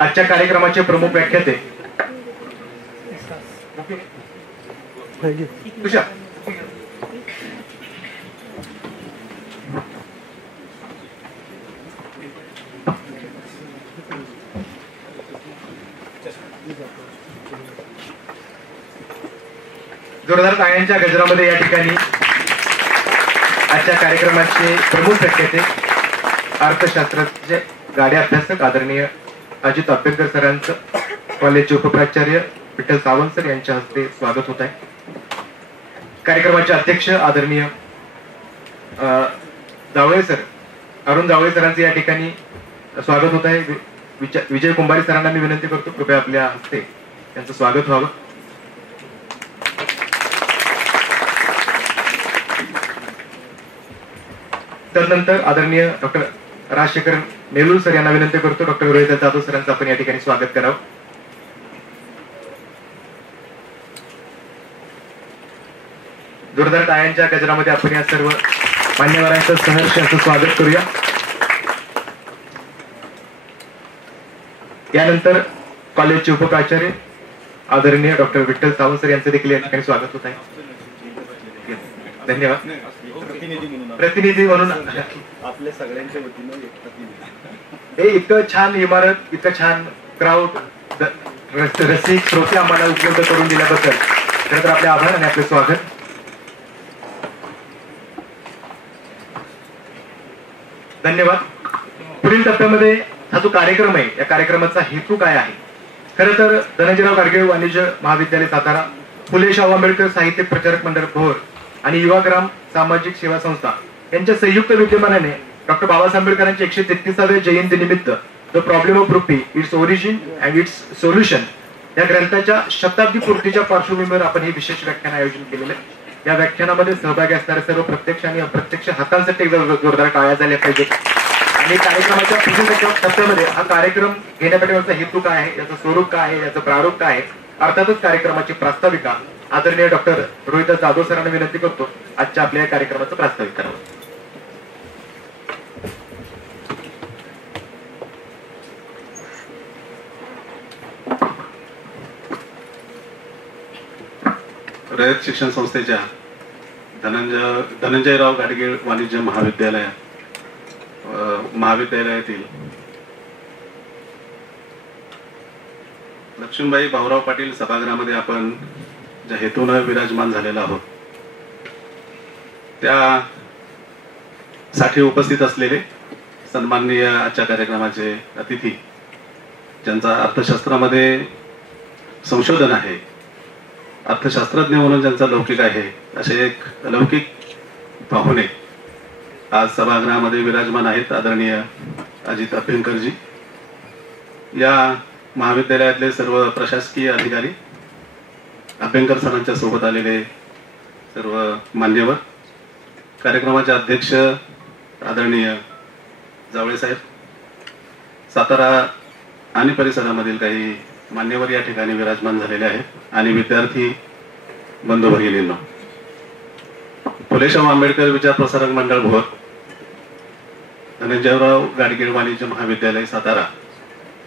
आजच्या कार्यक्रमाचे प्रमुख व्याख्याते जोरदार टाळ्यांच्या गजरामध्ये या ठिकाणी आजच्या कार्यक्रमाचे प्रमुख व्याख्याते अर्थशास्त्राचे गाडे अभ्यासक आदरणीय अजित अभ्यंकर सरांचं कॉलेजचे उपप्राचार्य विठ्ठल सावंत सर यांच्या हस्ते स्वागत होत आहे. कार्यक्रमाचे अध्यक्ष आदरणीय जावळे सर अरुण जावळे सरांचे या ठिकाणी स्वागत होत आहे. विजय कुंभारी सरांना मी विनंती करतो कृपया आपल्या हस्ते त्यांचं स्वागत व्हावं. तदनंतर आदरणीय डॉक्टर राजशेखर नेलूर सर यांना विनंती करतो डॉक्टर रोहित जाधव सरांचं आपण या ठिकाणी स्वागत करावं. जोरदार टाळ्यांच्या गजरामध्ये आपण या सर्व मान्यवरांचं सहर्ष असं स्वागत करूया. यानंतर कॉलेजचे उपप्राचार्य आदरणीय डॉक्टर विठ्ठल सावंत सर यांचं देखील या ठिकाणी स्वागत होत आहे. धन्यवाद. प्रतिनिधी म्हणून आपल्या सगळ्यांच्या वतीनं हे इतकं छान इमारत, इतकं छान क्राऊड, रसिक श्रोते आम्हाला उपलब्ध करून दिल्याबद्दल खरं तर आपले आभार आणि आपले स्वागत. धन्यवाद. पुढील टप्प्यामध्ये हा जो कार्यक्रम आहे या कार्यक्रमाचा हेतू काय आहे? खरं तर धनंजयराव गाडगीळ वाणिज्य महाविद्यालय सातारा, फुले शाहू आंबेडकर साहित्य प्रचारक मंडळ भोर आणि युवाग्राम सामाजिक सेवा संस्था यांच्या संयुक्त विद्यमानाने डॉक्टर बाबासाहेब आंबेडकरांच्या 133व्या जयंती निमित्त the problem of rupee its origin and it's solution या ग्रंथाच्या शताब्दी पूर्तीच्या पार्श्वभूमीवर आपण हे विशेष व्याख्यान आयोजन केलेलं आहे. या व्याख्यानामध्ये सहभागी असणारे सर्व प्रत्यक्ष आणि अप्रत्यक्ष हातांसाठी जोरदार टाळ्या झाल्या पाहिजेत. आणि कार्यक्रमाच्या पुढील टप्प्यामध्ये हा कार्यक्रम घेण्यापाठीमागचा हेतू काय आहे, याचं स्वरूप काय आहे, याचं प्रारूप काय आहे, अर्थातच कार्यक्रमाची प्रास्ताविका आदरणीय डॉक्टर रोहित जाधव सरांना विनंती करतो आजच्या आपल्या कार्यक्रमाचं प्रास्ताविक करावं. रयत शिक्षण संस्थेच्या धनंजयराव गाडगीळ वाणिज्य महाविद्यालयातील लक्ष्मीबाई भाऊराव पाटील सभागृहामध्ये आपण ज्या हेतूनं विराजमान झालेला आहोत त्यासाठी उपस्थित असलेले सन्माननीय आजच्या कार्यक्रमाचे अतिथी, ज्यांचा अर्थशास्त्रामध्ये संशोधन आहे, अर्थशास्त्रज्ञ म्हणून ज्यांचा लौकिक आहे, असे एक अलौकिक पाहुणे आज सभागृहामध्ये विराजमान आहेत. आदरणीय अजित अभ्यंकरजी, या महाविद्यालयातले सर्व प्रशासकीय अधिकारी, अभ्यंकर सरांच्या सोबत आलेले सर्व मान्यवर, कार्यक्रमाचे अध्यक्ष आदरणीय जावळे साहेब, सातारा आणि परिसरामधील काही मान्यवर या ठिकाणी विराजमान झालेले आहेत, आणि विद्यार्थी बंधू भगिनींनो, फुले शाहू आंबेडकर विचार प्रसारक मंडळ भोर, धनंजयराव गाडगीळ वाणिज्य महाविद्यालय सातारा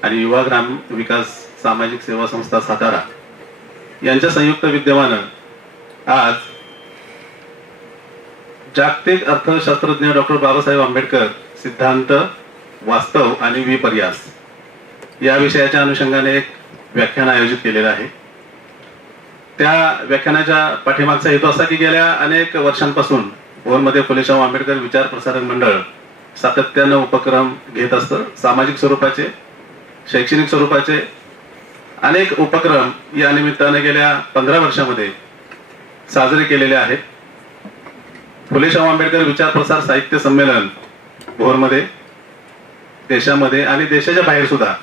आणि युवाग्राम विकास सामाजिक सेवा संस्था सातारा यांच्या संयुक्त विद्यमानं आज जागतिक अर्थशास्त्रज्ञ डॉक्टर बाबासाहेब आंबेडकर सिद्धांत, वास्तव आणि विपर्यास या विषयाच्या अनुषंगाने एक व्याख्यान आयोजित केलेलं आहे. त्या व्याख्यानाच्या पाठीमागचा हेतू असा की गेल्या अनेक वर्षांपासून भोरमध्ये फुले शाहू आंबेडकर विचार प्रसारक मंडळ सातत्यानं उपक्रम घेत असतं. सामाजिक स्वरूपाचे, शैक्षणिक स्वरूपाचे अनेक उपक्रम या निमित्ताने गेल्या 15 वर्षामध्ये साजरे केलेले आहेत. फुले शाहू आंबेडकर विचार प्रसार साहित्य संमेलन भोरमध्ये, देशामध्ये आणि देशाच्या बाहेर सुद्धा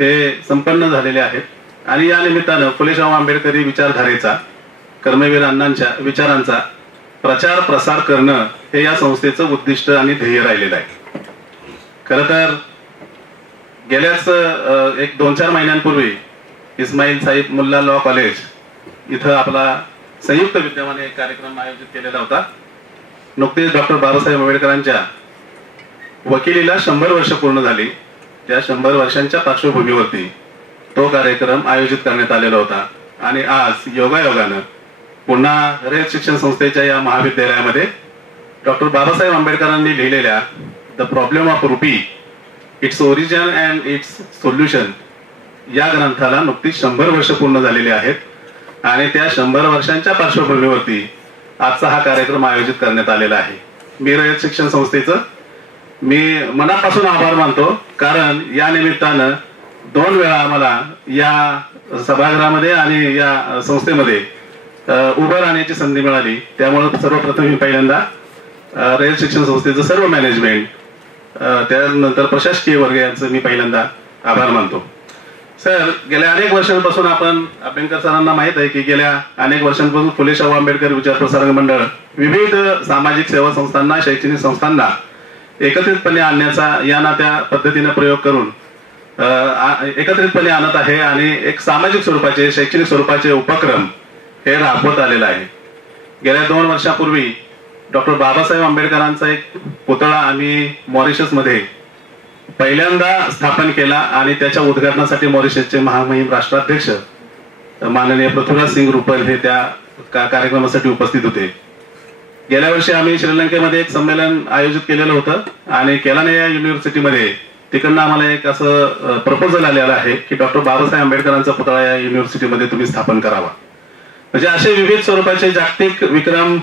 हे संपन्न झालेले आहेत. आणि या निमित्तानं फुले शाहू आंबेडकरी विचारधारेचा, कर्मवीर अण्णांच्या विचारांचा प्रचार प्रसार करणं हे या संस्थेचं उद्दिष्ट आणि ध्येय राहिलेलं आहे. खरं तर गेल्याच 1-2-4 महिन्यांपूर्वी इस्माईल साहिब मुल्ला लॉ कॉलेज इथं आपला संयुक्त विद्यमाने एक कार्यक्रम आयोजित केलेला होता. नुकतेच डॉक्टर बाबासाहेब आंबेडकरांच्या वकिलीला 100 वर्ष पूर्ण झाली त्या 100 वर्षांच्या पार्श्वभूमीवरती तो कार्यक्रम आयोजित करण्यात आलेला होता. आणि आज योगायोगानं पुन्हा रयत शिक्षण संस्थेच्या या महाविद्यालयामध्ये डॉक्टर बाबासाहेब आंबेडकरांनी लिहिलेल्या the problem of rupee, its origin and it's solution या ग्रंथाला नुकतीच 100 वर्ष पूर्ण झालेली आहेत. आणि त्या 100 वर्षांच्या पार्श्वभूमीवरती आजचा हा कार्यक्रम आयोजित करण्यात आलेला आहे. मी रयत शिक्षण संस्थेचं मनापासून आभार मानतो, कारण या निमित्तानं 2 वेळा आम्हाला या सभागृहामध्ये आणि या संस्थेमध्ये उभं राहण्याची संधी मिळाली. त्यामुळे सर्वप्रथम मी पहिल्यांदा रयत शिक्षण संस्थेचं सर्व मॅनेजमेंट, त्यानंतर प्रशासकीय वर्ग यांचं मी पहिल्यांदा आभार मानतो. सर, गेल्या अनेक वर्षांपासून अभ्यंकर सरांना माहित आहे की गेल्या अनेक वर्षांपासून फुले शाहू आंबेडकर विचार प्रसारक मंडळ विविध सामाजिक सेवा संस्थांना, शैक्षणिक संस्थांना एकत्रितपणे आणण्याचा या ना त्या पद्धतीने प्रयोग करून एकत्रितपणे आणत आहे आणि एक सामाजिक स्वरूपाचे, शैक्षणिक स्वरूपाचे उपक्रम हे राबवत आलेला आहे. गेल्या 2 वर्षापूर्वी डॉक्टर बाबासाहेब आंबेडकरांचा एक पुतळा आम्ही मॉरिशसमध्ये पहिल्यांदा स्थापन केला आणि त्याच्या उद्घाटनासाठी मॉरिशसचे महामहिम राष्ट्राध्यक्ष माननीय पृथ्वीराज सिंग रुपल हे त्या कार्यक्रमासाठी उपस्थित होते. गेल्या वर्षी आम्ही श्रीलंकेमध्ये एक संमेलन आयोजित केलेलं होतं आणि केलानिया युनिव्हर्सिटीमध्ये तिकडनं आम्हाला एक असं प्रपोजल आलेलं आहे की डॉक्टर बाबासाहेब आंबेडकरांचा पुतळा या युनिव्हर्सिटीमध्ये तुम्ही स्थापन करावा. म्हणजे असे विविध स्वरूपाचे जागतिक विक्रम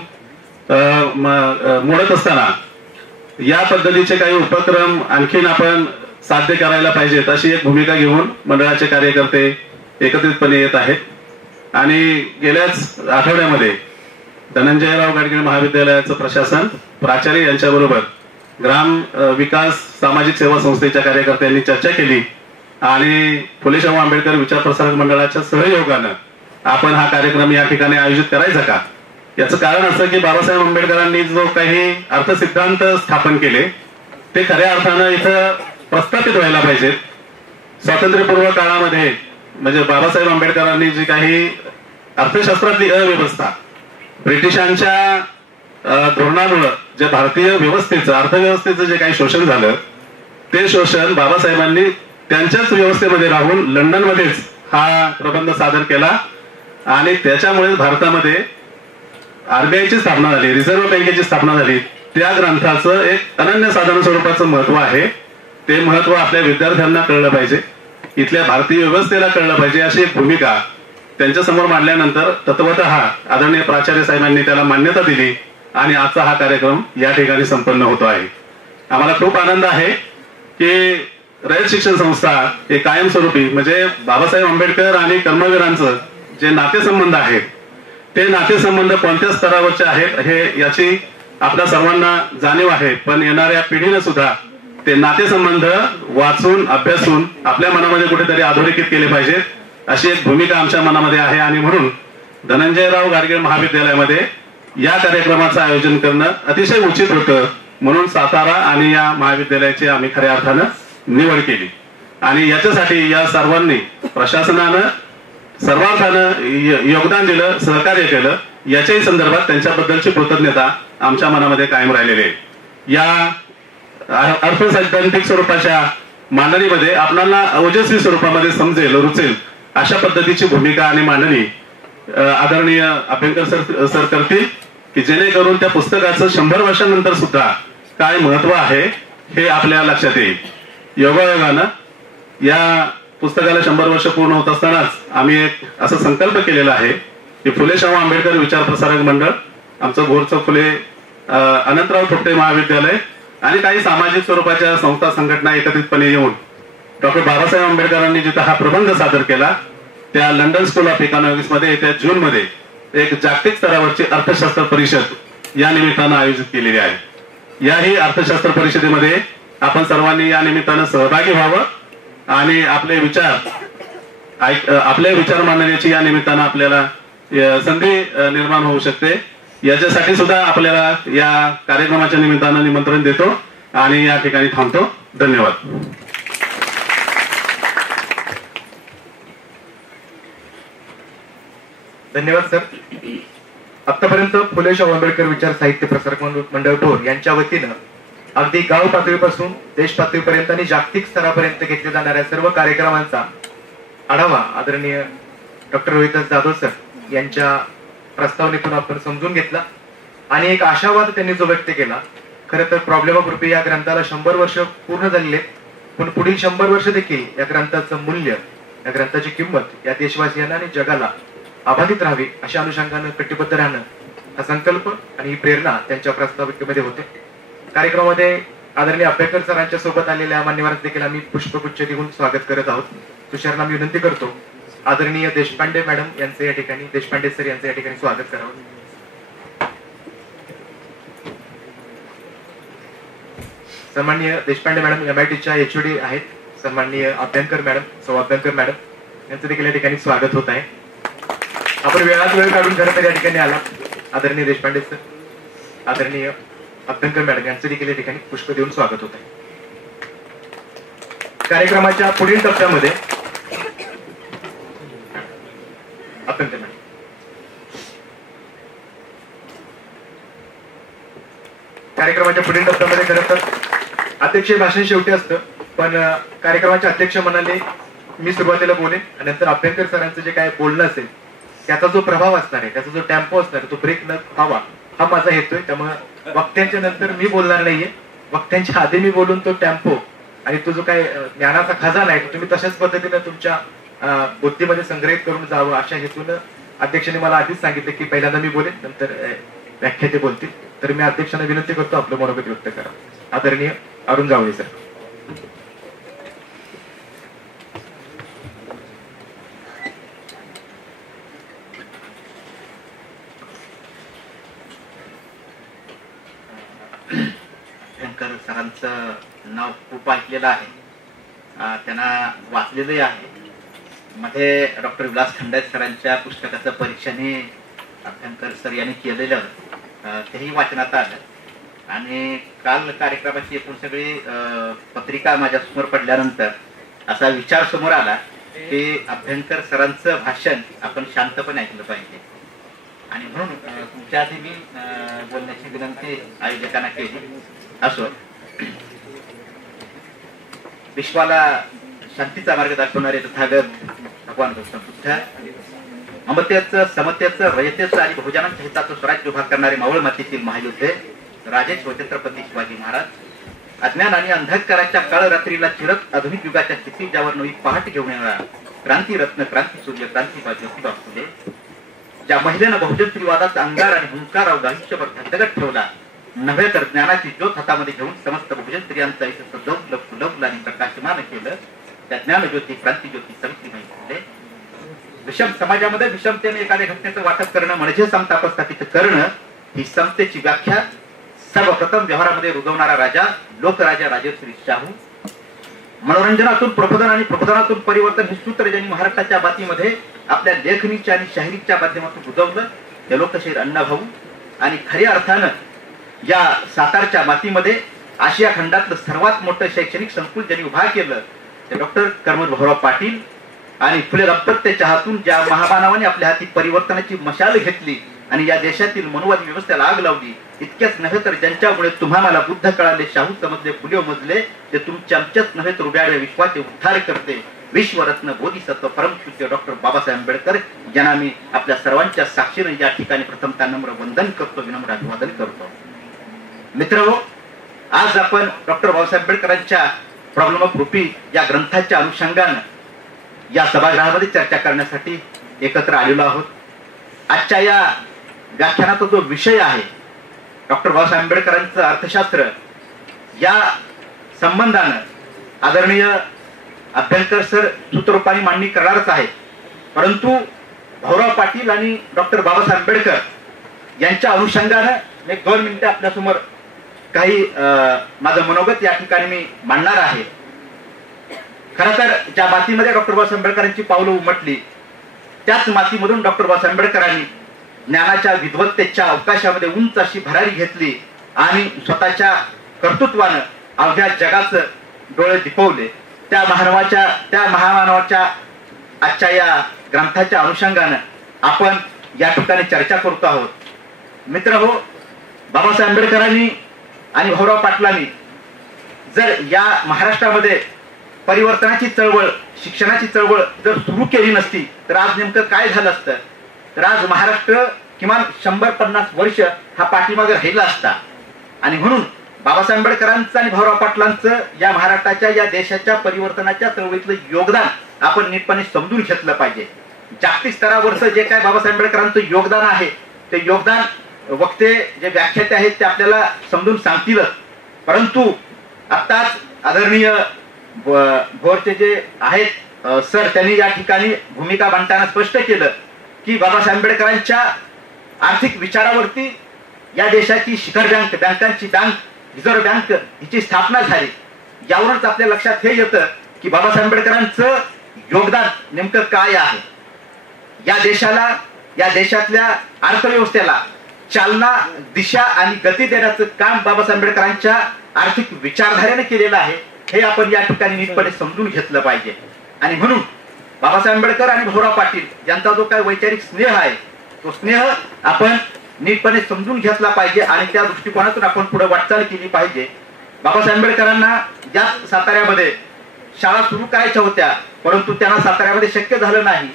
मोडत असताना या पद्धतीचे काही उपक्रम आणखीन आपण साध्य करायला पाहिजेत अशी एक भूमिका घेऊन मंडळाचे कार्यकर्ते एकत्रितपणे येत आहेत. आणि गेल्याच आठवड्यामध्ये धनंजयराव गाडगीळ महाविद्यालयाचं प्रशासन, प्राचार्य यांच्याबरोबर ग्राम विकास सामाजिक सेवा संस्थेच्या कार्यकर्त्यांनी चर्चा केली आणि फुले शाहू आंबेडकर विचार प्रसारक मंडळाच्या सहयोगानं आपण हा कार्यक्रम या ठिकाणी आयोजित करायचा का. याचं कारण असं की बाबासाहेब आंबेडकरांनी जो काही अर्थसिद्धांत स्थापन केले ते खऱ्या अर्थानं इथं प्रस्थापित व्हायला पाहिजेत. स्वातंत्र्यपूर्व काळामध्ये म्हणजे बाबासाहेब आंबेडकरांनी जी काही अर्थशास्त्रातली अव्यवस्था, ब्रिटिशांच्या धोरणामुळे जे भारतीय व्यवस्थेचं, अर्थव्यवस्थेचं जे काही शोषण झालं ते शोषण बाबासाहेबांनी त्यांच्याच व्यवस्थेमध्ये राहून लंडनमध्येच हा प्रबंध सादर केला आणि त्याच्यामुळे भारतामध्ये आरबीआयची स्थापना झाली, रिझर्व्ह बँकेची स्थापना झाली. त्या ग्रंथाचं एक अनन्यसाधारण स्वरूपाचं महत्व आहे. ते महत्व आपल्या विद्यार्थ्यांना कळलं पाहिजे, इथल्या भारतीय व्यवस्थेला कळलं पाहिजे अशी एक भूमिका त्यांच्या समोर मांडल्यानंतर तत्वतः आदरणीय प्राचार्य साहेबांनी त्याला मान्यता दिली आणि आजचा हा कार्यक्रम या ठिकाणी संपन्न होतो आहे. आम्हाला खूप आनंद आहे की रयत शिक्षण संस्था हे कायमस्वरूपी म्हणजे बाबासाहेब आंबेडकर आणि कर्मवीरांचं जे नातेसंबंध आहेत ते नातेसंबंध कोणत्या स्तरावरचे आहेत हे याची आपल्या सर्वांना जाणीव आहे. पण येणाऱ्या पिढीने सुद्धा ते नातेसंबंध वाचून, अभ्यासून आपल्या मनामध्ये कुठेतरी अधोरेखित केले पाहिजेत अशी एक भूमिका आमच्या मनामध्ये आहे. आणि म्हणून धनंजयराव गाडगीळ महाविद्यालयामध्ये या कार्यक्रमाचं आयोजन करणं अतिशय उचित होतं. म्हणून सातारा आणि या महाविद्यालयाची आम्ही खऱ्या अर्थानं निवड केली आणि याच्यासाठी या सर्वांनी, प्रशासनानं सर्वार्थानं योगदान दिलं, सहकार्य केलं. याच्याही संदर्भात त्यांच्याबद्दलची कृतज्ञता आमच्या मनामध्ये कायम राहिलेली आहे. या अर्थसैद्धांतिक स्वरूपाच्या मांडणीमध्ये आपल्याला ओजस्वी स्वरूपामध्ये समजेल, रुचेल अशा पद्धतीची भूमिका आणि मांडणी आदरणीय अभ्यंकर सर करतील की जेणेकरून त्या पुस्तकाचं 100 वर्षांनंतर सुद्धा काय महत्व आहे हे आपल्या लक्षात येईल. योगायोगानं या पुस्तकाला 100 वर्ष पूर्ण होत असतानाच आम्ही एक असा संकल्प केलेला आहे की फुले शाहू आंबेडकर विचार प्रसारक मंडळ, आमचं भोरचं फुले अनंतराव थोपटे महाविद्यालय आणि काही सामाजिक स्वरूपाच्या संस्था, संघटना एकत्रितपणे येऊन डॉक्टर बाबासाहेब आंबेडकरांनी जिथं हा प्रबंध सादर केला त्या लंडन स्कूल ऑफ इकॉनॉमिक्स मध्ये येत्या जून मध्ये एक जागतिक स्तरावरची अर्थशास्त्र परिषद या निमित्तानं आयोजित केलेली आहे. याही अर्थशास्त्र परिषदेमध्ये आपण सर्वांनी या निमित्तानं सहभागी व्हावं आणि आपले विचार मांडण्याची या निमित्तानं आपल्याला संधी निर्माण होऊ शकते. याच्यासाठी सुद्धा आपल्याला या कार्यक्रमाच्या निमित्तानं निमंत्रण देतो आणि या ठिकाणी थांबतो. धन्यवाद. धन्यवाद सर. आतापर्यंत फुले शाहू आंबेडकर विचार साहित्य प्रसारक मंडळ भोर यांच्या वतीनं अगदी गाव पातळीपासून देश पातळीपर्यंत आणि जागतिक स्तरापर्यंत घेतल्या जाणाऱ्या सर्व कार्यक्रमांचा आढावा आदरणीय डॉक्टर रोहिदास जाधव सर यांच्या प्रस्तावनेतून आपण समजून घेतला आणि एक आशावाद त्यांनी जो व्यक्त केला. खरं तर प्रॉब्लेम ऑफ रुपी या ग्रंथाला 100 वर्ष पूर्ण झालेले, पण पुढील 100 वर्ष देखील या ग्रंथाचं मूल्य, या ग्रंथाची किंमत या देशवासियांना आणि जगाला अबाधित राहावी अशा अनुषंगाने कटिबद्ध राहणं हा संकल्प आणि ही प्रेरणा त्यांच्या प्रस्ताविकेमध्ये होते. कार्यक्रमामध्ये आदरणीय आंबेडकर सरांच्या सोबत आलेल्या मान्यवरांचं देखील आम्ही पुष्पगुच्छ देऊन स्वागत करत आहोत. तुषारना मी विनंती करतो आदरणीय देशपांडे मॅडम यांचे या ठिकाणी, देशपांडे सर यांचं या ठिकाणी स्वागत करावं. सन्माननीय देशपांडे मॅडम MITच्या HOD आहेत. सन्माननीय अभ्यंकर मॅडम, सौ अभ्यंकर मॅडम यांचं देखील या ठिकाणी स्वागत होत आहे. आपण वेळात वेळ काढून खरं तर या ठिकाणी आला. आदरणीय देशपांडे सर, आदरणीय अभ्यंकर मॅडम यांचं देखील या ठिकाणी पुष्प देऊन स्वागत होत आहे. कार्यक्रमाच्या पुढील टप्प्यामध्ये अभ्यंकर मॅडम, कार्यक्रमाच्या पुढील टप्प्यामध्ये खरं तर अध्यक्ष भाषण शेवटी असतं, पण कार्यक्रमाचे अध्यक्ष म्हणाले मी सुरुवातीला बोलेन आणि नंतर अभ्यंकर सरांचं जे काय बोलणं असेल त्याचा जो प्रभाव असणार आहे, त्याचा जो टेम्पो असणार आहे तो ब्रेक न व्हावा हा माझा हेतू आहे. त्यामुळे वक्त्यांच्या नंतर मी बोलणार नाहीये, वक्त्यांच्या आधी मी बोलून तो टेम्पो आणि तो जो काय ज्ञानाचा खजाना आहे तुम्ही तशाच पद्धतीने तुमच्या बुद्धीमध्ये संग्रहित करून जावं अशा हेतून अध्यक्षांनी मला आधीच सांगितलं की पहिल्यांदा मी बोलेन नंतर व्याख्याते बोलतील. तर मी अध्यक्षांना विनंती करतो आपलं मनोगत व्यक्त करा. आदरणीय अरुण जावळे सर. अभ्यंकर सरांचं नाव खूप ऐकलेलं आहे, त्यांना वाचलेलंही आहे. मध्ये डॉक्टर विलास खंडात सरांच्या पुस्तकाचं परीक्षाने अभ्यंकर सर यांनी केलेलं तेही वाचनात आलं आणि काल कार्यक्रमाची एकूण सगळी पत्रिका माझ्या समोर पडल्यानंतर असा विचार समोर आला की अभ्यंकर सरांचं भाषण आपण शांतपणे ऐकलं पाहिजे आणि म्हणून तुमच्या आधी मी बोलण्याची विनंती आयोजकांना केली. असो, विश्वाला शांतीचा मार्ग दाखवणारे तथागत भगवान गौतम बुद्ध, ममतेचं, समतेचं, रयतेचं आणि बहुजनांच्या हिताचं स्वराज्य उभा करणारे मावळ मातीतील महायुद्धे राजे छत्रपती शिवाजी महाराज, अज्ञान आणि अंधकाराच्या काळ रात्रीला चिरत आधुनिक युगाच्या क्षितिजावर नवी पहाट घेऊन येणारा क्रांती रत्न, क्रांती सूर्य, क्रांती ज्योतिबा फुले, ज्या महिलेनं बहुजन स्त्रीवादाचा अंगार आणि हुंकार आयुष्यभर धगधगत ठेवला, नव्हे तर ज्ञानाची ज्योत हातामध्ये घेऊन समस्त बहुजन स्त्रियांचा इथे सजवलं, फुलवलं आणि प्रकाशमान केलं, त्या ज्ञान ज्योती, क्रांती ज्योती सावित्रीबाई फुले. विषम समाजामध्ये विषमतेने एखाद्या घटनेचं वाटप करणं म्हणजे समता प्रस्थापित करणं, ही समतेची व्याख्या सर्वप्रथम व्यवहारामध्ये रुजवणारा राजा, लोकराजा राजश्री शाहू. मनोरंजनातून प्रबोधन आणि प्रबोधनातून परिवर्तन हे सूत्र ज्यांनी महाराष्ट्राच्या बातमीमध्ये आपल्या लेखणीच्या आणि शाहिरीच्या माध्यमातून रुजवलं ते लोकशाहीर अण्णाभाऊ. आणि खऱ्या अर्थानं या सातारच्या मातीमध्ये आशिया खंडातलं सर्वात मोठं शैक्षणिक संकुल ज्यांनी उभा केलं ते डॉक्टर कर्मद भाऊराव पाटील. आणि फुले दाम्पत्याच्या हातून ज्या महामानवाने आपल्या हाती परिवर्तनाची मशाल घेतली आणि या देशातील मनोवादी व्यवस्थेला आग लावली, इतक्याच नव्हे तर ज्यांच्यामुळे तुम्हाला बुद्ध कळाले, शाहू समजले, फुले उमजले, ते तुमच्या आमच्याच नव्हे तर उभ्याड्या विश्वाचे उद्धार करते विश्वरत्न बोधिसत्व परमपूज्य डॉक्टर बाबासाहेब आंबेडकर यांना मी आपल्या सर्वांच्या साक्षीने या ठिकाणी प्रथमतः नम्र वंदन करतो, विनम्र अभिवादन करतो. मित्रहो, आज आपण डॉक्टर बाबासाहेब आंबेडकरांच्या प्रॉब्लेम ऑफ रुपी या ग्रंथाच्या अनुषंगाने या सभागृहामध्ये चर्चा करण्यासाठी एकत्र आलेलो आहोत. आजच्या या व्याख्यानाचा जो विषय आहे डॉक्टर बाबासाहेब आंबेडकरांचं अर्थशास्त्र, या संबंधानं आदरणीय अभ्यंकर सर सूत्ररूपाने मांडणी करणारच आहे, परंतु भाऊराव पाटील आणि डॉक्टर बाबासाहेब आंबेडकर यांच्या अनुषंगानं एक 2 मिनिटं आपल्यासमोर काही माझं मनोगत या ठिकाणी मी मांडणार आहे. खरं तर ज्या मातीमध्ये डॉक्टर बाबासाहेब आंबेडकरांची पावलं उमटली त्याच मातीमधून डॉक्टर बाबासाहेब आंबेडकरांनी ज्ञानाच्या विद्वत्तेच्या अवकाशामध्ये उंच अशी भरारी घेतली आणि स्वतःच्या कर्तृत्वानं अवघ्या जगाचं डोळे दिपवले. त्या महामानवाच्या आजच्या या ग्रंथाच्या अनुषंगानं आपण या ठिकाणी चर्चा करतो आहोत. मित्र हो, बाबासाहेब आंबेडकरांनी आणि भाऊराव पाटलांनी जर या महाराष्ट्रामध्ये परिवर्तनाची चळवळ, शिक्षणाची चळवळ जर सुरू केली नसती तर आज नेमकं काय झालं असतं? तर आज महाराष्ट्र किमान 150 वर्ष हा पाठीमागे राहिला असता. आणि म्हणून बाबासाहेब आंबेडकरांचं आणि भाऊराव पाटलांचं या महाराष्ट्राच्या, या देशाच्या परिवर्तनाच्या चळवळीतलं योगदान आपण नीटपणे समजून घेतलं पाहिजे. जागतिक स्तरावरचं जे काय बाबासाहेब आंबेडकरांचं योगदान आहे ते योगदान वक्ते, जे व्याख्याते आहेत ते आपल्याला समजून सांगतीलच. परंतु आत्ताच आदरणीय भोरचे जे आहेत सर, त्यांनी या ठिकाणी भूमिका मांडताना स्पष्ट केलं की बाबासाहेब आंबेडकरांच्या आर्थिक विचारावरती या देशाची शिखर बँक, बँकांची बँक, रिझर्व्ह बँक हिची स्थापना झाली. यावरूनच आपल्या लक्षात हे येतं की बाबासाहेब आंबेडकरांचं योगदान नेमकं काय आहे. या देशाला, या देशातल्या अर्थव्यवस्थेला चालना, दिशा आणि गती देण्याचं काम बाबासाहेब आंबेडकरांच्या आर्थिक विचारधारेने केलेलं आहे. हे आपण या ठिकाणी नीटपणे समजून घेतलं पाहिजे. आणि म्हणून बाबासाहेब आंबेडकर आणि भाऊराव पाटील यांचा जो काही वैचारिक स्नेह आहे तो स्नेह आपण नीटपणे समजून घेतला पाहिजे आणि त्या दृष्टिकोनातून आपण पुढे वाटचाल केली पाहिजे. बाबासाहेब आंबेडकरांना या साताऱ्यामध्ये शाळा सुरू करायच्या होत्या, परंतु त्यांना साताऱ्यामध्ये शक्य झालं नाही.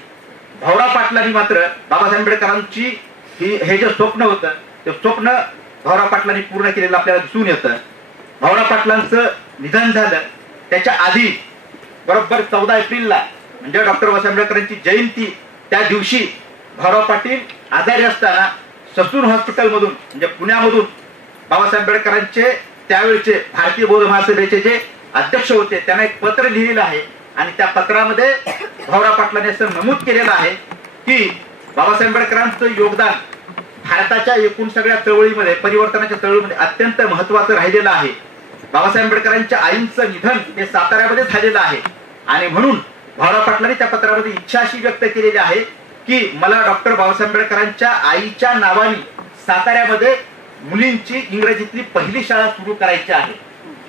भाऊराव पाटलांनी मात्र बाबासाहेब आंबेडकरांची हे जे स्वप्न होतं ते स्वप्न भाऊराव पाटलांनी पूर्ण केलेलं आपल्याला दिसून येतं. भाऊराव पाटलांचं निधन झालं त्याच्या आधी बरोबर 14 एप्रिलला म्हणजे डॉक्टर बाबासाहेब आंबेडकरांची जयंती, त्या दिवशी भाऊराव पाटील आजारी असताना ससून हॉस्पिटलमधून म्हणजे पुण्यामधून बाबासाहेब आंबेडकरांचे त्यावेळेचे भारतीय बौद्ध महासभेचे जे अध्यक्ष होते त्यांना एक पत्र लिहिलेलं आहे. आणि त्या पत्रामध्ये भाऊराव पाटलांनी असं नमूद केलेलं आहे की बाबासाहेब आंबेडकरांचं योगदान भारताच्या एकूण सगळ्या चळवळीमध्ये, परिवर्तनाच्या चळवळीमध्ये अत्यंत महत्वाचं राहिलेलं आहे. बाबासाहेब आंबेडकरांच्या आईंचं निधन हे साताऱ्यामध्ये झालेलं आहे. आणि म्हणून भाऊराव पाटलांनी त्या पत्रामध्ये इच्छा अशी व्यक्त केलेली आहे की मला डॉक्टर बाबासाहेब आंबेडकरांच्या आईच्या नावाने साताऱ्यामध्ये मुलींची इंग्रजीतली पहिली शाळा सुरू करायची आहे.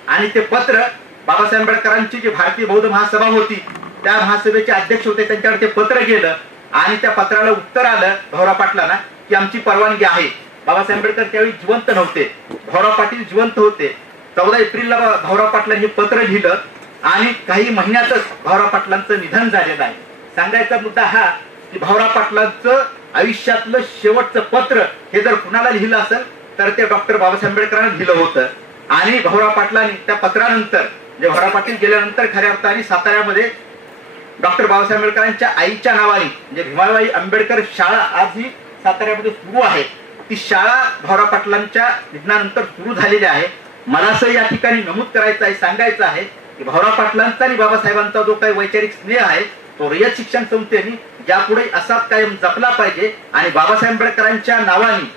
आणि ते पत्र बाबासाहेब आंबेडकरांची जी भारतीय बौद्ध महासभा होती त्या महासभेचे अध्यक्ष होते त्यांच्याकडे ते पत्र गेलं आणि त्या पत्राला उत्तर आलं भाऊराव पाटलांना की आमची परवानगी आहे. बाबासाहेब आंबेडकर त्यावेळी जिवंत नव्हते, भाऊराव पाटील जिवंत होते. 14 एप्रिलला भाऊराव पाटलांनी हे पत्र लिहिलं आणि काही महिन्यातच भाऊराव पाटलांचं निधन झालेलं आहे. सांगायचा मुद्दा हा की भाऊराव पाटलांचं आयुष्यातलं शेवटचं पत्र हे जर कुणाला लिहिलं असेल तर ते डॉक्टर बाबासाहेब आंबेडकरांना लिहिलं होतं. आणि भाऊराव पाटलांनी त्या पत्रानंतर, जे भाऊराव पाटील गेल्यानंतर खऱ्या अर्थाने साताऱ्यामध्ये डॉक्टर बाबासाहेब आंबेडकरांच्या आईच्या नावाने म्हणजे भीमाबाई आंबेडकर शाळा आज ही साताऱ्यामध्ये सुरू आहे. ती शाळा भाऊराव पाटलांच्या निधनानंतर सुरू झालेली आहे. मला असं या ठिकाणी नमूद करायचं आहे, सांगायचं आहे की भाऊराव पाटलांचा आणि बाबासाहेबांचा जो काही वैचारिक स्नेह आहे तो रयत शिक्षण संस्थेने यापुढे असाच कायम जपला पाहिजे. आणि बाबासाहेब आंबेडकरांच्या नावाने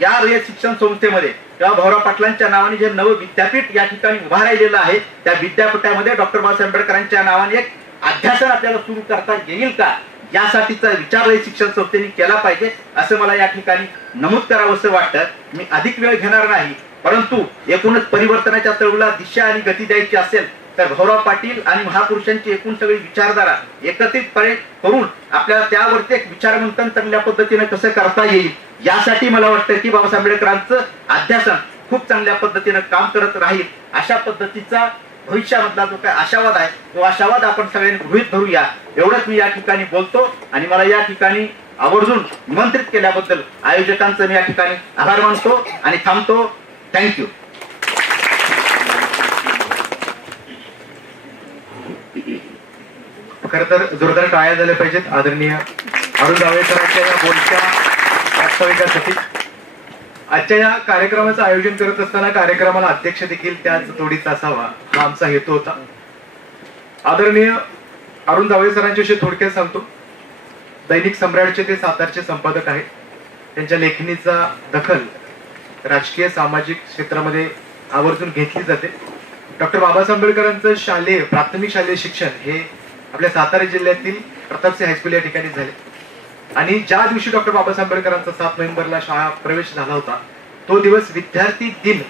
या रयत शिक्षण संस्थेमध्ये किंवा भाऊराव पाटलांच्या नावाने जे नवं विद्यापीठ या ठिकाणी उभा राहिलेलं आहे त्या विद्यापीठामध्ये डॉक्टर बाबासाहेब आंबेडकरांच्या नावाने एक अध्यासन आपल्याला सुरू करता येईल का, यासाठीचा विचार रयत शिक्षण संस्थेने केला पाहिजे असं मला या ठिकाणी नमूद करावं असं वाटतं. मी अधिक वेळ घेणार नाही, परंतु एकूणच परिवर्तनाच्या चळवळीला दिशा आणि गती द्यायची असेल तर भाऊराव पाटील आणि महापुरुषांची एकूण सगळी विचारधारा एकत्रितपणे करून आपल्याला त्यावरती एक विचारमंथन चांगल्या पद्धतीने कसं करता येईल यासाठी मला वाटतं की बाबासाहेब आंबेडकरांचं अध्यासन खूप चांगल्या पद्धतीने काम करत राहील. अशा पद्धतीचा भविष्यामधला जो काय आशावाद आहे तो आशावाद आपण सगळ्यांनी गृहीत धरूया एवढंच मी या ठिकाणी बोलतो. आणि मला या ठिकाणी आवर्जून निमंत्रित केल्याबद्दल आयोजकांचं मी या ठिकाणी आभार मानतो आणि थांबतो. थँक्यू. खर तर जोरदार टाळ्या झाल्या पाहिजेत आदरणीय अरुण जावळेकरांच्या या बोलत्या वास्तविकासाठी. आजच्या या कार्यक्रमाचं आयोजन करत असताना कार्यक्रमाला अध्यक्ष देखील त्याच जोडीचा असावा हा आमचा हेतू होता. आदरणीय अरुण जावळे सरांच्याशी थोडक्यात सांगतो. दैनिक सम्राटचे ते सातारचे संपादक आहेत. त्यांच्या लेखणीचा दखल राजकीय सामाजिक क्षेत्रामध्ये आवर्जून घेतली जाते. डॉक्टर बाबासाहेब आंबेडकरांचं शालेय, प्राथमिक शालेय शिक्षण हे आपल्या सातारा जिल्ह्यातील प्रतापसिंह हायस्कूल या ठिकाणी झाले. आणि ज्या दिवशी डॉक्टर बाबासाहेब आंबेडकरांचा 7 नोव्हेंबरला शाळा प्रवेश झाला होता तो दिवस विद्यार्थी दिन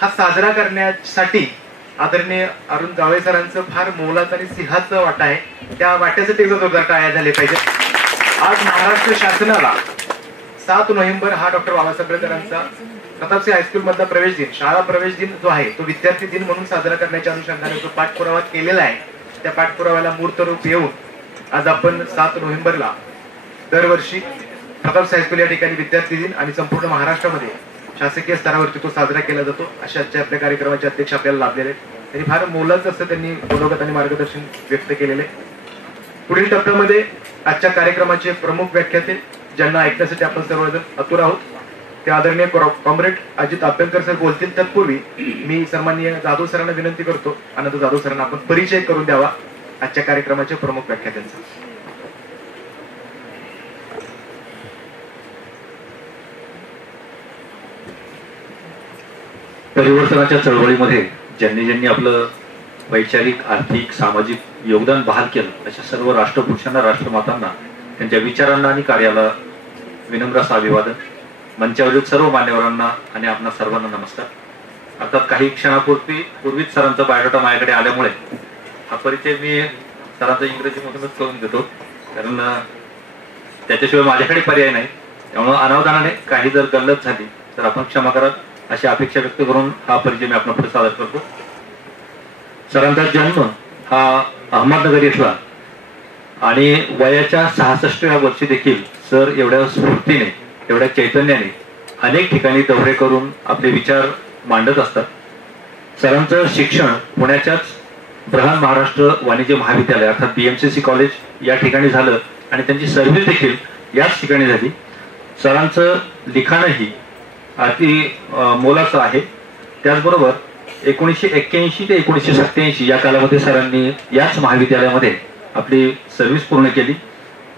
हा साजरा करण्यासाठी आदरणीय अरुण जावळे सरांचं फार मोलाचं आणि सिंहाचं वाटा आहे. त्या वाट्यासाठी जोरदार टाळ्या झाले पाहिजे. आज महाराष्ट्र शासनाला 7 नोव्हेंबर हा डॉक्टर बाबासाहेब आंबेडकरांचा प्रतापसिंह हायस्कूल मधला प्रवेश दिन, शाळा प्रवेश दिन जो आहे तो विद्यार्थी दिन म्हणून साजरा करण्याच्या अनुषंगाने जो पाठपुरावा केलेला आहे, त्या पाठपुराव्याला मूर्तरूप येऊन आज आपण 7 नोव्हेंबरला दरवर्षी प्रतापसिंह हायस्कूल या ठिकाणी विद्यार्थी दिन आणि संपूर्ण महाराष्ट्रामध्ये शासकीय स्तरावरती तो साजरा केला जातो. अशा आजच्या आपल्या कार्यक्रमाचे अध्यक्ष आपल्याला लाभलेले, त्यांनी फार मोलाचं असं त्यांनी मनोगत आणि मार्गदर्शन व्यक्त केलेले. पुढील टप्प्यामध्ये आजच्या कार्यक्रमाचे प्रमुख व्याख्याते ज्यांना ऐकण्यासाठी आपण सर्वजण आतुर आहोत, ते आदरणीय कॉम्रेड अजित अभ्यंकर सर बोलतील. तत्पूर्वी मी सन्माननीय जाधव सरांना विनंती करतो, आनंद जाधव सरांना आपण परिचय करून द्यावा आजच्या कार्यक्रमाचे प्रमुख व्याख्यात्यांचा. परिवर्तनाच्या चळवळीमध्ये ज्यांनी ज्यांनी आपलं वैचारिक, आर्थिक, सामाजिक योगदान बहाल केलं अशा सर्व राष्ट्रपुरुषांना, राष्ट्रमातांना, त्यांच्या विचारांना आणि कार्याला विनम्र असं अभिवादन. मंचावरील सर्व मान्यवरांना आणि आपणा सर्वांना नमस्कार. अर्थात काही क्षणापूर्वीच सरांचा बायोडाटा माझ्याकडे आल्यामुळे हा परिचय मी सरांचा इंग्रजीमधूनच करून देतो, कारण त्याच्याशिवाय माझ्याकडे पर्याय नाही. त्यामुळे अनावधानाने काही जर गल्लत झाली तर आपण क्षमा करा अशी अपेक्षा व्यक्त करून हा परिचय मी आपल्या पुढे सादर करतो. सरांचा जन्म हा अहमदनगर इथला आणि वयाच्या 66व्या वर्षी देखील सर एवढ्या स्फूर्तीने, एवढ्या चैतन्याने अनेक ठिकाणी दौरे करून आपले विचार मांडत असतात. सरांचं शिक्षण पुण्याच्याच बृहन महाराष्ट्र वाणिज्य महाविद्यालय अर्थात BMCC कॉलेज या ठिकाणी झालं आणि त्यांची सर्व्हिस देखील याच ठिकाणी झाली. सरांचं लिखाणही अति मोलाचं आहे. त्याचबरोबर 1981 ते 1987 या कालामध्ये सरांनी याच महाविद्यालयामध्ये आपली सर्व्हिस पूर्ण केली.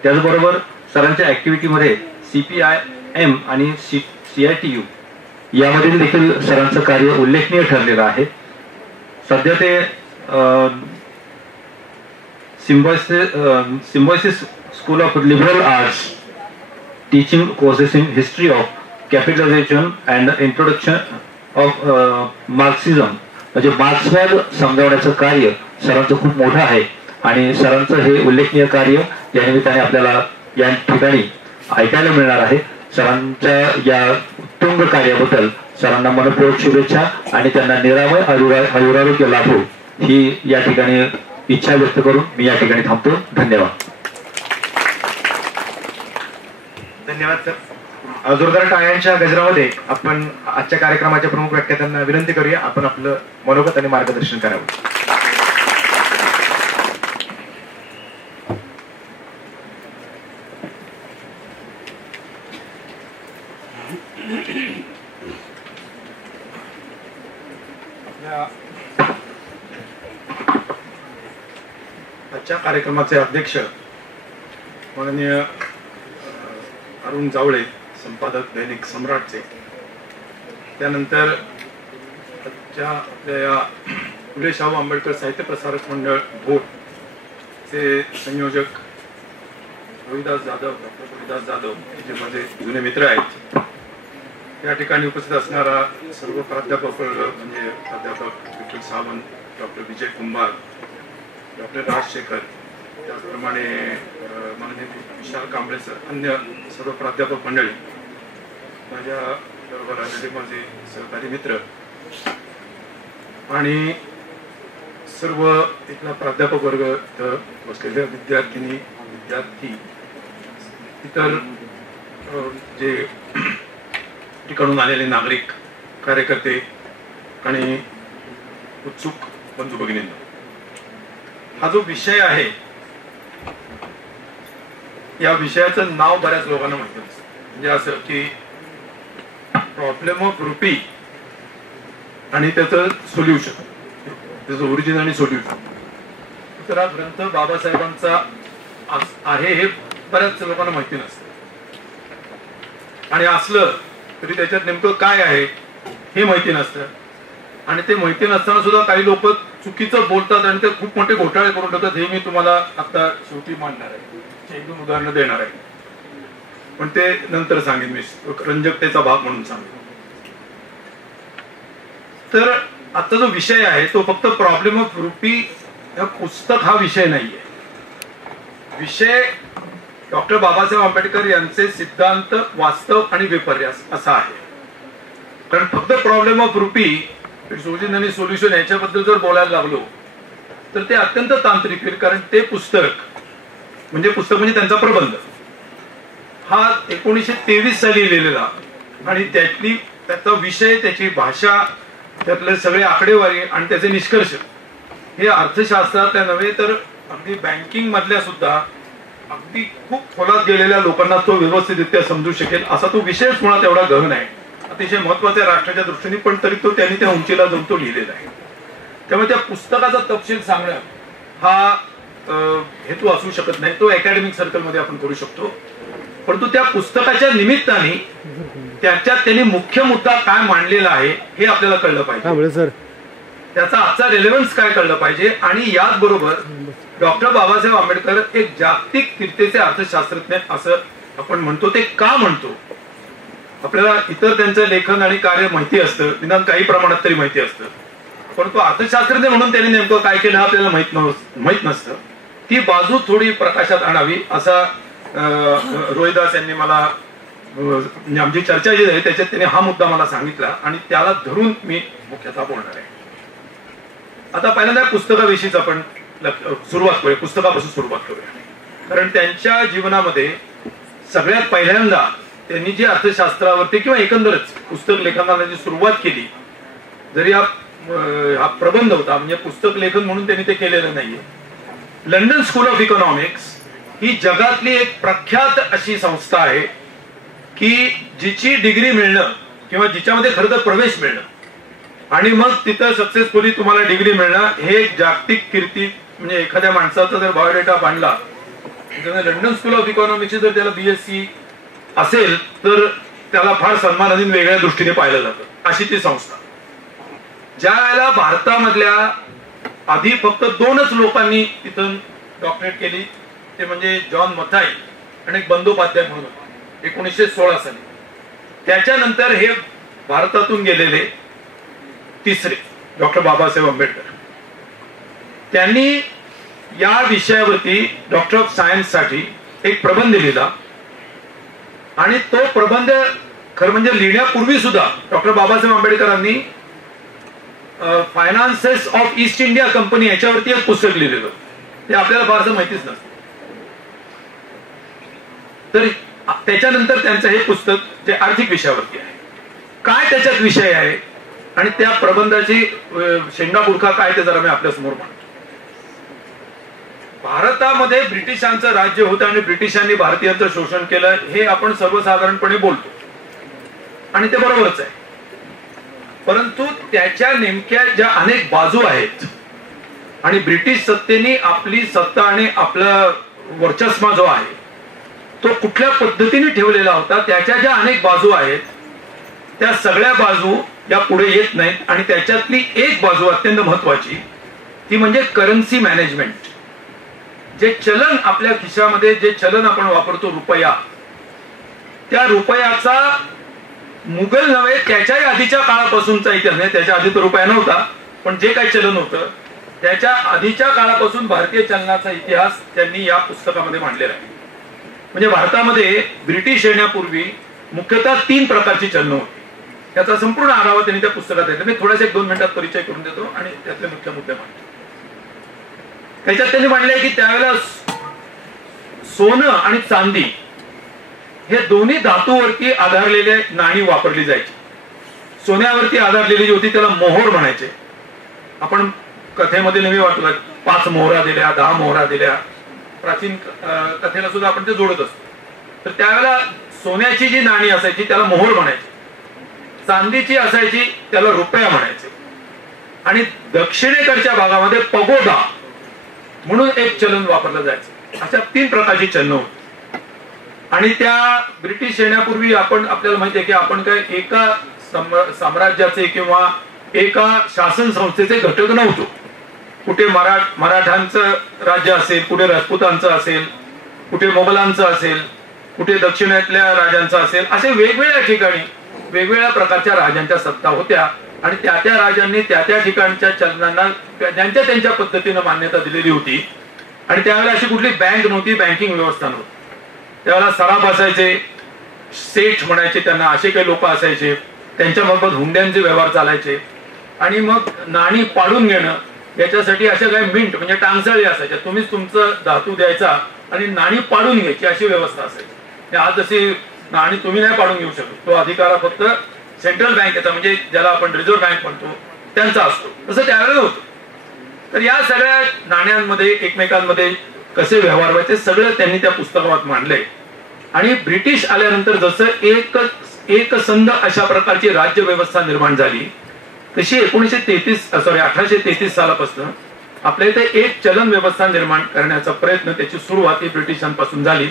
त्याचबरोबर सरांच्या ऍक्टिव्हिटीमध्ये CPIM आणि CITU यामधील देखील सरांचं कार्य उल्लेखनीय ठरलेलं आहे. सध्या ते Symbiosis school of liberal arts teaching courses in history of capitalization and introduction of Marxism म्हणजे मार्क्सवाद समजावण्याचं कार्य सरांचं खूप मोठं आहे आणि सरांचं हे उल्लेखनीय कार्य या निमित्ताने आपल्याला या ठिकाणी ऐकायला मिळणार आहे. सरांच्या या उत्तुंग कार्याबद्दल सरांना मनपूर्वक शुभेच्छा आणि त्यांना निरामय आयुरारोग्य लाभो ही या ठिकाणी इच्छा व्यक्त करून मी या ठिकाणी थांबतो. धन्यवाद. धन्यवाद सर. जोरदार टाळ्यांच्या गजरामध्ये आपण आजच्या कार्यक्रमाच्या प्रमुख व्याख्यात्यांना विनंती करूया, आपण आपलं मनोगत आणि मार्गदर्शन करावं. आजच्या कार्यक्रमाचे अध्यक्ष माननीय अरुण जावळे, संपादक दैनिक सम्राटचे, त्यानंतर आजच्या आपल्या या फुले शाहू आंबेडकर साहित्य प्रसारक मंडळ भोरचे संयोजक रोहिदास जाधव, डॉक्टर रोहिदास जाधव जे माझे जुने मित्र आहेत, या ठिकाणी उपस्थित असणारा सर्व प्राध्यापक म्हणजे प्राध्यापक विपुल सावंत, डॉक्टर विजय कुंभार, डॉक्टर राजशेखर, त्याचप्रमाणे माननीय विशाल कांबळे सर, अन्य सर्व प्राध्यापक मंडळी, माझ्या बरोबर आलेले माझे सहकारी मित्र आणि सर्व इथला प्राध्यापक वर्ग, इथं बसलेले विद्यार्थिनी, विद्यार्थी, इतर जे ठिकाणून आलेले नागरिक, कार्यकर्ते आणि उत्सुक बंधू भगिनींनो, हा जो विषय आहे या विषयाचं नाव बऱ्याच लोकांना माहिती नसतं. म्हणजे असं की प्रॉब्लेम ऑफ रुपी आणि त्याचं सोल्युशन, त्याचं ओरिजिन आणि सोल्युशन, तर हा ग्रंथ बाबासाहेबांचा आहे हे बऱ्याच लोकांना माहिती नसतं. आणि असलं तरी त्याच्यात नेमकं काय आहे हे माहिती नसतं. आणि ते माहिती नसताना सुद्धा काही लोक चुकीचं बोलतात आणि ते खूप मोठे घोटाळे करून टाकतात. हे मी तुम्हाला आता शेवटी मांडणार आहे, एक दोन उदाहरणं देणार आहे, पण ते नंतर सांगेन, मी रंजकतेचा भाग म्हणून सांगेन. तर आता जो विषय आहे तो फक्त प्रॉब्लेम ऑफ रुपी या पुस्तक हा विषय नाहीये. विषय डॉक्टर बाबासाहेब आंबेडकर यांचे सिद्धांत, वास्तव आणि विपर्यास असा आहे. कारण फक्त प्रॉब्लेम ऑफ रुपी ओरिजिन आणि सोल्युशन याच्याबद्दल जर बोलायला लागलो तर ते अत्यंत तांत्रिक होईल. कारण ते पुस्तक म्हणजे त्यांचा प्रबंध हा 1923 साली लिहिलेला आणि त्याचा विषय, त्याची भाषा, त्यातले सगळे आकडेवारी आणि त्याचे निष्कर्ष हे अर्थशास्त्रातल्या नव्हे तर अगदी बँकिंग मधल्या सुद्धा अगदी खूप खोलात गेलेल्या लोकांना तो व्यवस्थितरित्या समजू शकेल असा तो विषयच मुळात एवढा गहन आहे, अतिशय महत्वाचा राष्ट्राच्या दृष्टीने. पण तरी तो त्यांनी त्या उंचीला जाऊन तो लिहिलेला आहे. त्यामुळे त्या पुस्तकाचा तपशील सांगणं हा हेतू असू शकत नाही. तो अकॅडमिक सर्कलमध्ये आपण करू शकतो. परंतु त्या पुस्तकाच्या निमित्ताने त्याच्यात त्यांनी मुख्य मुद्दा काय मांडलेला आहे हे आपल्याला कळलं पाहिजे. त्याचा आजचा रेलेव्हन्स काय कळलं पाहिजे. आणि याचबरोबर डॉक्टर बाबासाहेब आंबेडकर एक जागतिक कीर्तीचे अर्थशास्त्रज्ञ असं आपण म्हणतो. ते का म्हणतो? आपल्याला इतर त्यांचं लेखन आणि कार्य माहिती असतं, निदान काही प्रमाणात तरी माहिती असतं. परंतु अर्थशास्त्रज्ञ म्हणून त्यांनी नेमकं काय केलं आपल्याला माहित नसतं. ती बाजू थोडी प्रकाशात आणावी असा रोहिदास यांनी मला, आमची चर्चा जी झाली त्याच्यात त्यांनी हा मुद्दा मला सांगितला आणि त्याला धरून मी मुख्यतः बोलणार आहे. आता पहिल्यांदा पुस्तकाविषयीच आपण सुरुवात करूया, पुस्तकापासून सुरुवात करूया. कारण त्यांच्या जीवनामध्ये सगळ्यात पहिल्यांदा त्यांनी जी अर्थशास्त्रावरती किंवा एकंदरच पुस्तक लेखनाला जी सुरुवात केली, जरी हा प्रबंध होता म्हणजे पुस्तक लेखन म्हणून त्यांनी ते केलेलं नाहीये. लंडन स्कूल ऑफ इकॉनॉमिक्स ही जगातली एक प्रख्यात अशी संस्था आहे की जिची डिग्री मिळणं किंवा जिच्यामध्ये खरं तर प्रवेश मिळणं आणि मग तिथं सक्सेसफुली तुम्हाला डिग्री मिळणं हे एक जागतिक कीर्ती. म्हणजे एखाद्या माणसाचा जर बायोडेटा बांधला, लंडन स्कूल ऑफ इकॉनॉमिक्स जर त्याला BSc असेल तर त्याला फार सन्मानाधीन वेगळ्या दृष्टीने पाहिलं जातं. अशी ती संस्था. ज्या वेळेला भारतामधल्या आधी फक्त 2च लोकांनी तिथून डॉक्टरेट केली, ते म्हणजे जॉन मथाई आणि एक बंदोपाध्याय म्हणून 1916 साली. त्याच्यानंतर हे भारतातून गेलेले तिसरे डॉक्टर बाबासाहेब आंबेडकर. त्यांनी या विषयावरती डॉक्टर ऑफ सायन्स साठी एक प्रबंध लिहिला आणि तो प्रबंध खरं म्हणजे लिहिण्यापूर्वी सुद्धा डॉक्टर बाबासाहेब आंबेडकरांनी finances of east India company याच्यावरती एक पुस्तक लिहिलेलं. ते आपल्याला फारसं माहितीच नसतं. तर त्याच्यानंतर त्यांचं हे पुस्तक जे आर्थिक विषयावरती आहे. काय त्याच्यात विषय आहे आणि त्या प्रबंधाची शेंगापुरखा काय ते जरा मी आपल्या समोर मांडतो. भारतामध्ये ब्रिटिशांचं राज्य होतं आणि ब्रिटिशांनी भारतीयांचं शोषण केलं हे आपण सर्वसाधारणपणे बोलतो आणि ते बरोबरच आहे. परंतु त्याच्या नेमक्या ज्या अनेक बाजू आहेत आणि ब्रिटिश सत्तेने आपली सत्ता आणि आपला वर्चस्व जो आहे तो कुठल्या पद्धतीने ठेवलेला होता, त्याच्या ज्या अनेक बाजू आहेत त्या सगळ्या बाजू या पुढे येत नाहीत. आणि त्याच्यातली एक बाजू अत्यंत महत्वाची ती म्हणजे करन्सी मॅनेजमेंट. जे चलन आपल्या खिशामध्ये, जे चलन आपण वापरतो रुपया, त्या रुपयाचा मुघल नव्हे त्याच्याही आधीच्या काळापासूनचा इतिहास नाही. त्याच्या आधी तर रुपया नव्हता, पण जे काही चलन होतं त्याच्या आधीच्या काळापासून भारतीय चलनाचा इतिहास त्यांनी या पुस्तकामध्ये मांडलेला आहे. म्हणजे भारतामध्ये ब्रिटिश येण्यापूर्वी मुख्यतः 3 प्रकारची चलनं होती. त्याचा संपूर्ण आढावा त्यांनी त्या पुस्तकात येतो. मी थोड्याशा 1-2 मिनिटात परिचय करून देतो आणि त्यातले मुख्य मुद्दे मांडतो. त्याच्यात त्यांनी मांडले की त्यावेळेला सोनं आणि चांदी हे दोन्ही धातूवरती आधारलेले नाणी वापरली जायची. सोन्यावरती आधारलेली जी होती त्याला मोहोर म्हणायचे. आपण कथेमध्ये नेहमी वाटतो 5 मोहरा दिल्या, 10 मोहरा दिल्या. प्राचीन कथेला सुद्धा आपण ते जोडत असतो. तर त्यावेळेला सोन्याची जी नाणी असायची त्याला मोहोर म्हणायची, चांदीची असायची त्याला रुपया म्हणायचे आणि दक्षिणेकडच्या भागामध्ये पगोडा म्हणून एक चलन वापरलं जायचं. अशा 3 प्रकारची चलन होती. आणि त्या ब्रिटिश येण्यापूर्वी आपल्याला माहिती आहे की आपण काय एका साम्राज्याचे किंवा एका शासन संस्थेचे घटक नव्हतो. कुठे मराठ्यांचं राज्य असेल, कुठे राजपुतांचं असेल, कुठे मोगलांचं असेल, कुठे दक्षिणेतल्या राजांचं असेल, असे वेगवेगळ्या ठिकाणी वेगवेगळ्या प्रकारच्या राजांच्या सत्ता होत्या आणि त्या राजांनी त्या ठिकाणच्या चलनांना त्यांच्या पद्धतीनं मान्यता दिलेली होती. आणि त्यावेळेला अशी कुठली बँक नव्हती, बँकिंग व्यवस्था नव्हती. त्यावेळेला सराफ असायचे, सेठ म्हणायचे त्यांना, असे काही लोक असायचे त्यांच्यामार्फत हुंड्यांचे व्यवहार चालायचे आणि मग नाणी पाडून घेणं याच्यासाठी अशा काही मिंट म्हणजे टांगसाळी असायच्या, तुम्हीच तुमचं धातू द्यायचा आणि नाणी पाडून घ्यायची अशी व्यवस्था असायची. आज अशी नाणी तुम्ही नाही पाडून घेऊ शकत, तो अधिकार फक्त सेंट्रल बँकेचा म्हणजे ज्याला आपण रिझर्व्ह बँक म्हणतो त्यांचा असतो, तसं त्यावेळेला होतं. तर या सगळ्या नाण्यांमध्ये एकमेकांमध्ये कसे व्यवहार व्हायचे सगळं त्यांनी त्या पुस्तकात मांडलंय. आणि ब्रिटिश आल्यानंतर जसं एकसंध अशा प्रकारची राज्य व्यवस्था निर्माण झाली तशी 1833 सालापासून आपल्या इथे एक चलन व्यवस्था निर्माण करण्याचा प्रयत्न, त्याची सुरुवात ही ब्रिटिशांपासून झाली.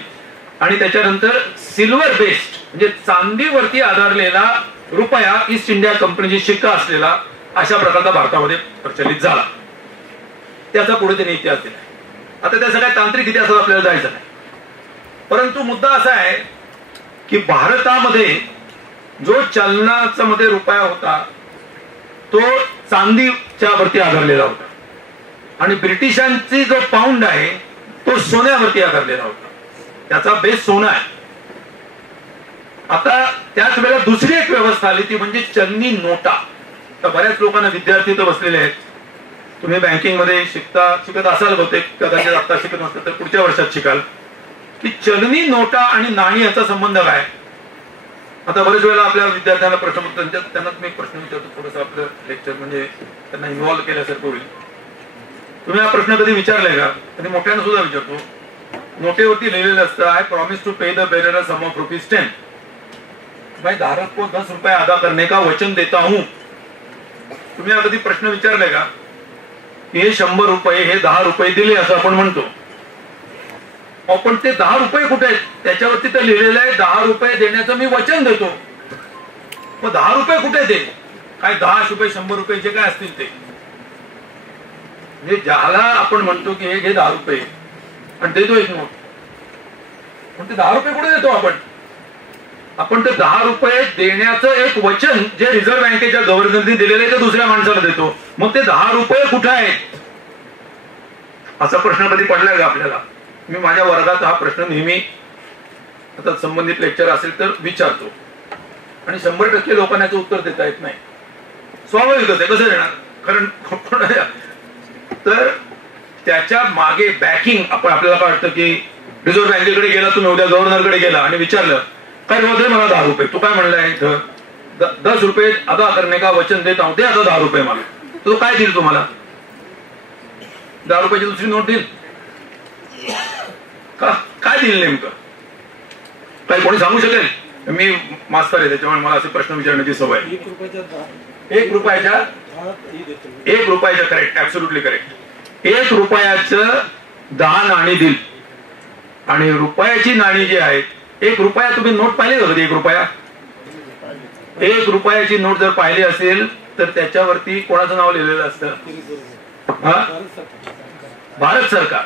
आणि त्याच्यानंतर सिल्वर बेस्ड म्हणजे चांदीवरती आधारलेला रुपया, ईस्ट इंडिया कंपनीची शिक्का असलेला अशा प्रकारचा भारतामध्ये प्रचलित झाला. त्याचा पुढे त्यांनी इतिहास दिला. आता त्या सगळ्या तांत्रिक इतिहासात आपल्याला जायचं नाही, परंतु मुद्दा असा आहे की भारतामध्ये जो चलनाचा मध्ये रुपया होता तो चांदीच्या वरती आधारलेला होता आणि ब्रिटिशांची जो पाऊंड आहे तो सोन्यावरती आधारलेला होता, त्याचा बेस सोना आहे. आता त्याच वेळेला दुसरी एक व्यवस्था आली ती म्हणजे चलनी नोटा. तर बऱ्याच लोकांना विद्यार्थी तर बसलेले आहेत, तुम्ही बँकिंग मध्ये शिकत असाल बहुतेक, कदाचित आता शिकत नसतं तर पुढच्या वर्षात शिकाल की चलनी नोटा आणि नाणी याचा संबंध काय. आता बरेच वेळेला आपल्या विद्यार्थ्यांना प्रश्न त्यांना मी प्रश्न विचारतो, थोडंसं आपलं लेक्चर म्हणजे त्यांना इन्व्हॉल्व्ह केल्यासारखं होईल. तुम्ही हा प्रश्न कधी विचारलाय का? कधी मोठ्यानं सुद्धा विचारतो. नोटेवरती लिहिलेलं असतं I promise to pay the bearer sum of ₹10. मैं धारक को 10 रुपये अदा करने का वचन देता हूं. तुम्ही हा कधी प्रश्न विचारलाय का? हे 100 रुपये हे 10 रुपये दिले असं आपण म्हणतो, पण ते 10 रुपये कुठे आहेत? त्याच्यावरती तर लिहिलेलं आहे 10 रुपये देण्याचं मी वचन देतो. मग 10 रुपये कुठे ते? काय 10 रुपये 100 रुपये जे काय असतील ते, म्हणजे ज्याला आपण म्हणतो की हे घे 10 रुपये आणि देतो एक नोट, पण ते 10 रुपये कुठे देतो आपण ते 10 रुपये देण्याचं एक वचन जे रिझर्व्ह बँकेच्या गव्हर्नरने दिलेलं आहे ते दुसऱ्या माणसाला देतो. मग ते 10 रुपये कुठे आहेत असा प्रश्न कधी पडलाय का आपल्याला? मी माझ्या वर्गात हा प्रश्न नेहमी आता संबंधित लेक्चर असेल तर विचारतो आणि 100% लोकांना याचं उत्तर देता येत नाही. स्वाभाविकच आहे, कसं देणार? कारण तर त्याच्या मागे बॅकिंग आपल्याला काय वाटतं की रिझर्व्ह बँकेकडे गेला, तुम्ही उद्या गव्हर्नरकडे गेला आणि विचारलं काय होते मला 10 रुपये, तू काय म्हणलाय इथं 10 रुपये अदा करणे का वचन देत आहोत, ते आता 10 रुपये मला, तो काय देईल तुम्हाला? 10 रुपयाची दुसरी नोट देईल का? काय देईल नेमकं? काही कोणी सांगू शकेल? मी मास्तर आहे त्याच्यामुळे मला असे प्रश्न विचारण्याची सवय. 1 रुपयाच्या करेक्ट, ऍब्सोल्युटली करेक्ट. 1 रुपयाचं 10 नाणी देईल आणि रुपयाची नाणी जी आहेत, 1 रुपया तुम्ही नोट पाहिली का कधी? 1 रुपया 1 रुपयाची नोट जर पाहिली असेल तर त्याच्यावरती कोणाचं नाव लिहिलेलं असतं? भारत सरकार,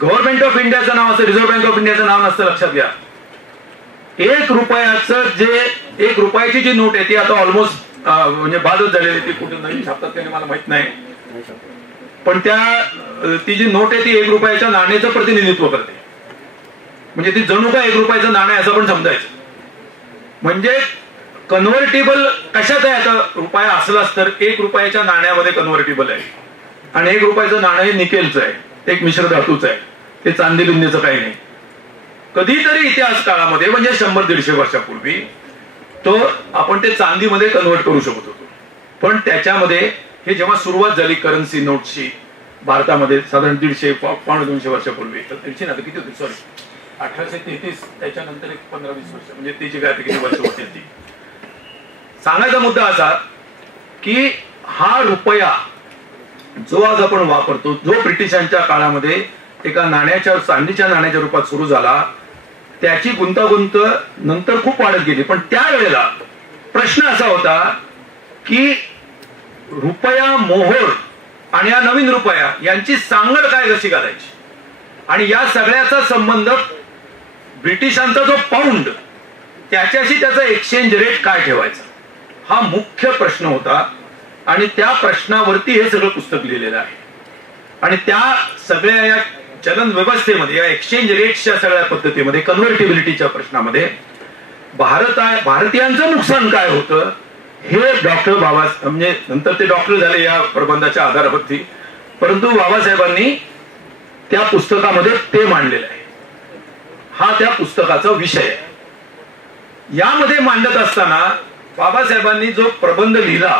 गव्हर्नमेंट ऑफ इंडियाचं नाव असतं, रिझर्व्ह बँक ऑफ इंडियाचं नाव नसतं, लक्षात घ्या. 1 रुपयाचं जे 1 रुपयाची जी नोट आहे ती आता ऑलमोस्ट म्हणजे बादच झालेली, ती कुठे नवीन छापतात त्याने मला माहित नाही, पण ती जी नोट आहे ती 1 रुपयाच्या नाण्याचं प्रतिनिधित्व करते. म्हणजे ती जणू का 1 रुपयाचं नाणं आहे असं पण समजायचं. म्हणजे कन्व्हर्टेबल कशात आहे? आता रुपया असलाच तर 1 रुपयाच्या नाण्यामध्ये कन्व्हर्टेबल आहे आणि 1 रुपयाचं नाणं हे निकेलचं आहे, एक मिश्र धातूचं आहे, ते चांदी बिंदीचं काही नाही. कधीतरी इतिहास काळामध्ये म्हणजे 100-150 वर्षापूर्वी तो आपण ते चांदीमध्ये कन्व्हर्ट करू शकत होतो. पण त्याच्यामध्ये हे जेव्हा सुरुवात झाली करन्सी नोटची भारतामध्ये साधारण 150-200 वर्षापूर्वी, तर 150 ना किती होती, सॉरी 1833, त्याच्यानंतर एक 15-20 वर्ष म्हणजे त्याची काय किती वर्ष होतील ती. सांगायचा मुद्दा असा की हा रुपया जो आज आपण वापरतो, जो ब्रिटिशांच्या काळामध्ये एका नाण्याच्या चांदीच्या नाण्याच्या रूपात सुरू झाला, त्याची गुंतागुंत नंतर खूप वाढत गेली. पण त्यावेळेला प्रश्न असा होता की रुपया मोहोर आणि या नवीन रुपया यांची सांगड काय कशी घालायची, आणि या सगळ्याचा संबंध ब्रिटिशांचा जो पाऊंड त्याच्याशी त्याचा एक्सचेंज रेट काय ठेवायचा, हा मुख्य प्रश्न होता. आणि त्या प्रश्नावरती हे सगळं पुस्तक लिहिलेलं आहे. आणि त्या सगळ्या या चलन व्यवस्थेमध्ये, या एक्सचेंज रेटच्या सगळ्या पद्धतीमध्ये, कन्व्हर्टिबिलिटीच्या प्रश्नामध्ये भारतीयांचं नुकसान काय होतं हे डॉक्टर बाबासाहेब म्हणजे नंतर ते डॉक्टर झाले या प्रबंधाच्या आधारावरती, परंतु बाबासाहेबांनी त्या पुस्तकामध्ये ते मांडलेलं आहे. हा त्या पुस्तकाचा विषय आहे. यामध्ये मांडत असताना बाबासाहेबांनी जो प्रबंध लिहिला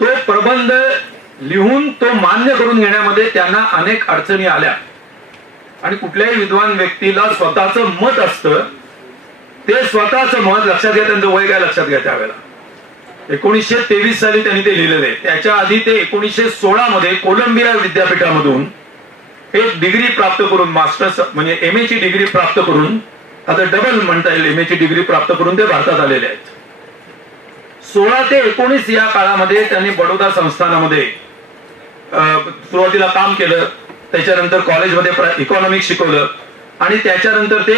तो प्रबंध लिहून तो मान्य करून घेण्यामध्ये त्यांना अनेक अडचणी आल्या. आणि कुठल्याही विद्वान व्यक्तीला स्वतःचं मत असतं, ते स्वतःचं मत लक्षात घ्या. त्यांचं वय काय लक्षात घ्या. त्यावेळेला 1923 साली त्यांनी ते लिहिलेलं आहे. त्याच्या आधी ते 1916 मध्ये कोलंबिया विद्यापीठामधून एक डिग्री प्राप्त करून, मास्टर्स म्हणजे MA ची डिग्री प्राप्त करून, आता डबल म्हणता येईल, MA ची डिग्री प्राप्त करून ते भारतात आलेले आहेत. 16 ते 19 या काळामध्ये त्यांनी बडोदा संस्थानामध्ये सुरुवातीला काम केलं. त्याच्यानंतर कॉलेजमध्ये इकॉनॉमिक्स शिकवलं आणि त्याच्यानंतर ते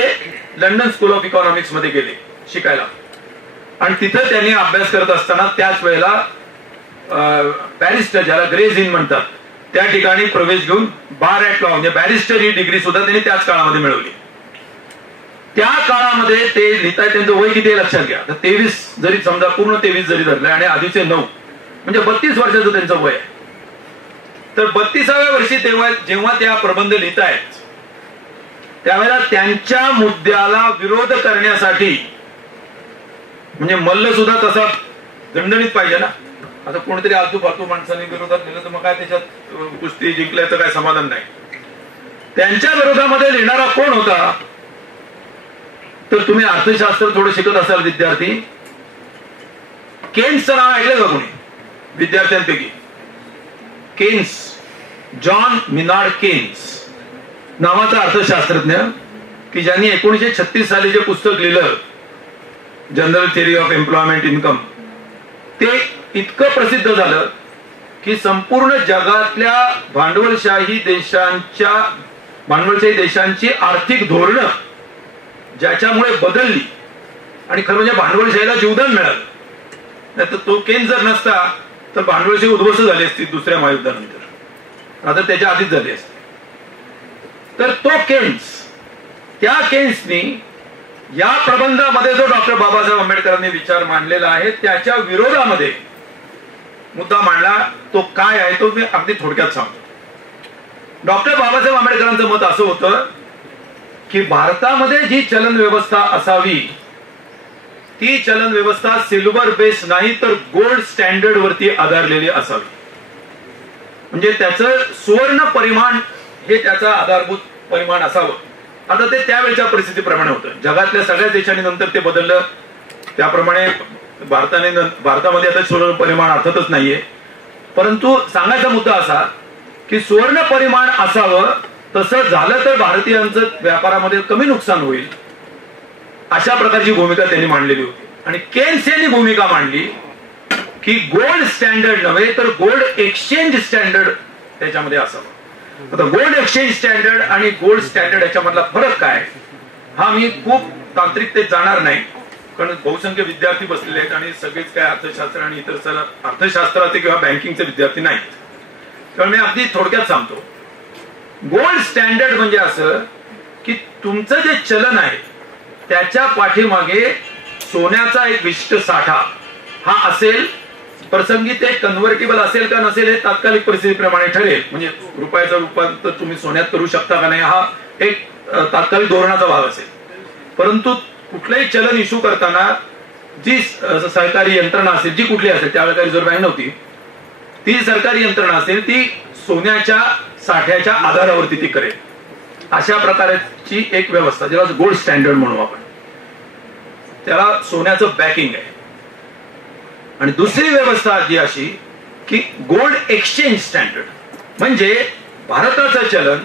लंडन स्कूल ऑफ इकॉनॉमिक्स मध्ये गेले शिकायला. आणि तिथं त्यांनी अभ्यास करत असताना त्याच वेळेला बॅरिस्टर, ज्याला ग्रेज इन म्हणतात, त्या ठिकाणी प्रवेश घेऊन बार ऍट लॉ म्हणजे बॅरिस्टर ही डिग्री सुद्धा त्यांनी त्याच काळामध्ये मिळवली. त्या काळामध्ये ते लिहिताय. त्यांचं वय किती लक्षात घ्या. तर 23 जरी समजा, पूर्ण 23 जरी धरलं आणि आधीचे 9 म्हणजे 32 वर्षाचं त्यांचं वय आहे. तर 32व्या वर्षी तेव्हा जेव्हा त्या प्रबंध लिहितायत त्यावेळेला त्यांच्या मुद्द्याला विरोध करण्यासाठी, म्हणजे मल्ल सुद्धा तसा दणदणीत पाहिजे ना. आता कोणीतरी आजू फालतू माणसाने विरोधात लिहिलं तर मग काय त्याच्यात कुस्ती जिंकल्याचं काय समाधान नाही. त्यांच्या विरोधामध्ये लिहिणारा कोण होता? तर तुम्ही अर्थशास्त्र थोडं शिकत असाल विद्यार्थी. केन्सचं नाव ऐकलं का कोणी विद्यार्थ्यांपैकी? केन्स, जॉन मिनार्ड केन्स नावाचा अर्थशास्त्रज्ञ, की ज्यांनी 1936 साली जे पुस्तक लिहिलं general theory of employment income, ते इतकं प्रसिद्ध झालं की संपूर्ण जगातल्या भांडवलशाही देशांची आर्थिक धोरणं ज्याच्यामुळे बदलली आणि खरं म्हणजे भांडवलशाहीला जीवदान मिळालं. नाही तर तो केन्स जर नसता तर भांडवलशाही उद्ध्वस्त झाली असती दुसऱ्या महायुद्धानंतर, आता त्याच्या आधीच झाली असती. तर तो केन्स, त्या केन्सनी या प्रबंधामध्ये जो डॉक्टर बाबासाहेब आंबेडकरांनी विचार मांडलेला आहे त्याच्या विरोधामध्ये मुद्दा मांडला. तो काय आहे तो मी अगदी थोडक्यात सांगतो. डॉक्टर बाबासाहेब आंबेडकरांचं मत असं होतं की भारतामध्ये जी चलन व्यवस्था असावी ती चलन व्यवस्था सिल्वर बेस नाही तर गोल्ड स्टँडर्ड वरती आधारलेली असावी. म्हणजे त्याचं सुवर्ण परिमाण हे त्याचा आधारभूत परिमाण असावं. आता ते त्यावेळच्या परिस्थितीप्रमाणे होतं. जगातल्या सगळ्या देशांनी नंतर ते बदललं. त्याप्रमाणे भारतामध्ये आता सुवर्ण परिमाण अर्थातच नाहीये. परंतु सांगायचा मुद्दा असा की सुवर्ण परिमाण असावं, तसं झालं तर भारतीयांचं व्यापारामध्ये कमी नुकसान होईल, अशा प्रकारची भूमिका त्यांनी मांडलेली होती. आणि केन्स यांनी भूमिका मांडली की गोल्ड स्टँडर्ड नव्हे तर गोल्ड एक्सचेंज स्टँडर्ड त्याच्यामध्ये असावं. आता गोल्ड एक्सचेंज स्टँडर्ड आणि गोल्ड स्टँडर्ड याच्यामधला फरक काय हा मी खूप तांत्रिकतेत जाणार नाही, कारण बहुसंख्य विद्यार्थी बसलेले आहेत आणि सगळेच काय अर्थशास्त्र आणि इतर अर्थशास्त्राचे किंवा बँकिंगचे विद्यार्थी नाहीत. त्यामुळे मी अगदी थोडक्यात सांगतो. गोल्ड स्टँडर्ड म्हणजे असं की तुमचं जे चलन आहे त्याच्या पाठीमागे सोन्याचा एक विशिष्ट साठा हा असेल. प्रसंगी ते कन्व्हर्टेबल असेल का नसेल हे तात्कालिक परिस्थितीप्रमाणे ठरेल. म्हणजे रुपयाचं रूपांतर तुम्ही सोन्यात करू शकता का नाही हा एक तात्कालिक धोरणाचा भाग असेल. परंतु कुठलंही चलन इश्यू करताना जी सरकारी यंत्रणा असेल, जी कुठली असेल, त्यावेळेला रिझर्व्ह बँक नव्हती, ती सरकारी यंत्रणा असेल ती सोन्याच्या साठ्याच्या आधारावरती ती करेल. अशा प्रकारची एक व्यवस्था ज्याला गोल्ड स्टँडर्ड म्हणू आपण, त्याला सोन्याचं बॅकिंग आहे. आणि दुसरी व्यवस्था जी अशी की गोल्ड एक्सचेंज स्टँडर्ड म्हणजे भारताचं चलन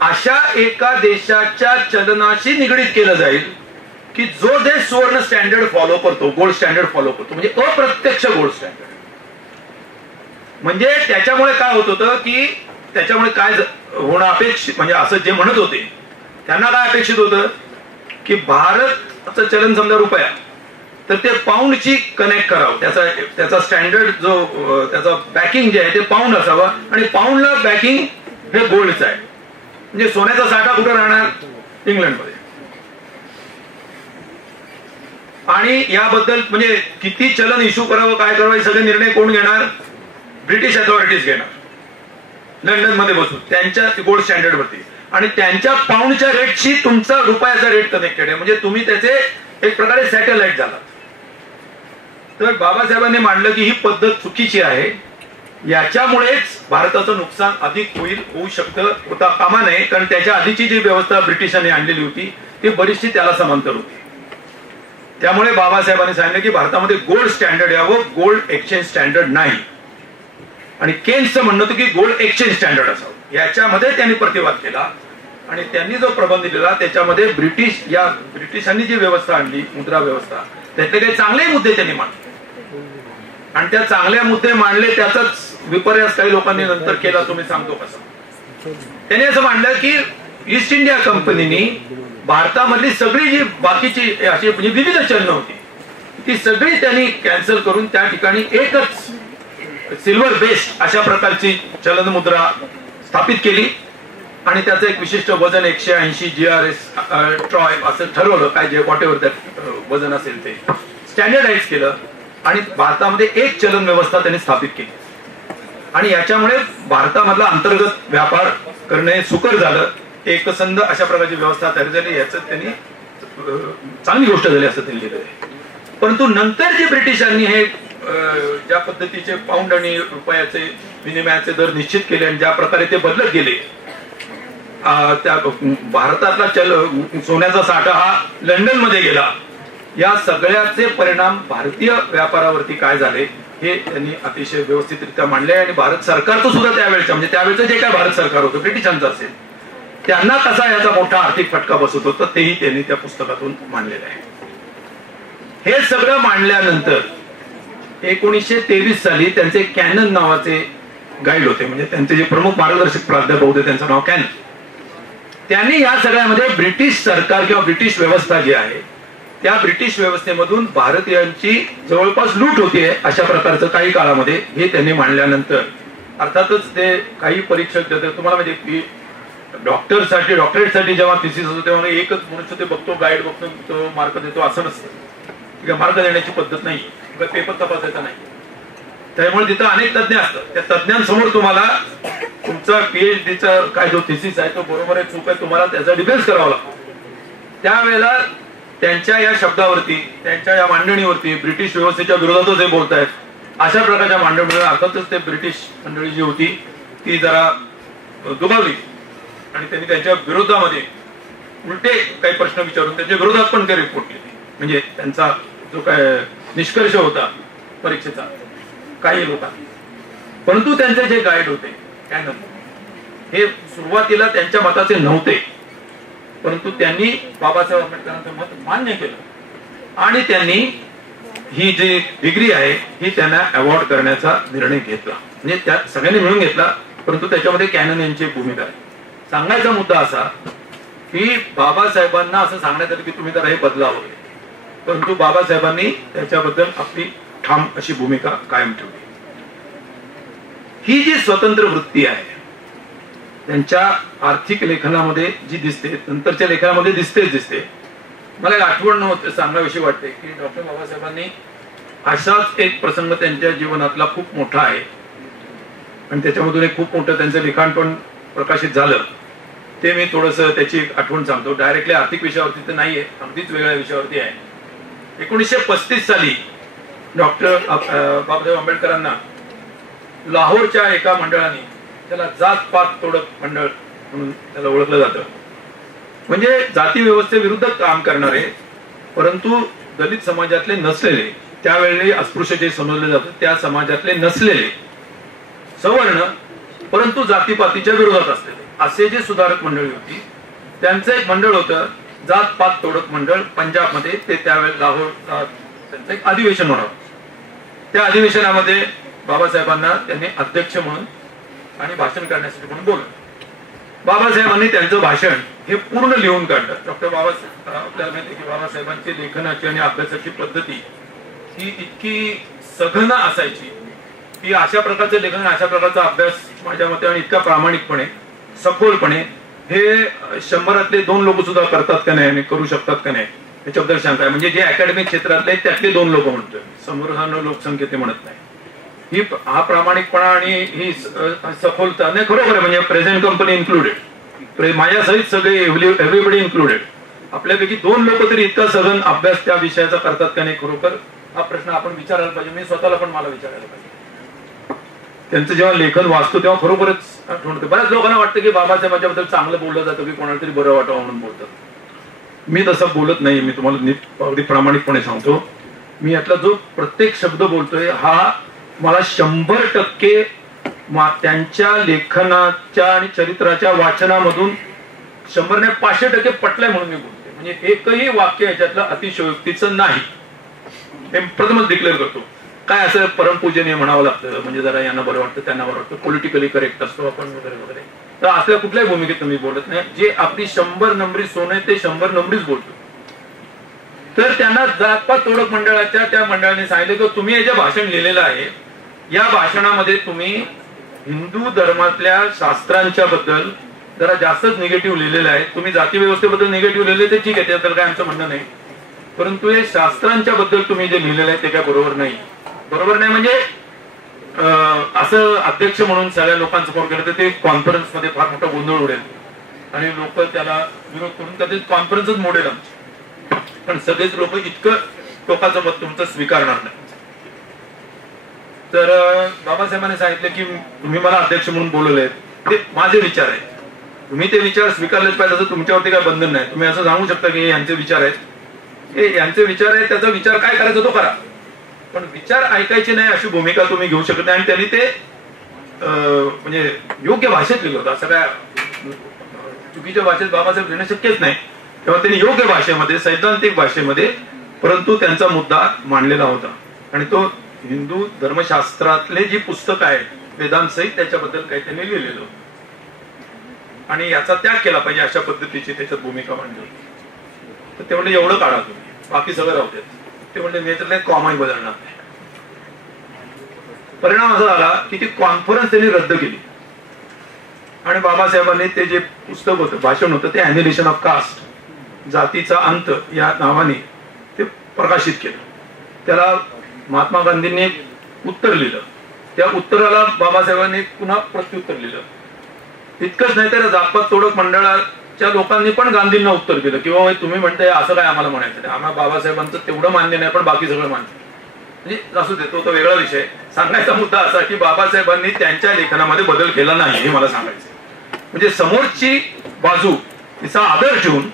अशा एका देशाच्या चलनाशी निगडीत केलं जाईल की जो देश सुवर्ण स्टँडर्ड फॉलो करतो, गोल्ड स्टँडर्ड फॉलो करतो, म्हणजे अप्रत्यक्ष गोल्ड स्टँडर्ड. म्हणजे त्याच्यामुळे काय होत होतं की त्याच्यामुळे काय होणं अपेक्षित, म्हणजे असं जे म्हणत होते त्यांना काय अपेक्षित होतं की भारतचं चलन समजा रुपया, तर ते पाऊंडची कनेक्ट करावं. त्याचा स्टँडर्ड जो त्याचा बॅकिंग जे आहे ते पाऊंड असावं आणि पाऊंडला बॅकिंग हे गोल्डचं आहे. म्हणजे सोन्याचा साठा कुठं राहणार? इंग्लंडमध्ये. आणि याबद्दल म्हणजे किती चलन इश्यू करावं, काय करावं, हे सगळे निर्णय कोण घेणार? ब्रिटिश अथॉरिटीज घेणार, लंडन मध्ये बसून त्यांच्या गोल्ड स्टँडर्ड वरती. आणि त्यांच्या पाऊंडच्या रेटशी तुमचा रुपयाचा रेट कनेक्टेड आहे, म्हणजे तुम्ही त्याचे एक प्रकारे सॅटेलाइट झालात. तर बाबासाहेबांनी मांडलं की ही पद्धत चुकीची आहे, याच्यामुळेच भारताचं नुकसान अधिक होऊ शकतं, होता कामा नये. कारण त्याच्या आधीची जी व्यवस्था ब्रिटिशांनी आणलेली होती ती बरीचशी त्याला समांतर होती. त्यामुळे बाबासाहेबांनी सांगितलं की भारतामध्ये गोल्ड स्टँडर्ड यावं, गोल्ड एक्सचेंज स्टँडर्ड नाही. आणि केन्सचं म्हणणं होतं की गोल्ड एक्सचेंज स्टँडर्ड असावं. याच्यामध्ये त्यांनी प्रतिवाद केला आणि त्यांनी जो प्रबंध दिला त्याच्यामध्ये ब्रिटिशांनी जी व्यवस्था आणली, मुद्रा व्यवस्था, त्यातले काही चांगले मुद्दे त्यांनी मांडले आणि त्या चांगल्या मुद्दे मांडले, त्याचाच विपर्यास काही लोकांनी नंतर केला. तुम्ही सांगतो कसं? त्यांनी असं मांडलं की ईस्ट इंडिया कंपनीने भारतामधली सगळी जी बाकीची अशी म्हणजे विविध चलनं होती ती सगळी त्यांनी कॅन्सल करून त्या ठिकाणी एकच सिल्वर बेस्ड अशा प्रकारची चलन मुद्रा स्थापित केली आणि त्याचं एक विशिष्ट वजन 180 GRS ट्रॉय असं ठरवलं, काय जे व्हॉट एव्हर दॅट वजन असेल ते स्टँडर्डाइज केलं आणि भारतामध्ये एक चलन व्यवस्था त्यांनी स्थापित केली. आणि याच्यामुळे भारतामधला अंतर्गत व्यापार करणे सुकर झालं, एकसंध अशा प्रकारची व्यवस्था तयार झाली. याचं त्यांनी चांगली गोष्ट झाली असं त्यांनी लिहिलं आहे. परंतु नंतर जे ब्रिटिशांनी हे ज्या पद्धतीचे पाऊंड आणि रुपयाचे विनिमयाचे दर निश्चित केले आणि ज्या प्रकारे ते बदलत गेले, त्या भारतातला सोन्याचा साठा हा लंडन मध्ये गेला, या सगळ्याचे परिणाम भारतीय व्यापारावरती काय झाले हे त्यांनी अतिशय व्यवस्थितरित्या मांडले. आणि भारत सरकारचं सुद्धा त्यावेळेचं म्हणजे त्यावेळेचं जे काय भारत सरकार होतं ब्रिटिशांचं असेल, त्यांना कसा याचा मोठा आर्थिक फटका बसत होता तेही त्यांनी त्या पुस्तकातून मांडलेलं आहे. हे सगळं मांडल्यानंतर 1923 साली त्यांचे कॅनन नावाचे गाईड होते, म्हणजे त्यांचे जे प्रमुख मार्गदर्शक प्राध्यापक होते त्यांचं नाव कॅनन. त्यांनी या सगळ्यामध्ये ब्रिटिश सरकार किंवा ब्रिटिश व्यवस्था जी आहे त्या ब्रिटिश व्यवस्थेमधून भारतीयांची जवळपास लूट होतीये अशा प्रकारचं काही काळामध्ये हे त्यांनी मांडल्यानंतर, अर्थातच ते काही परीक्षक देतात. तुम्हाला म्हणजे की डॉक्टरेटसाठी जेव्हा थिसिस असतो तेव्हा एकच मनुष्य ते बघतो, गाईड बघतो, तो मार्क देतो असं नसतं. मार्क देण्याची पद्धत नाही, पेपर तपासायचा नाही. त्यामुळे तिथं अनेक तज्ञ असतात, त्या तज्ञांसमोर तुम्हाला तुमचा PhDचा काय जो थिसिस आहे तो बरोबर आहे चूक आहे तुम्हाला त्याचा डिफेन्स करावा लागतो. त्यावेळेला त्यांच्या या शब्दावरती, त्यांच्या या मांडणीवरती ब्रिटिश व्यवस्थेच्या विरोधातच हे बोलतायत अशा प्रकारच्या मांडणीमुळे अर्थातच ते ब्रिटिश मंडळी जी होती ती जरा दुभावली आणि त्यांनी त्यांच्या विरोधामध्ये उलटे काही प्रश्न विचारून त्यांच्या विरोधात पण काही रिपोर्ट केली. म्हणजे त्यांचा जो काय निष्कर्ष होता परीक्षेचा काही लोकांनी, परंतु त्यांचे जे गाईड होते हे सुरुवातीला त्यांच्या मताचे नव्हते, परंतु त्यांनी बाबासाहेब आंबेडकरांचं मत मान्य केलं आणि त्यांनी ही जी डिग्री आहे ही त्यांना अवॉर्ड करण्याचा निर्णय घेतला. म्हणजे त्या सगळ्यांनी मिळून घेतला, परंतु त्याच्यामध्ये कॅनन यांची भूमिका आहे. सांगायचा मुद्दा असा की बाबासाहेबांना असं सांगण्यात आलं की तुम्ही जरा हे बदलावं, परंतु बाबासाहेबांनी त्याच्याबद्दल आपली ठाम अशी भूमिका कायम ठेवली. ही जी स्वतंत्र वृत्ती आहे त्यांच्या आर्थिक लेखनामध्ये जी दिसते, नंतरच्या लेखनामध्ये दिसते. मला एक आठवण सांगण्याविषयी वाटते की डॉक्टर बाबासाहेबांनी असाच एक प्रसंग त्यांच्या जीवनातला खूप मोठा आहे आणि त्याच्यामधून एक खूप मोठं त्यांचं लिखाण पण प्रकाशित झालं. ते मी थोडंसं त्याची एक आठवण सांगतो. डायरेक्टली आर्थिक विषयावरती तर नाहीये, अगदीच वेगळ्या विषयावरती आहे. 1935 साली डॉक्टर बाबासाहेब आंबेडकरांना लाहोरच्या एका मंडळाने, त्याला जात पात तोडक मंडळ म्हणून त्याला ओळखलं जातं, म्हणजे जाती व्यवस्थेविरुद्ध काम करणारे परंतु दलित समाजातले नसलेले, त्यावेळी अस्पृश्य जे समजले जातं त्या समाजातले नसलेले सवर्ण परंतु जातीपातीच्या विरोधात असलेले असे जे सुधारक मंडळी होती, त्यांचं एक मंडळ होतं जात पात तोडक मंडळ पंजाबमध्ये. ते त्यावेळेस लाहोर त्यांचं एक अधिवेशन होणार. त्या अधिवेशनामध्ये बाबासाहेबांना त्यांनी अध्यक्ष म्हणून आणि भाषण करण्यासाठी म्हणून बोलवलं. बाबासाहेबांनी त्यांचं भाषण हे पूर्ण लिहून काढलं. डॉक्टर बाबासाहेब आपल्याला माहिती की बाबासाहेबांची लेखनाची आणि अभ्यासाची पद्धती ही इतकी सघन असायची की अशा प्रकारचं लेखन, अशा प्रकारचा अभ्यास माझ्या मते आणि इतका प्रामाणिकपणे सखोलपणे हे 100 लोक सुद्धा करतात का नाही आणि करू शकतात का नाही याच्याबद्दल शंका आहे. म्हणजे जे अकॅडमिक क्षेत्रातले त्यातले 2 लोक म्हणतोय, समोर लोकसंख्या ते म्हणत नाही. हा प्रामाणिकपणा आणि ही सखोलता नाही खरोखर आहे. म्हणजे प्रेझेंट कंपनी इन्क्लुडेड, माझ्यासहित सगळे एव्हरीबडी इन्क्लुडेड, आपल्यापैकी 2 लोक तरी इतका सघन अभ्यास त्या विषयाचा करतात का नाही, खरोखर हा प्रश्न आपण विचारायला पाहिजे. मी स्वतःला पण मला विचारायला पाहिजे. त्यांचं जेव्हा लेखन वाचतो तेव्हा खरोखरच आठवण. बऱ्याच लोकांना वाटतं की बाबासाहेबांच्याबद्दल चांगलं बोललं जातं की कोणाला तरी बरं वाटावं म्हणून बोलतात. मी तसं बोलत नाही. मी तुम्हाला अगदी प्रामाणिकपणे सांगतो, मी यातला जो प्रत्येक शब्द बोलतोय हा मला 100% त्यांच्या लेखनाच्या आणि चरित्राच्या वाचनामधून 100 नाही 500% पटलाय म्हणून मी बोलतोय. म्हणजे एकही वाक्य याच्यातलं अतिशयोक्तीचं नाही, हे प्रथमच डिक्लेअर करतो. काय असं परमपूजनीय म्हणावं लागतं, म्हणजे जरा यांना बरं वाटतं त्यांना बरं वाटतं, पॉलिटिकली करेक्ट असतो आपण वगैरे वगैरे, तर असल्या कुठल्याही भूमिकेत मी बोलत नाही. जे आपली 100 नंबरी सोनं आहे ते 100 नंबरीच बोलतो. तर त्यांना जातपात तोडक मंडळाच्या त्या मंडळाने सांगितलं की तुम्ही हे जे भाषण लिहिलेलं आहे या भाषणामध्ये तुम्ही हिंदू धर्मातल्या शास्त्रांच्या बद्दल जरा जास्तच निगेटिव्ह लिहिलेलं आहे. तुम्ही जाती व्यवस्थेबद्दल निगेटिव्ह लिहिले ते ठीक आहे, त्याबद्दल काय आमचं म्हणणं नाही, परंतु हे शास्त्रांच्या बद्दल तुम्ही जे लिहिलेलं आहे ते काय बरोबर नाही. बरोबर नाही म्हणजे असं अध्यक्ष म्हणून सगळ्या लोकांसमोर केलं तर ते कॉन्फरन्समध्ये फार मोठा गोंधळ उडेल आणि लोक त्याला विरोध करून कधीच कॉन्फरन्सच मोडेल आमची. पण सगळेच लोक इतकं टोकाचं मत तुमचं स्वीकारणार नाही. तर बाबासाहेबांनी सांगितलं की तुम्ही मला अध्यक्ष म्हणून बोलवले, ते माझे विचार आहेत, तुम्ही ते विचार स्वीकारलेच पाहिजे, असं तुमच्यावरती काय बंधन नाही. तुम्ही असं सांगू शकता की यांचे विचार आहेत, हे यांचे विचार आहेत, त्याचा विचार काय करायचा तो करा, पण विचार ऐकायचे नाही अशी भूमिका तुम्ही घेऊ शकत नाही. आणि त्यांनी ते म्हणजे योग्य भाषेत लिहिलं होतं. असं काय चुकीच्या भाषेत बाबासाहेब लिहिणं शक्यच नाही. तेव्हा त्यांनी योग्य भाषेमध्ये सैद्धांतिक भाषेमध्ये परंतु त्यांचा मुद्दा मांडलेला होता. आणि तो हिंदू धर्मशास्त्रातले जी पुस्तकं आहेत वेदांतसहित त्याच्याबद्दल काही त्यांनी लिहिलेलं होतं आणि याचा त्याग केला पाहिजे अशा पद्धतीची त्याच्यात भूमिका मांडली. तर ते म्हणजे एवढं काढा तुम्ही, बाकी सगळं राहू देत. ते म्हणजे मी तर कॉमाही बदलणार नाही. परिणाम असा झाला की ती कॉन्फरन्स त्यांनी रद्द केली आणि बाबासाहेबांनी ते जे पुस्तक होतं भाषण होतं ते ॲनिहिलेशन ऑफ कास्ट, जातीचा अंत या नावाने ते प्रकाशित केलं. त्याला महात्मा गांधींनी उत्तर लिहिलं, त्या उत्तराला बाबासाहेबांनी पुन्हा प्रत्युत्तर लिहिलं. इतकंच नाही तर जातपात तोडक मंडळाच्या लोकांनी पण गांधींना उत्तर दिलं की बाबा तुम्ही म्हणताय असं काय आम्हाला म्हणायचं नाही, आम्हाला बाबासाहेबांचं तेवढं मान्य नाही पण बाकी सगळं मान्य. म्हणजे असू देतो तो वेगळा विषय. सांगायचा मुद्दा असा की बाबासाहेबांनी त्यांच्या लेखनामध्ये बदल केला नाही हे मला सांगायचं. म्हणजे समोरची बाजू तिचा आदर ठेवून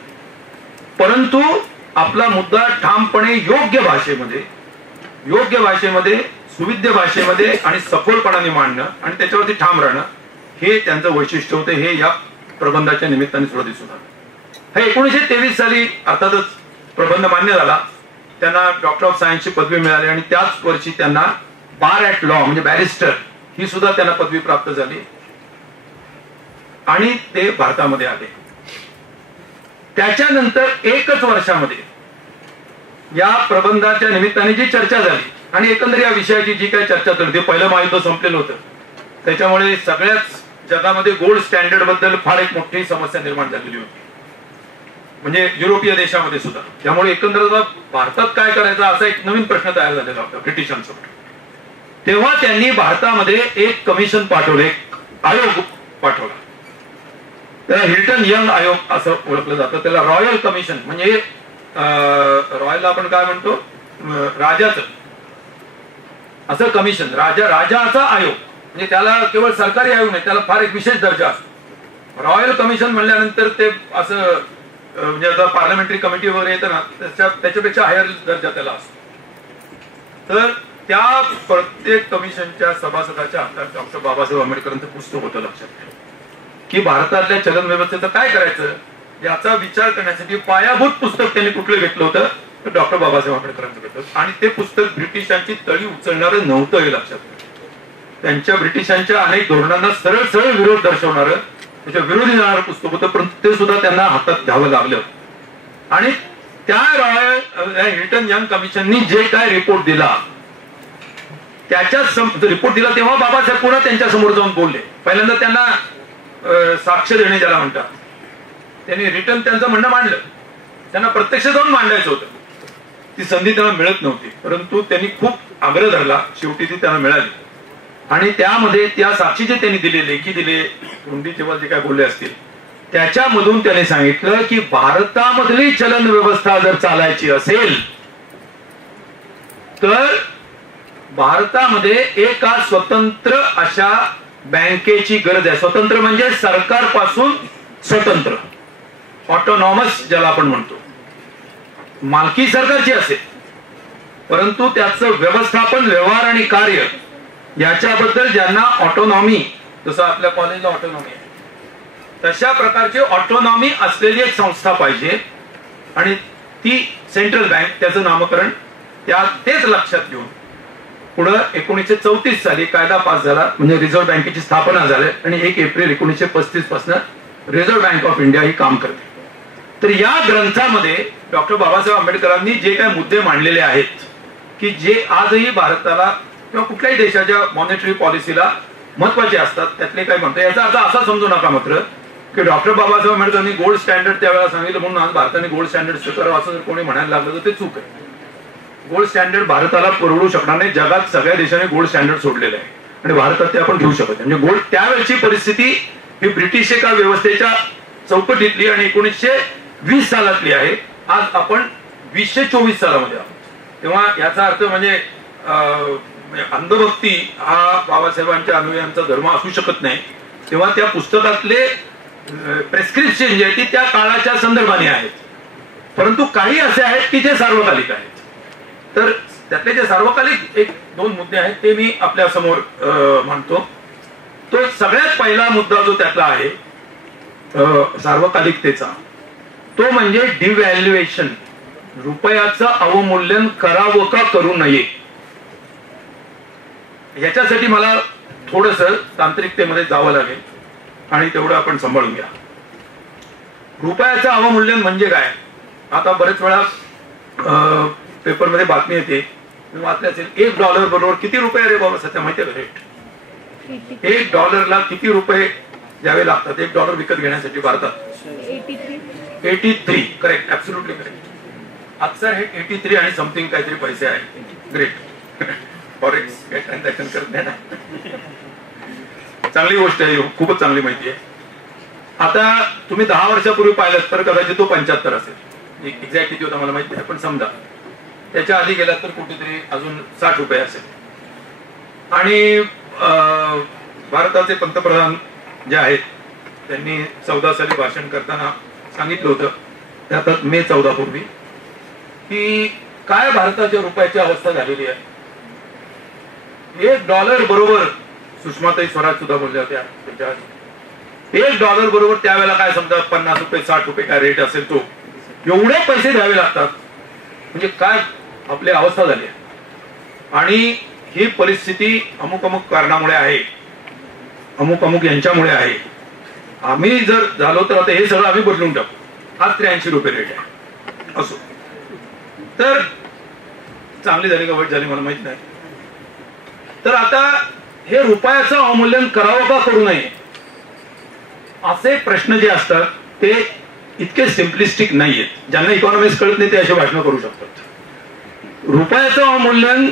परंतु आपला मुद्दा ठामपणे योग्य भाषेमध्ये सुविद्य भाषेमध्ये आणि सखोलपणाने मांडणं आणि त्याच्यावरती ठाम राहणं हे त्यांचं वैशिष्ट्य होतं. हे या प्रबंधाच्या निमित्ताने सुद्धा दिसून आलं. हे 1923 साली अर्थातच प्रबंध मान्य झाला, त्यांना डॉक्टर ऑफ सायन्सची पदवी मिळाली आणि त्याच वर्षी त्यांना बार ॲट लॉ म्हणजे बॅरिस्टर ही सुद्धा त्यांना पदवी प्राप्त झाली आणि ते भारतामध्ये आले. त्याच्यानंतर 1च वर्षामध्ये या प्रबंधाच्या निमित्ताने जी चर्चा झाली आणि एकंदर या विषयाची जी काही चर्चा झाली ते पहिलं महायुद्ध संपलेलं होतं, त्याच्यामुळे सगळ्याच जगामध्ये गोल्ड स्टँडर्ड बद्दल फार एक मोठी समस्या निर्माण झालेली होती, म्हणजे युरोपीय देशामध्ये सुद्धा. त्यामुळे एकंदर भारतात काय करायचं असा एक नवीन प्रश्न तयार झालेला होता ब्रिटिशांसमोर. तेव्हा त्यांनी भारतामध्ये एक कमिशन पाठवलं, एक आयोग पाठवला. त्याला हिल्टन यंग आयोग असं ओळखलं जातं. त्याला रॉयल कमिशन म्हणजे रॉयलला आपण काय म्हणतो राजाचं असं कमिशन, राजाचा आयोग म्हणजे त्याला केवळ सरकारी आयोग नाही, त्याला फार एक विशेष दर्जा असतो. रॉयल कमिशन म्हणल्यानंतर ते असं म्हणजे आता पार्लमेंटरी कमिटी वगैरे येतं ना त्याच्यापेक्षा हायर दर्जा त्याला असतो. तर त्या प्रत्येक कमिशनच्या सभासदाच्या हातात डॉक्टर बाबासाहेब आंबेडकरांचं पुस्तक होतं. लक्षात ठेवा की भारतातल्या चलन व्यवस्थेचं काय करायचं याचा विचार करण्यासाठी पायाभूत पुस्तक त्यांनी कुठलं घेतलं होतं तर डॉक्टर बाबासाहेब आंबेडकरांचं घेतलं. आणि ते पुस्तक ब्रिटिशांची तळी उचलणारं नव्हतं हे लक्षात ठेवा. त्यांच्या ब्रिटिशांच्या अनेक धोरणांना सरळ सरळ विरोध दर्शवणारं त्याच्या विरोधी जाणारं पुस्तक होतं, परंतु ते सुद्धा त्यांना हातात घ्यावं लागलं. आणि त्या रॉयल हिल्टन यंग कमिशननी जे काय रिपोर्ट दिला त्याच्याच रिपोर्ट दिला तेव्हा बाबासाहेब पुन्हा त्यांच्या समोर जाऊन बोलले. पहिल्यांदा त्यांना साक्ष देणे ज्याला म्हणतात त्यांनी रिटर्न त्यांचं म्हणणं मांडलं त्यांना प्रत्यक्ष जाऊन मांडायचं होतं. ती संधी त्यांना मिळत नव्हती, परंतु त्यांनी खूप आग्रह धरला, शेवटी ती त्यांना मिळाली. आणि त्यामध्ये त्या साक्षी जे त्यांनी दिले, लेखी दिले, तोंडी जेव्हा जे काय बोलले असतील, त्याच्यामधून त्याने सांगितलं की भारतामधली चलन व्यवस्था जर चालायची असेल तर भारतामध्ये एका स्वतंत्र अशा बँकेची गरज आहे. स्वतंत्र म्हणजे सरकारपासून स्वतंत्र, ऑटोनॉमस ज्याला आपण म्हणतो. मालकी सरकारची असेल, परंतु त्याचं व्यवस्थापन, व्यवहार आणि कार्य याच्याबद्दल ज्यांना ऑटोनॉमी, जसं आपल्या कॉलेजला ऑटोनॉमी आहे, तशा प्रकारची ऑटोनॉमी असलेली एक संस्था पाहिजे. आणि ती सेंट्रल बँक, त्याचं नामकरण तेच लक्षात घेऊन पुढं 1934 साली कायदा पास झाला, म्हणजे रिझर्व्ह बँकेची स्थापना झाली आणि 1 एप्रिल 1935 पासून रिझर्व्ह बँक ऑफ इंडिया ही काम करते. तर या ग्रंथामध्ये डॉक्टर बाबासाहेब आंबेडकरांनी जे काही मुद्दे मांडलेले आहेत की जे आजही भारताला किंवा कुठल्याही देशाच्या मॉनिटरी पॉलिसीला महत्वाचे असतात, त्यातले काही म्हणतो. याचा अर्थ असा समजू नका मात्र की डॉक्टर बाबासाहेब आंबेडकरांनी गोल्ड स्टँडर्ड त्यावेळेला सांगितलं म्हणून आज भारताने गोल्ड स्टँडर्ड स्वीकारावं असं जर कोणी म्हणायला लागलं तर ते चूक आहे. गोल्ड स्टँडर्ड भारताला परवडू शकणार नाही. जगात सगळ्या देशांनी गोल्ड स्टँडर्ड सोडलेलं आहे आणि भारतात ते आपण घेऊ शकत नाही. म्हणजे गोल्ड, त्यावेळची परिस्थिती ही ब्रिटिश एका व्यवस्थेच्या चौकटीतली आणि 1920 सालातली आहे. आज आपण 2024 सालामध्ये आहोत. तेव्हा याचा अर्थ म्हणजे अंधभक्ती हा बाबासाहेबांच्या अनुयायांचा धर्म असू शकत नाही. तेव्हा त्या पुस्तकातले प्रेस्क्रिप्शन जे आहे ती त्या काळाच्या संदर्भाने आहेत, परंतु काही असे आहेत की जे सार्वकालिक आहेत. तर त्यातले जे सार्वकालिक 1-2 मुद्दे आहेत ते मी आपल्या समोर मांडतो. तो सगळ्यात पहिला मुद्दा जो त्यातला आहे सार्वकालिकतेचा, तो म्हणजे डिव्हॅल्युएशन, रुपयाचं अवमूल्यन करावं का करू नये. याच्यासाठी मला थोडस तांत्रिकतेमध्ये जावं लागेल आणि तेवढं आपण सांभाळून घ्या. रुपयाचं अवमूल्यन म्हणजे काय? आता बरेच वेळा पेपरमध्ये बातमी येते, वाचले असेल, $1 बरोबर किती रुपये रे बाबा सध्या माहिती आहे का रेट? $1 किती रुपये द्यावे लागतात $1 विकत घेण्यासाठी भारतात? 83. Correct, absolutely correct. अक्सर हे 83 आणि समथिंग काहीतरी पैसे आहेत. ग्रेट. फॉरेक्स काही ट्रान्झॅक्शन करत नाही ना, चांगली गोष्ट आहे, खूपच चांगली माहिती आहे. आता तुम्ही 10 वर्षापूर्वी पाहिलं तर कदाचित तो 75 असेल, एक्झॅक्ट किती होता मला माहिती नाही, पण समजा त्याच्या आधी गेला तर कुठेतरी अजून 60 रुपये असेल. आणि भारताचे पंतप्रधान जे आहेत त्यांनी 14 साली भाषण करताना सांगितलं होतं, त्यात मे 14 पूर्वी, की काय भारताच्या रुपयाची अवस्था झालेली आहे. $1 बरोबर, सुषमाताई स्वराज सुद्धा बोलल्या होत्या त्याच्या आधी, $1 बरोबर त्यावेळेला काय समजा 50 रुपये 60 रुपये काय रेट असेल तो, एवढे पैसे द्यावे लागतात. म्हणजे काय आपली अवस्था झाली आहे. आणि ही परिस्थिती अमुक अमुक कारणामुळे आहे, अमुक अमुक यांच्यामुळे आहे. आम्ही जर झालो तर आता हे सगळं आम्ही बदलून टाकू. आज 83 रुपये रेट आहे असो. तर चांगली झाली का वाईट झाली मला माहित नाही. तर आता हे रुपयाचं अवमूल्यन करावं का करू नये असे प्रश्न जे असतात ते इतके सिम्प्लिस्टिक नाहीयेत. ज्यांना इकॉनॉमिक्स कळत नाही ते असे भाषण करू शकतात. रुपयाचं अवमूल्यन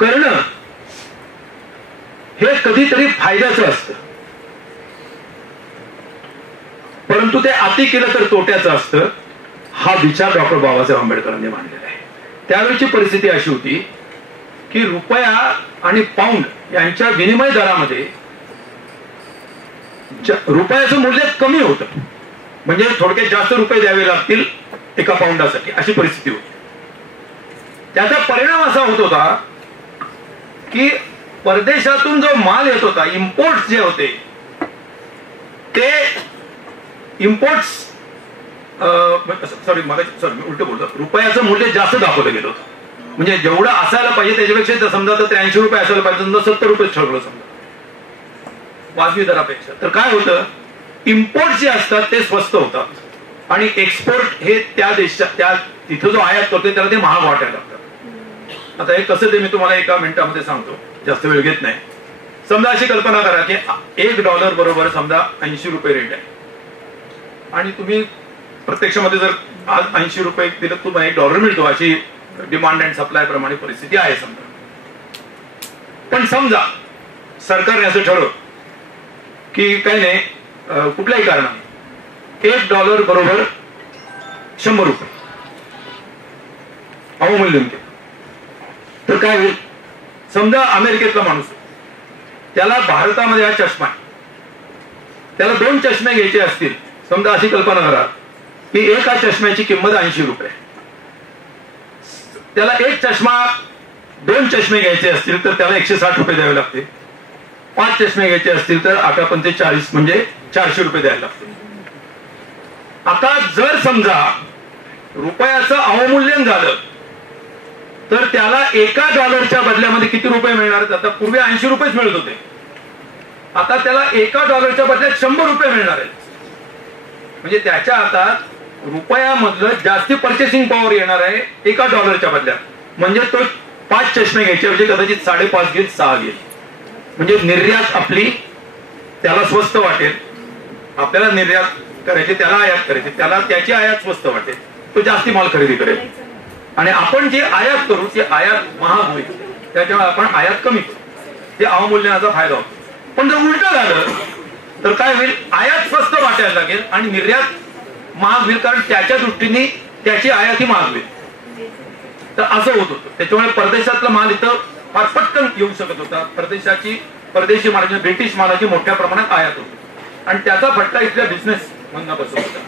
करणं हे कधीतरी फायद्याचं असतं, परंतु ते अति केलं तर तोट्याचं असतं. हा विचार डॉक्टर बाबासाहेब आंबेडकरांनी मांडलेला आहे. त्यावेळची परिस्थिती अशी होती की रुपया आणि पाऊंड यांच्या विनिमय दरामध्ये रुपयाचं मूल्य कमी होतं, म्हणजे थोडक्यात जास्त रुपये द्यावे लागतील एका पाऊंडासाठी, अशी परिस्थिती होती. त्याचा परिणाम असा होत होता की परदेशातून जो माल येत होता, इम्पोर्ट्स जे होते ते इम्पोर्ट्स मी उलट बोलतो, रुपयाचं मूल्य जास्त दाखवलं गेलं होतं. म्हणजे जेवढं असायला पाहिजे त्याच्यापेक्षा समजा तर 83 रुपये असायला पाहिजे, समजा 70 रुपये ठरवलं समजा वाजवी दरापेक्षा. तर काय होतं, इम्पोर्ट जे असतात ते स्वस्त होतात आणि एक्सपोर्ट हे त्या देशात त्या तिथं जो आयात करतोय त्याला ते महाग वाटायला लागतात. आता हे कसं ते मी तुम्हाला एका मिनिटामध्ये सांगतो, जास्त वेळ घेत नाही. समजा अशी कल्पना करा की $1 बरोबर समजा 80 रुपये रेट आहे आणि तुम्ही प्रत्यक्षामध्ये जर आज 80 रुपये दिलं तुम्हाला $1 मिळतो, अशी डिमांड अँड सप्लाय प्रमाणे परिस्थिती आहे समजा. पण समजा सरकारने असं ठरवलं की काही नाही, कुठल्याही कारणाने $1 बरोबर 100 रुपये अवमूल्यन केलं, तर काय होईल? समजा अमेरिकेतला माणूस, त्याला भारतामध्ये हा चष्मा आहे, त्याला 2 चष्मे घ्यायचे असतील. समजा अशी कल्पना करा की एका चष्म्याची किंमत 80 रुपये, त्याला एक चष्मा 2 चष्मे घ्यायचे असतील तर त्याला 160 रुपये द्यावे लागते. 5 चष्मे घ्यायचे असतील तर 8×5 = 40 म्हणजे 400 रुपये द्यायला लागते. आता जर समजा रुपयाचं अवमूल्यन झालं तर त्याला एका $1च्या बदल्यामध्ये किती रुपये मिळणार? आता पूर्वी 80 रुपयेच मिळत होते, आता त्याला एका $1च्या बदल्यात 100 रुपये मिळणार आहेत. म्हणजे त्याच्या हातात रुपयामधलं जास्ती पर्चेसिंग पॉवर येणार आहे एका $1च्या बदल्यात. म्हणजे तो 5 चष्मे घ्यायचे म्हणजे कदाचित 5.5 घेईल, 6 घेईल. म्हणजे निर्यात आपली त्याला स्वस्त वाटेल, आपल्याला निर्यात करायची, त्याला आयात करायची, त्याला त्याची आयात स्वस्त वाटेल, तो जास्ती माल खरेदी करेल. आणि आपण जे आयात करू ते आयात महाग होईल, त्याच्यामुळे आपण आयात कमी करू, ते अवमूल्यनाचा फायदा होतो. पण जर उलट झालं तर काय होईल? आयात स्वस्त वाटायला लागेल आणि निर्यात महाग होईल, कारण त्याच्या दृष्टीने त्याची आयात ही महाग होईल. तर असं होत होतं. त्याच्यामुळे परदेशातला माल इथं फार पटकन येऊ शकत होता. परदेशी मालाची, ब्रिटिश मालाची मोठ्या प्रमाणात आयात होती आणि त्याचा फटका इथल्या बिझनेस मधनं बसत होता.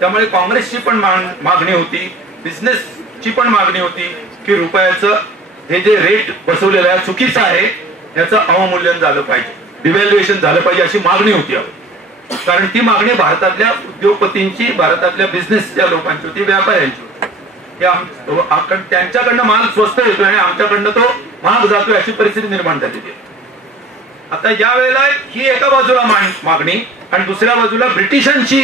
त्यामुळे काँग्रेसची पण मागणी होती, बिझनेसची पण मागणी होती की रुपयाचं हे जे रेट बसवलेलं आहे चुकीचं आहे, याचं अवमूल्यन झालं पाहिजे, डिव्हॅल्युएशन झालं पाहिजे, अशी मागणी होती. कारण ती मागणी भारतातल्या उद्योगपतींची, भारतातल्या बिझनेसच्या लोकांची होती, व्यापाऱ्यांची होती. त्यांच्याकडनं माल स्वस्त येतोय आणि आमच्याकडनं तो महाग जातोय, अशी परिस्थिती निर्माण झालेली आहे. आता या वेळेला ही एका बाजूला मागणी आणि दुसऱ्या बाजूला ब्रिटिशांची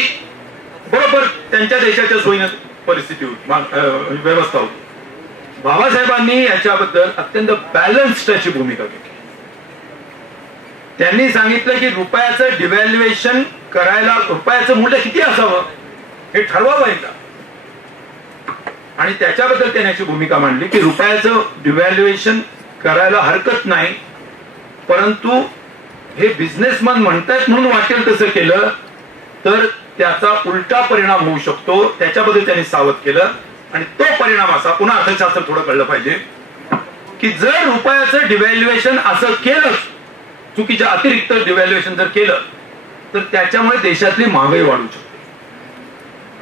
बरोबर त्यांच्या देशाच्या सोयीने परिस्थिती होती, व्यवस्था होती. बाबासाहेबांनी याच्याबद्दल अत्यंत बॅलन्स्ड अशी भूमिका घेतली. त्यांनी सांगितलं की रुपयाचं डिव्हॅल्युएशन करायला रुपयाचं मूल्य किती असावं हे ठरवावं एकदा, आणि त्याच्याबद्दल त्यांनी अशी भूमिका मांडली की रुपयाचं डिव्हॅल्युएशन करायला हरकत नाही, परंतु हे बिझनेसमॅन म्हणतायत म्हणून वाटेल तसं केलं तर त्याचा उलटा परिणाम होऊ शकतो. त्याच्याबद्दल त्यांनी सावध केलं. आणि तो परिणाम असा, पुन्हा अर्थशास्त्र थोडं कळलं पाहिजे, की जर रुपयाचं डिव्हॅल्युएशन असं केलं, चुकीच्या अतिरिक्त डिव्हॅल्युएशन जर केलं तर त्याच्यामुळे देशातली महागाई वाढू शकते.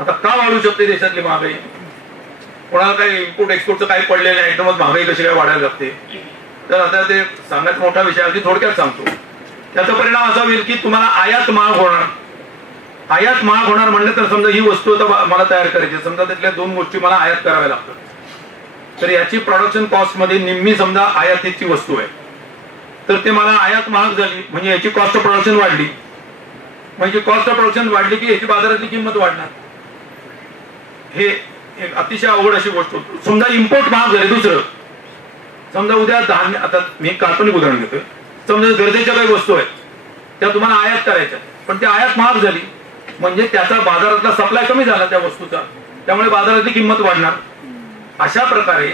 आता का वाढू शकते देशातली महागाई? कोणाला काही इम्पोर्ट एक्सपोर्टचं काही पडलेलं नाही, एकदमच महागाई कशी काय वाढायला लागते? तर आता ते सांगायचा मोठा विषय अगदी थोडक्यात सांगतो. त्याचा परिणाम असा होईल की तुम्हाला आयात महाग होणार. आयात महाग होणार म्हणलं तर समजा ही वस्तू आता मला तयार करायची, समजा त्यातल्या 2 गोष्टी मला आयात कराव्या लागतात, तर याची प्रोडक्शन कॉस्ट मध्ये निम्मी समजा आयातीची वस्तू आहे, तर ते मला आयात महाग झाली म्हणजे याची कॉस्ट ऑफ प्रोडक्शन वाढली, म्हणजे कॉस्ट ऑफ प्रोडक्शन वाढली की याची बाजारातली किंमत वाढणार. हे एक अतिशय अवघड अशी गोष्ट होती. समजा इम्पोर्ट महाग झाले. दुसरं समजा उद्या धान्य, आता मी काल्पनिक उदाहरण घेतोय, समजा गरजेच्या काही वस्तू आहेत त्या तुम्हाला आयात करायच्या, पण त्या आयात महाग झाली म्हणजे त्याचा बाजारातला सप्लाय कमी झाला त्या वस्तूचा, त्यामुळे बाजारातली किंमत वाढणार. अशा प्रकारे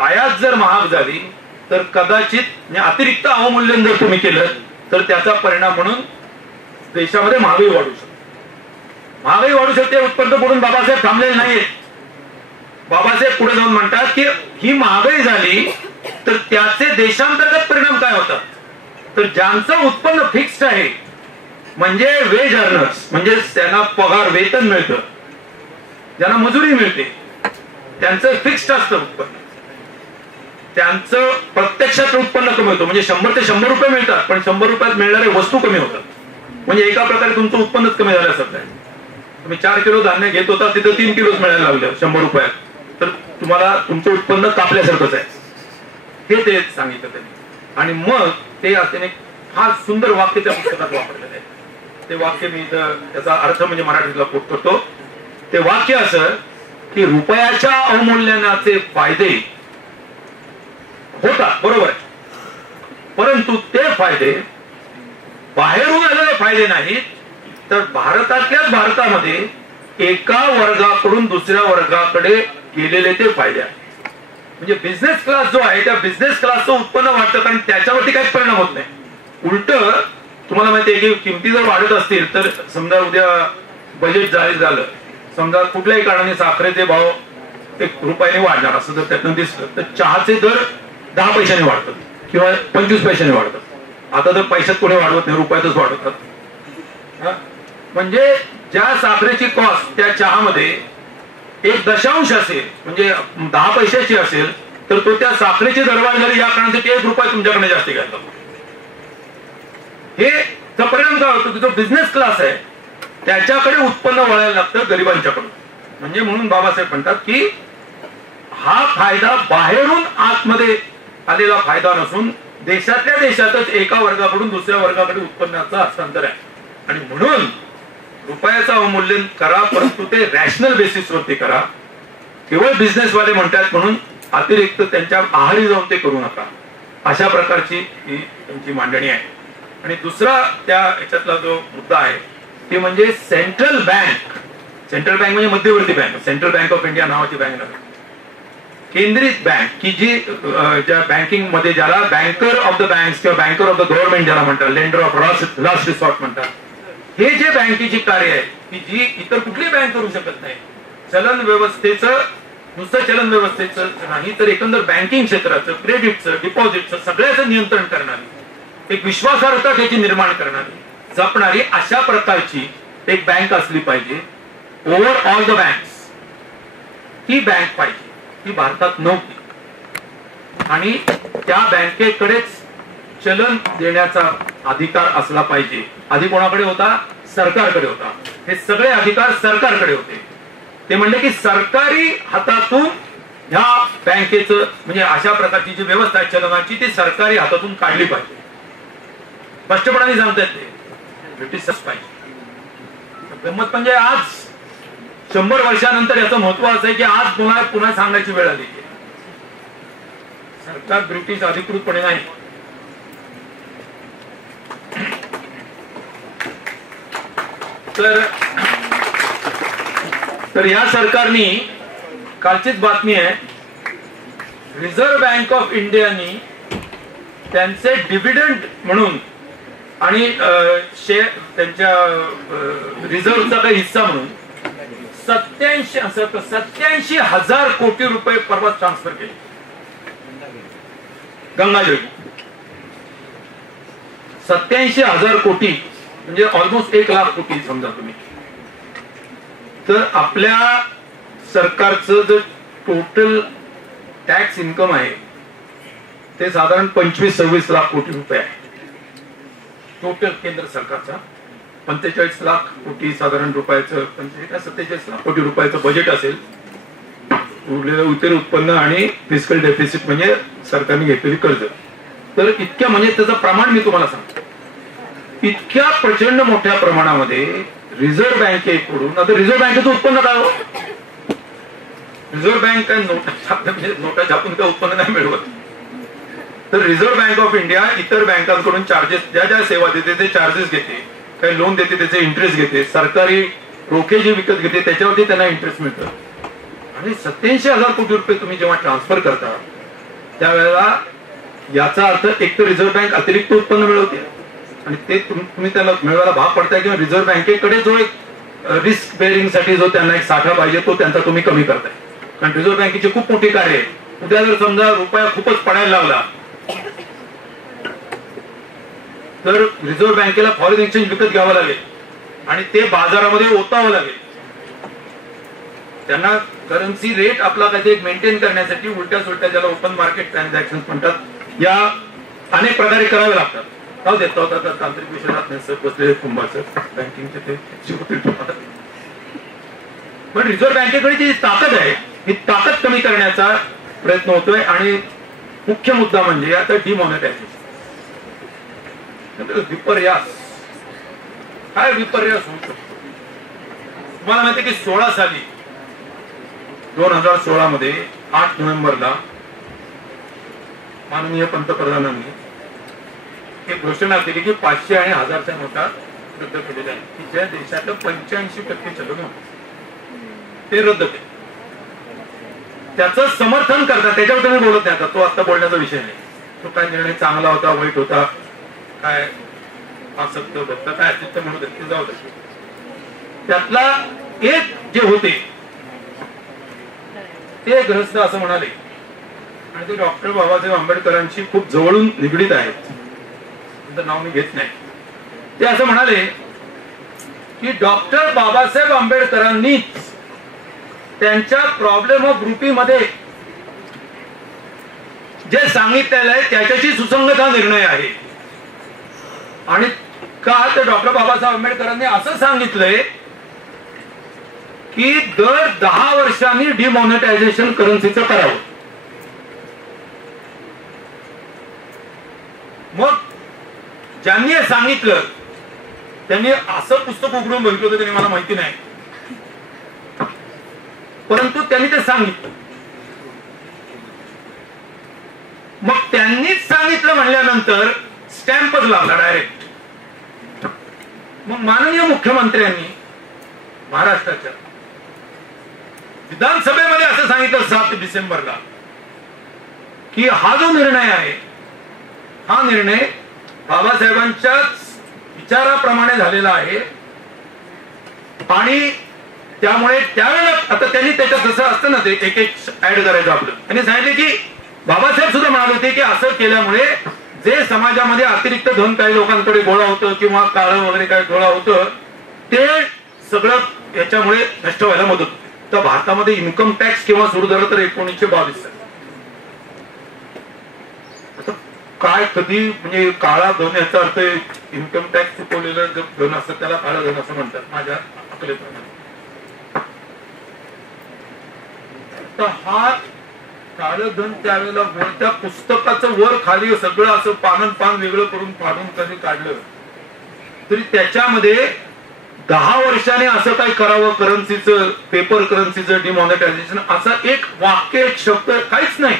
आयात जर महाग झाली तर कदाचित अतिरिक्त अवमूल्यन जर तुम्ही केलं तर त्याचा परिणाम म्हणून देशामध्ये महागाई वाढू शकते. महागाई वाढू शकते. उत्पन्न बुडून बाबासाहेब थांबलेले नाहीये. बाबासाहेब पुढे जाऊन म्हणतात की ही महागाई झाली तर त्याचे देशांतर्गत परिणाम काय होतात? तर ज्यांचं उत्पन्न फिक्स्ड आहे म्हणजे वेज अर्नर्स, म्हणजे त्यांना पगार वेतन मिळतं, ज्यांना मजुरी मिळते, त्यांचं फिक्स्ड असतं उत्पन्न, त्यांचं प्रत्यक्षात उत्पन्न कमी होतं. म्हणजे 100 ते 100 रुपये मिळतात, पण 100 रुपयात मिळणारे वस्तू कमी होतात. म्हणजे एका प्रकारे तुमचं उत्पन्नच कमी झाल्यासारखं आहे. तुम्ही 4 किलो धान्य घेत होता तिथं 3 किलोच मिळायला लागलं 100 रुपयात, तर तुम्हाला तुमचं उत्पन्न कापल्यासारखंच आहे. हे ते सांगितलं त्यांनी. आणि मग ते त्याने फार सुंदर वाक्य त्या पुस्तकात वापरलेलं आहे. ते वाक्य मी त्याचा अर्थ म्हणजे मराठीतला कोट करतो. ते वाक्य असं की रुपयाच्या अवमूल्यनाचे फायदे होतात, बरोबर आहे, परंतु ते फायदे बाहेरून आलेले फायदे नाहीत, तर भारतातल्याच भारतामध्ये एका वर्गाकडून दुसऱ्या वर्गाकडे गेलेले ते फायदे आहेत. म्हणजे बिझनेस क्लास जो आहे त्या बिझनेस क्लासचं उत्पन्न वाढतं, कारण त्याच्यावरती काहीच परिणाम होत नाही. उलट तुम्हाला माहिती आहे की किमती जर वाढत असतील तर समजा उद्या बजेट जाहीर झालं, समजा कुठल्याही कारणाने साखरेचे भाव 1 रुपयाने वाढणार असं जर त्यातनं दिसलं तर चहाचे दर 10 पैशाने वाढतात किंवा 25 पैशाने वाढतात. आता तर पैशात कोणी वाढवत नाही, रुपयातच वाढवतात. म्हणजे ज्या साखरेची कॉस्ट त्या चहामध्ये 1 असेल, म्हणजे 10 पैशाची असेल, तर तो त्या साखरेची दरवाढ झाली या कारणासाठी 1 रुपया तुमच्याकडे जास्त घ्यायला. हे परिणाम काय होतो की जो बिझनेस क्लास आहे त्याच्याकडे उत्पन्न वळायला लागतं गरिबांच्याकडून. म्हणजे म्हणून बाबासाहेब म्हणतात की हा फायदा बाहेरून आतमध्ये आलेला फायदा नसून देशातल्या देशातच एका वर्गाकडून दुसऱ्या वर्गाकडे उत्पन्नाचं हस्तांतर आहे. आणि म्हणून रुपयाचं अवमूल्यन करा, परंतु ते रॅशनल बेसिसवरती करा. केवळ बिझनेसवाले म्हणतात म्हणून अतिरिक्त त्यांच्या आहारी जाऊन ते करू नका. अशा प्रकारची ही त्यांची मांडणी आहे. आणि दुसरा त्या याच्यातला जो मुद्दा आहे ते म्हणजे सेंट्रल बँक. सेंट्रल बँक म्हणजे मध्यवर्ती bank. Central bank of India नावाची बँक नाही, केंद्रित बँक की जी ज्या बँकिंग मध्ये ज्याला बँकर ऑफ द बँक्स किंवा बँकर ऑफ द गव्हर्नमेंट ज्याला म्हणतात, लेंडर ऑफ लास्ट रिसॉर्ट म्हणतात, हे जे बँकेची कार्य आहे की जी इतर कुठली बँक करू शकत नाही. चलन व्यवस्थेचं, नुसतं चलन व्यवस्थेचं नाही तर एकंदर बँकिंग क्षेत्राचं, क्रेडिटचं, डिपॉझिटचं सगळ्याचं नियंत्रण करणारी, एक विश्वासार्हता त्याची निर्माण करणारी, जपणारी अशा प्रकारची एक बँक असली पाहिजे. Over all the banks he bank पाहिजे. ती भारतात नव्हती आणि त्या बँकेकडेच चलन देण्याचा अधिकार असला पाहिजे. आधी कोणाकडे होता? सरकारकडे होता. हे सगळे अधिकार सरकारकडे होते. ते म्हणले की सरकारी हातातून ह्या बँकेचं म्हणजे अशा प्रकारची जी व्यवस्था आहे चलनाची ती सरकारी हातातून काढली पाहिजे. स्पष्टपणाने सांगतात ते ब्रिटिश पाहिजे. गंमत म्हणजे आज 100 वर्षानंतर याचं महत्व असं आहे की आज पुन्हा सांगायची वेळ आली. सरकार ब्रिटिश अधिकृतपणे नाही. तर या सरकारनी कालचीच बातमी आहे, रिझर्व्ह बँक ऑफ इंडियानी त्यांचे डिव्हिडंड म्हणून आणि त्यांच्या रिझर्व्हचा काही हिस्सा म्हणून 87,000 कोटी रुपये परवा ट्रान्सफर केले गंगाजळी. 87,000 कोटी म्हणजे ऑलमोस्ट 1 लाख कोटी समजा तुम्ही. तर आपल्या सरकारचं जे टोटल टॅक्स इन्कम आहे ते साधारण 25-26 लाख कोटी रुपये आहे. टोटल केंद्र सरकारचा 45 लाख कोटी साधारण रुपयाचं 47 लाख कोटी रुपयाचं बजेट असेल. उरलेलं इतर उत्पन्न आणि फिस्कल डेफिसिट म्हणजे सरकारने घेतलेली कर्ज. तर इतक्या म्हणजे त्याचं प्रमाण मी तुम्हाला सांगतो. इतक्या प्रचंड मोठ्या प्रमाणामध्ये रिझर्व्ह बँकेकडून, आता रिझर्व्ह बँकेचं उत्पन्न काय हो? रिझर्व्ह बँक काय नोटा छापून काय उत्पन्न नाही मिळवत. तर रिझर्व्ह बँक ऑफ इंडिया इतर बँकांकडून चार्जेस, ज्या ज्या सेवा देते ते चार्जेस घेते, काही लोन देते त्याचे इंटरेस्ट घेते, सरकारी रोखे जे विकत घेते त्याच्यावरती त्यांना इंटरेस्ट मिळतं. आणि 87,000 कोटी रुपये तुम्ही जेव्हा ट्रान्सफर करता त्यावेळेला याचा अर्थ एक तर रिझर्व्ह बँक अतिरिक्त उत्पन्न मिळवते आणि ते तुम्ही त्याला मिळवायला भाग पडताय किंवा रिझर्व्ह बँकेकडे जो एक रिस्क बेअरिंग साठी जो त्यांना एक साठा पाहिजे तो त्यांचा तुम्ही कमी करताय. कारण रिझर्व्ह बँकेची खूप मोठी कार्य आहे. उद्या जर समजा रुपया खूपच पडायला लागला तर रिझर्व्ह बँकेला फॉरेन एक्सचेंज विकत घ्यावं लागेल आणि ते बाजारामध्ये ओतावं लागेल. त्यांना करन्सी रेट आपला काहीतरी मेंटेन करण्यासाठी उलट्या सुलट्या ज्याला ओपन मार्केट ट्रान्झॅक्शन म्हणतात या अनेक प्रकारे करावे लागतात. का देत होता तर तांत्रिक विषयात बसलेले कुंभाचं बँकिंगचे ते. पण रिझर्व्ह बँकेकडे जी ताकद आहे ही ताकद कमी करण्याचा प्रयत्न होतोय. आणि मुख्य मुद्दा म्हणजे आता डिमॉनिटायझेशन. विपर्यास काय विपर्यास होऊ शकतो? तुम्हाला माहिती की 16 साली 2016 मध्ये 8 नोव्हेंबरला माननीय पंतप्रधानांनी एक घोषणा केली की 500 आणि 1000च्या नोटा रद्द केलेले आहे की ज्या देशातलं 85% चलन होतं ते रद्द केलं. त्याचं समर्थन करतात, त्याच्यावर तुम्ही बोलत नाही. आता तो आता बोलण्याचा विषय नाही. तो काय निर्णय चांगला होता, वाईट होता, काय आसक्त भक्त काय असतील तर म्हणू ते जाऊ दे. त्यातला एक जे होते ते ग्रस्त असं म्हणाले आणि ते डॉक्टर बाबासाहेब आंबेडकरांशी खूप जवळून निगडीत आहेत, त्यांचं नाव मी घेत नाही. ते असं म्हणाले की डॉक्टर बाबासाहेब आंबेडकरांनीच त्यांच्या प्रॉब्लेम ऑफ ग्रुपीमध्ये जे सांगितलेलं आहे त्याच्याशी सुसंगत हा निर्णय आहे. आणि का तर डॉक्टर बाबासाहेब आंबेडकरांनी असं सांगितलंय की दर 10 वर्षांनी डिमॉनिटायझेशन करन्सीचं करावं. मग ज्यांनी हे सांगितलं त्यांनी असं पुस्तक उघडून बघितलं होतं, त्यांनी मला माहिती नाही, परंतु त्यांनी ते सांगितलं. मग त्यांनीच सांगितलं म्हणल्यानंतर स्टॅम्पच लागला डायरेक्ट. मग माननीय मुख्यमंत्र्यांनी महाराष्ट्राच्या विधानसभेमध्ये असं सांगितलं 7 डिसेंबरला की हा जो निर्णय आहे हा निर्णय बाबासाहेबांच्याच विचाराप्रमाणे झालेला आहे आणि त्यामुळे त्यावेळेला आता त्यांनी त्याच्यात जसं असतं ना ते एक एक ऍड करायचं आपलं. त्यांनी सांगितले की बाबासाहेब सुद्धा म्हणाले होते की असं केल्यामुळे जे समाजामध्ये अतिरिक्त धन काही लोकांकडे गोळा होतं किंवा काळं वगैरे काही गोळा होतं ते सगळं याच्यामुळे नष्ट व्हायला मदत होते. तर भारतामध्ये इन्कम टॅक्स किंवा सुरू झालं तर 1922 काय कधी म्हणजे काळा धन याचा अर्थ इन्कम टॅक्स चुकवलेलं धन असतं त्याला काळं धन असं म्हणतात माझ्या अकलेप्रमाणे. तर हा काळं धन त्यावेळेला त्या पुस्तकाचं वर खाली सगळं असं पान वेगळं करून फाडून कधी काढलं तरी त्याच्यामध्ये 10 वर्षाने असं काय करावं करन्सीचं, पेपर करन्सीचं डिमॉनिटायझेशन असं एक वाक्य एक शब्द काहीच नाही.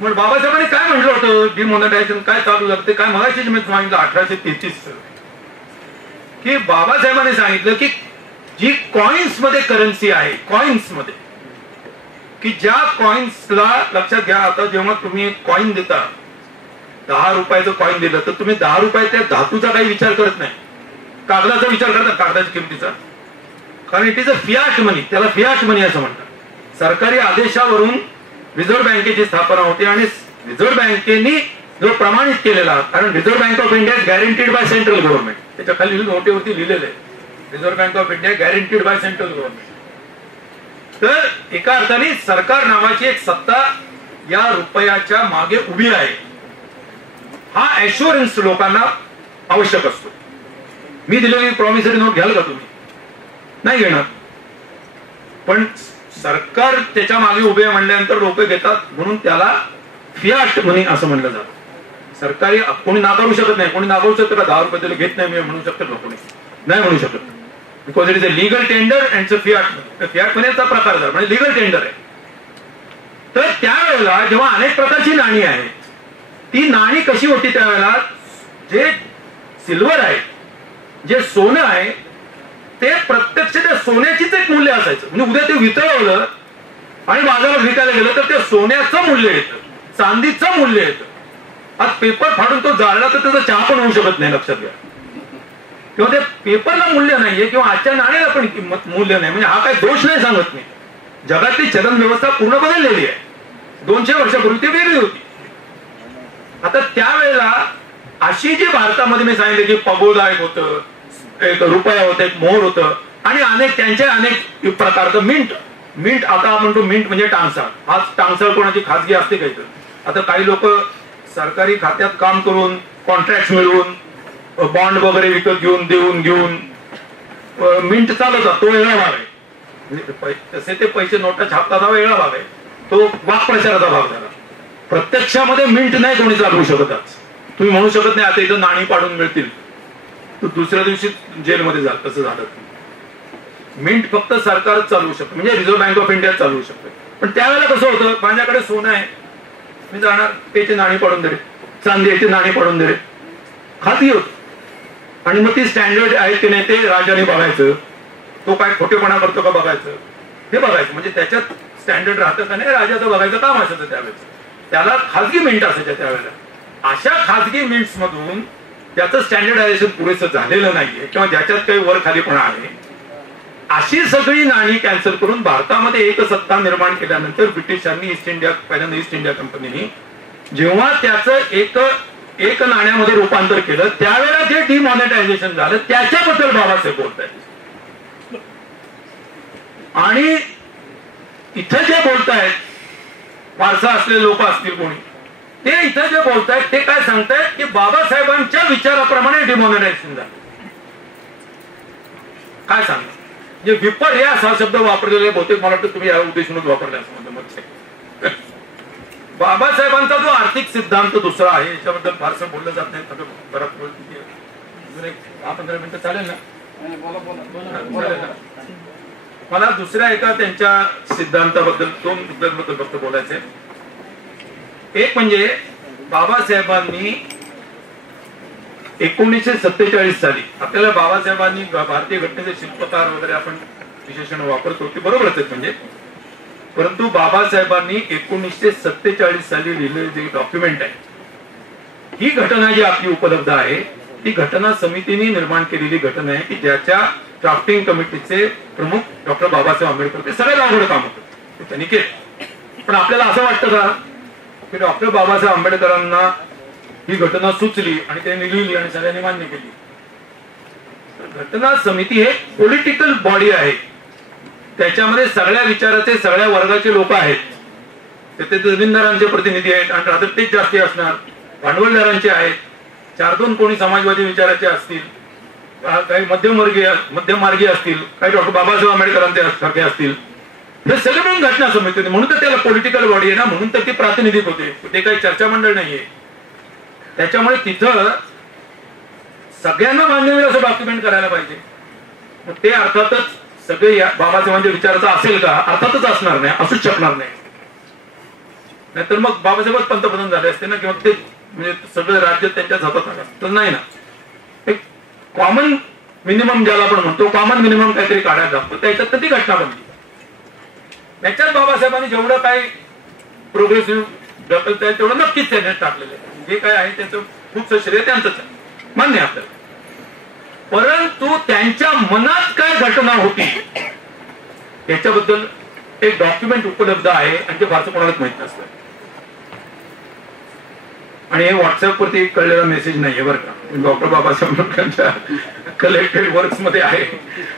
मग बाबासाहेबांनी काय म्हटलं होतं डिमॉनिटायझेशन काय चालू लागते काय मगाशी मी सांगितलं 1833 की बाबासाहेबांनी सांगितलं की जी कॉइन्स मध्ये करन्सी आहे कॉइन्स मध्ये की ज्या कॉइन्सला लक्षात घ्या आता जेव्हा तुम्ही कॉइन देता 10 रुपयाचं कॉइन दिलं तर तुम्ही 10 रुपये त्या धातूचा काही विचार करत नाही, कागदाचा विचार करता, कागदाच्या किमतीचा. कारण इट इज अ फियाट मनी, त्याला फियाट मनी असं म्हणतात. सरकारी आदेशावरून रिझर्व्ह बँकेची स्थापना होते आणि रिझर्व्ह बँकेनी जो प्रमाणित केलेला, कारण reserve bank of India guaranteed by central government, त्याच्या खाली नोटेवरती लिहिलेलं आहे reserve bank of India guaranteed by central government. तर एका अर्थाने सरकार नावाची एक सत्ता या रुपयाच्या मागे उभी आहे. हा ऍश्युरन्स लोकांना आवश्यक असतो. मी दिलेली प्रॉमिसरी नोट घ्याल का तुम्ही? नाही घेणार, पण सरकार त्याच्या मागे उभे म्हणल्यानंतर लोक घेतात म्हणून त्याला फियाट मनी असं म्हणलं जातं. सरकारी कोणी नाकारू शकत नाही. कोणी नाकारू शकतं का 10 रुपये त्याला घेत नाही मी म्हणू शकतो लोकांनी? नाही म्हणू शकत, because it is a legal tender and Fiat money. Fiat मनीचा प्रकार झाला म्हणजे लीगल टेंडर आहे. तर त्यावेळेला जेव्हा अनेक प्रकारची नाणी आहेत ती नाणी कशी होती त्यावेळेला जे सिल्वर आहे जे सोनं आहे ते प्रत्यक्ष त्या सोन्याचीच एक मूल्य असायचं. म्हणजे उद्या ते वितळवलं आणि बाजारात विकायला गेलं तर ते सोन्याचं मूल्य येतं, चांदीचं मूल्य येतं. आज पेपर फाडून तो जाळला तर त्याचा चहा पण होऊ शकत नाही, लक्षात घ्या. किंवा त्या पेपरला मूल्य नाहीये किंवा आजच्या नाण्याला पण किंमत मूल्य नाही. म्हणजे हा काही दोष नाही सांगत मी. जगातली चलन व्यवस्था पूर्ण बदललेली आहे. 200 वर्षापूर्वी ती वेगळी होती. आता त्यावेळेला अशी जी भारतामध्ये मी सांगितले की पगोदा एक होतं, एक रुपया होतं, एक मोहर होतं आणि अनेक त्यांचे अनेक प्रकारचं मिंट आता आपण म्हणतो मिंट म्हणजे टांगसाळ. आज टांगसाळ कोणाची खासगी असते काही तर. आता काही लोक सरकारी खात्यात काम करून कॉन्ट्रॅक्ट मिळवून बॉन्ड वगैरे विकत घेऊन मिंट चालवतात. तो वेगळा भाग आहे. तसे ते पैसे नोटा छापताचा वेगळा भाग आहे. तो वाक्प्रचाराचा भाग झाला. प्रत्यक्षामध्ये मिंट नाही कोणी चालवू शकत. आज तुम्ही म्हणू शकत नाही आता इथं नाणी पाडून मिळतील तर दुसऱ्या दिवशी जेलमध्ये जा, तसं झालं. मिंट फक्त सरकार चालवू शकतं, म्हणजे रिझर्व्ह बँक ऑफ इंडिया चालवू शकते. पण त्यावेळेला कसं होतं, माझ्याकडे सोनं आहे मी जाणार त्याची नाणी पाडून दे रे, चांदी याची नाणी पाडून दे रे, खाती होत. आणि मग ती स्टँडर्ड आहे की नाही ते राजाने बघायचं, तो काय खोटेपणा करतो का बघायचं, हे बघायचं. म्हणजे त्याच्यात स्टँडर्ड राहतं का नाही राजाचं बघायचं काम असायचं त्यावेळेस. त्याला खाजगी मिनिट असायच्या त्यावेळेला. अशा खाजगी मिनिट्स मधून त्याचं स्टँडर्डायझेशन पुरेसं झालेलं नाहीये किंवा ज्याच्यात काही वर खालीपणा आहे, अशी सगळी नाणी कॅन्सल करून भारतामध्ये एक सत्ता निर्माण केल्यानंतर ब्रिटिशांनी पहिल्यांदा ईस्ट इंडिया कंपनीने जेव्हा त्याचं एक नाण्यामध्ये रूपांतर केलं त्यावेळेला जे डिमॉनिटायझेशन झालं त्याच्याबद्दल बाबासाहेब बोलतायत. आणि इथं जे बोलतायत वारसा असलेले लोक असतील कोणी, ते इथं जे बोलतायत ते काय सांगतायत की बाबासाहेबांच्या विचाराप्रमाणे डिमॉनिटायझेशन झालं. काय सांगतात म्हणजे विपर्यास हा शब्द वापरलेला बहुतेक मला वाटतं तुम्ही या उद्देशूनच वापरला असं मत. बाबासाहेबांचा जो आर्थिक सिद्धांत दुसरा आहे याच्याबद्दल फारसं बोललं जात नाही. 10-15 मिनिटं चालेल ना? मला दुसऱ्या एका त्यांच्या सिद्धांताबद्दल 2 मुद्द्यांबद्दल फक्त बोलायचंय. एक म्हणजे बाबासाहेबांनी 1947 साली, आपल्याला बाबासाहेबांनी भारतीय घटनेचे शिल्पकार वगैरे आपण विशेषण वापरतो ते बरोबरच आहेत म्हणजे, परंतु बाबासाहेबांनी 1947 साली लिहिलेली जी डॉक्युमेंट आहे, ही घटना जी आपली उपलब्ध आहे ती घटना समितीने निर्माण केलेली घटना आहे की ज्याच्या ड्राफ्टिंग कमिटीचे प्रमुख डॉक्टर बाबासाहेब आंबेडकर. ते सगळ्यात अवघड काम होतं ते त्यांनी केलं. पण आपल्याला असं वाटतं का की डॉक्टर बाबासाहेब आंबेडकरांना ही घटना सुचली आणि त्यांनी लिहिली आणि सगळ्यांनी मान्य केली? घटना समिती हे पॉलिटिकल बॉडी आहे, त्याच्यामध्ये सगळ्या विचाराचे सगळ्या वर्गाचे लोक आहेत. ते जमीनदारांचे प्रतिनिधी आहेत आणि रात्र तेच जास्ती असणार, भांडवलदारांचे आहेत, 4-2 कोणी समाजवादी विचाराचे असतील, काही मध्यममार्गी असतील, काही डॉक्टर बाबासाहेब आंबेडकरांचे सारखे असतील. हे सगळे मिळून घटना समिती होती. म्हणून तर त्याला पॉलिटिकल बॉडी आहे ना, म्हणून तर ती प्रातिनिधिक होते, ते काही चर्चा मंडळ नाहीये. त्याच्यामुळे तिथं सगळ्यांना मान्य होईल असं डॉक्युमेंट करायला पाहिजे. मग ते अर्थातच सगळे बाबासाहेबांच्या विचाराचं असेल का? अर्थातच असणार नाही, असूच शकणार नाही. नाहीतर मग बाबासाहेबच पंतप्रधान झाले असते ना, किंवा ते म्हणजे सगळं राज्य त्यांच्याच हातात आलं तर नाही ना. एक कॉमन मिनिमम ज्याला आपण म्हणतो, कॉमन मिनिमम काहीतरी काढायला लागतो, त्याच्यात तर ती घटना बनली. त्याच्यात बाबासाहेबांनी जेवढं काही प्रोग्रेसिव्ह ढकलता येईल तेवढं नक्कीच त्यांनी टाकलेलं आहे. जे काय आहे त्याचं खूपसं श्रेय त्यांचंच आहे, मान्य आपल्याला. परंतु त्यांच्या मनात काय घटना होती याच्याबद्दल एक डॉक्युमेंट उपलब्ध आहे आणि ते फारसं कोणालाच माहित नसतं. आणि हे व्हॉट्सअपवरती कळलेला मेसेज नाहीये बरं का. डॉक्टर बाबासाहेब आंबेडकरांच्या कलेक्टेड वर्क्स मध्ये आहे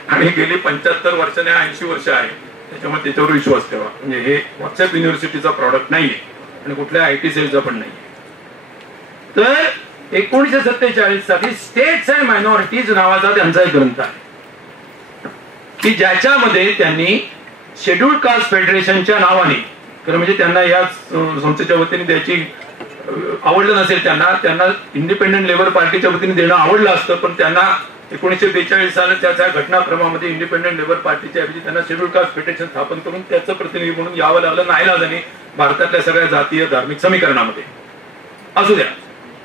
आणि गेली 75 वर्षाने 80 वर्ष आहे, त्याच्यामुळे त्याच्यावर विश्वास ठेवा. म्हणजे हे व्हॉट्सअप युनिव्हर्सिटीचा प्रॉडक्ट नाहीये आणि कुठल्या IT सेलचा पण नाहीये. तर 1947 साली स्टेट्स अँड मायनॉरिटीज नावाचा त्यांचा एक ग्रंथ आहे की ज्याच्यामध्ये त्यांनी शेड्यूल्ड कास्ट फेडरेशनच्या नावाने, म्हणजे त्यांना या संस्थेच्या वतीने द्यायची आवडलं नसेल, त्यांना इंडिपेंडंट लेबर पार्टीच्या वतीने देणं आवडलं असतं, पण त्यांना 1942 सालाच्या त्या घटनाक्रमामध्ये इंडिपेंडंट लेबर पार्टीच्या ऐवजी त्यांना शेड्यूल्ड कास्ट फेडरेशन स्थापन करून त्याचं प्रतिनिधी म्हणून यावं लागलं नाईलाजाने भारतातल्या सगळ्या जातीय धार्मिक समीकरणामध्ये. असू द्या.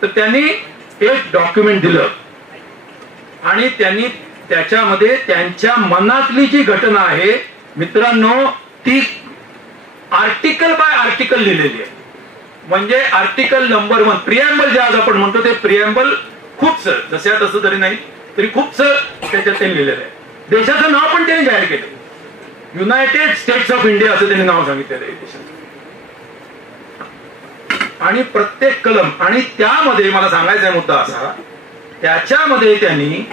तर त्यांनी एक डॉक्युमेंट दिलं आणि त्यांनी त्याच्यामध्ये त्यांच्या मनातली जी घटना आहे मित्रांनो ती आर्टिकल बाय आर्टिकल लिहिलेली आहे. म्हणजे आर्टिकल नंबर 1 प्रिएम्बल जे आज आपण म्हणतो ते प्रिएम्बल खूपसं जसं तसं जरी नाही तरी खूपसं त्याच्यात त्यांनी लिहिलेलं आहे. देशाचं नाव पण त्यांनी जाहीर केलं, युनायटेड स्टेट्स ऑफ इंडिया असं त्यांनी नाव सांगितलेलं आहे देशाचं. आणि प्रत्येक कलम, आणि त्यामध्ये मला सांगायचा मुद्दा असा, त्याच्यामध्ये त्यांनी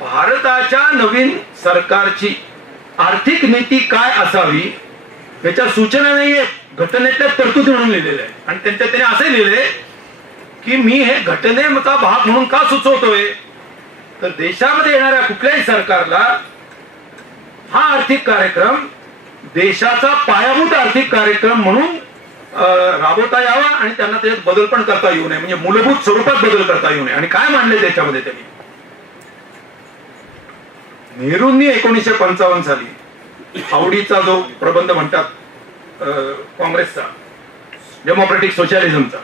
भारताच्या नवीन सरकारची आर्थिक नीती काय असावी याच्या सूचना नाहीये, घटनेतल्या तरतुदी म्हणून लिहिलेलं आहे. आणि त्यांच्यात त्यांनी असे लिहिले की मी हे घटनेचा भाग म्हणून का सुचवतोय, तर देशामध्ये येणाऱ्या कुठल्याही सरकारला हा आर्थिक कार्यक्रम देशाचा पायाभूत आर्थिक कार्यक्रम म्हणून राबवता यावा आणि त्यांना त्याच्यात बदल पण करता येऊ नये, म्हणजे मूलभूत स्वरूपात बदल करता येऊ नये. आणि काय मांडले त्याच्यामध्ये त्यांनी, नेहरूंनी 1955 साली आवडीचा जो प्रबंध म्हणतात काँग्रेसचा डेमोक्रेटिक सोशलिझमचा,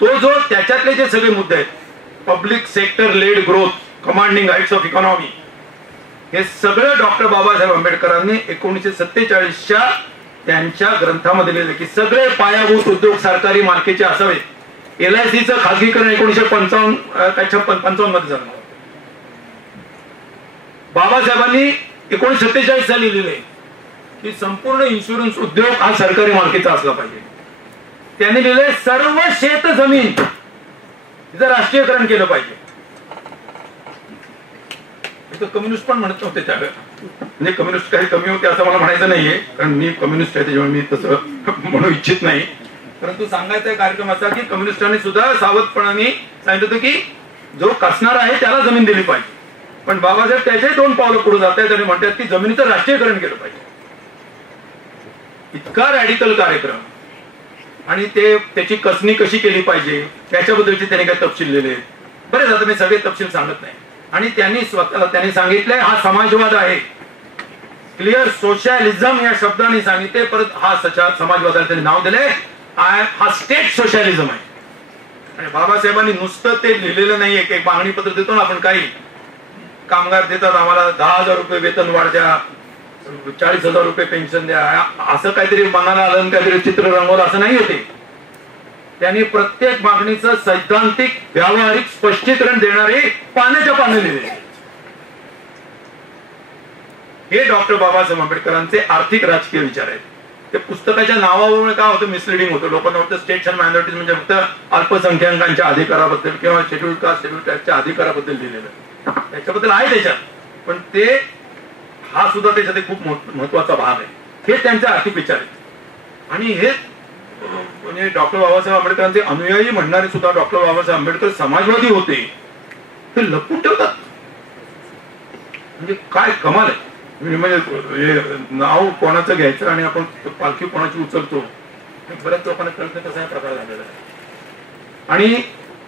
तो जो त्याच्यातले जे सगळे मुद्दे आहेत public sector led growth, commanding Heights of economy, हे सगळं डॉक्टर बाबासाहेब आंबेडकरांनी 1947च्या त्यांच्या ग्रंथामध्ये लिहिले की सगळे पायाभूत उद्योग सरकारी मालकीचे असावेत. LICचं खासगीकरण 1955 मध्ये झालं. बाबासाहेबांनी 1947 साली लिहिले की संपूर्ण इन्शुरन्स उद्योग हा सरकारी मालकीचा असला पाहिजे. त्यांनी लिहिले सर्व शेत जमीन तिचं राष्ट्रीयकरण केलं पाहिजे. कम्युनिस्ट पण म्हणत नव्हते त्यावेळेला, म्हणजे कम्युनिस्ट काही कमी होते असं मला म्हणायचं नाहीये, कारण मी कम्युनिस्ट आहे त्याच्यामुळे मी तसं म्हणू इच्छित नाही. परंतु सांगायचा कार्यक्रम असा की कम्युनिस्टांनी सुद्धा सावधपणाने सांगितलं होतं की जो कसणार आहे त्याला जमीन दिली पाहिजे. पण बाबासाहेब त्याचे 2 पावलं पुढे जात आहेत आणि म्हणतात की जमिनीचं राष्ट्रीयकरण केलं पाहिजे. इतका रॅडिकल कार्यक्रम, आणि त्याची कसणी कशी केली पाहिजे त्याच्याबद्दलचे त्यांनी काही तपशील लिहिले. बरेच आता मी सगळे तपशील सांगत नाही. आणि त्यांनी सांगितलंय हा समाजवाद आहे. क्लिअर सोशलिझम या शब्दाने सांगितले, परत हा समाजवादाला त्यांनी नाव दिलंय, हा स्टेट सोशलिझम आहे. आणि बाबासाहेबांनी नुसतं ते लिहिलेलं नाहीये की एक मागणी पत्र देतो ना आपण, काही कामगार देतात आम्हाला 10,000 रुपये वेतन वाढ द्या, 40,000 रुपये पेन्शन द्या, असं काहीतरी मनाला आलं काहीतरी चित्र रंगवलं असं नाही होते. त्यांनी प्रत्येक मागणीचं सैद्धांतिक व्यावहारिक स्पष्टीकरण देणारे पाण्याच्या पानं लिहिले. हे डॉक्टर बाबासाहेब आंबेडकरांचे आर्थिक राजकीय विचार आहेत. ते पुस्तकाच्या नावावरून काय होतं, मिसलिडिंग होतं. लोकांना वाटतं स्टेट्स अँड मायनॉरिटीज म्हणजे फक्त अल्पसंख्याकांच्या अधिकाराबद्दल किंवा शेड्यूल कास्ट शेड्यूल ट्राईबच्या अधिकाराबद्दल लिहिलेलं. त्याच्याबद्दल आहे त्याच्यात, पण ते हा सुद्धा त्याच्यात एक खूप महत्वाचा भाग आहे. हे त्यांचे आर्थिक विचार आहेत. आणि हे म्हणजे डॉक्टर बाबासाहेब आंबेडकरांचे अनुयायी म्हणणारे सुद्धा डॉक्टर बाबासाहेब आंबेडकर समाजवादी होते ते लपून ठेवतात. म्हणजे काय कमाल आहे. म्हणजे नाव कोणाचं घ्यायचं आणि आपण पालखी कोणाची उचलतो, बऱ्याच लोकांना कळत कसा प्रकार झालेला आहे. आणि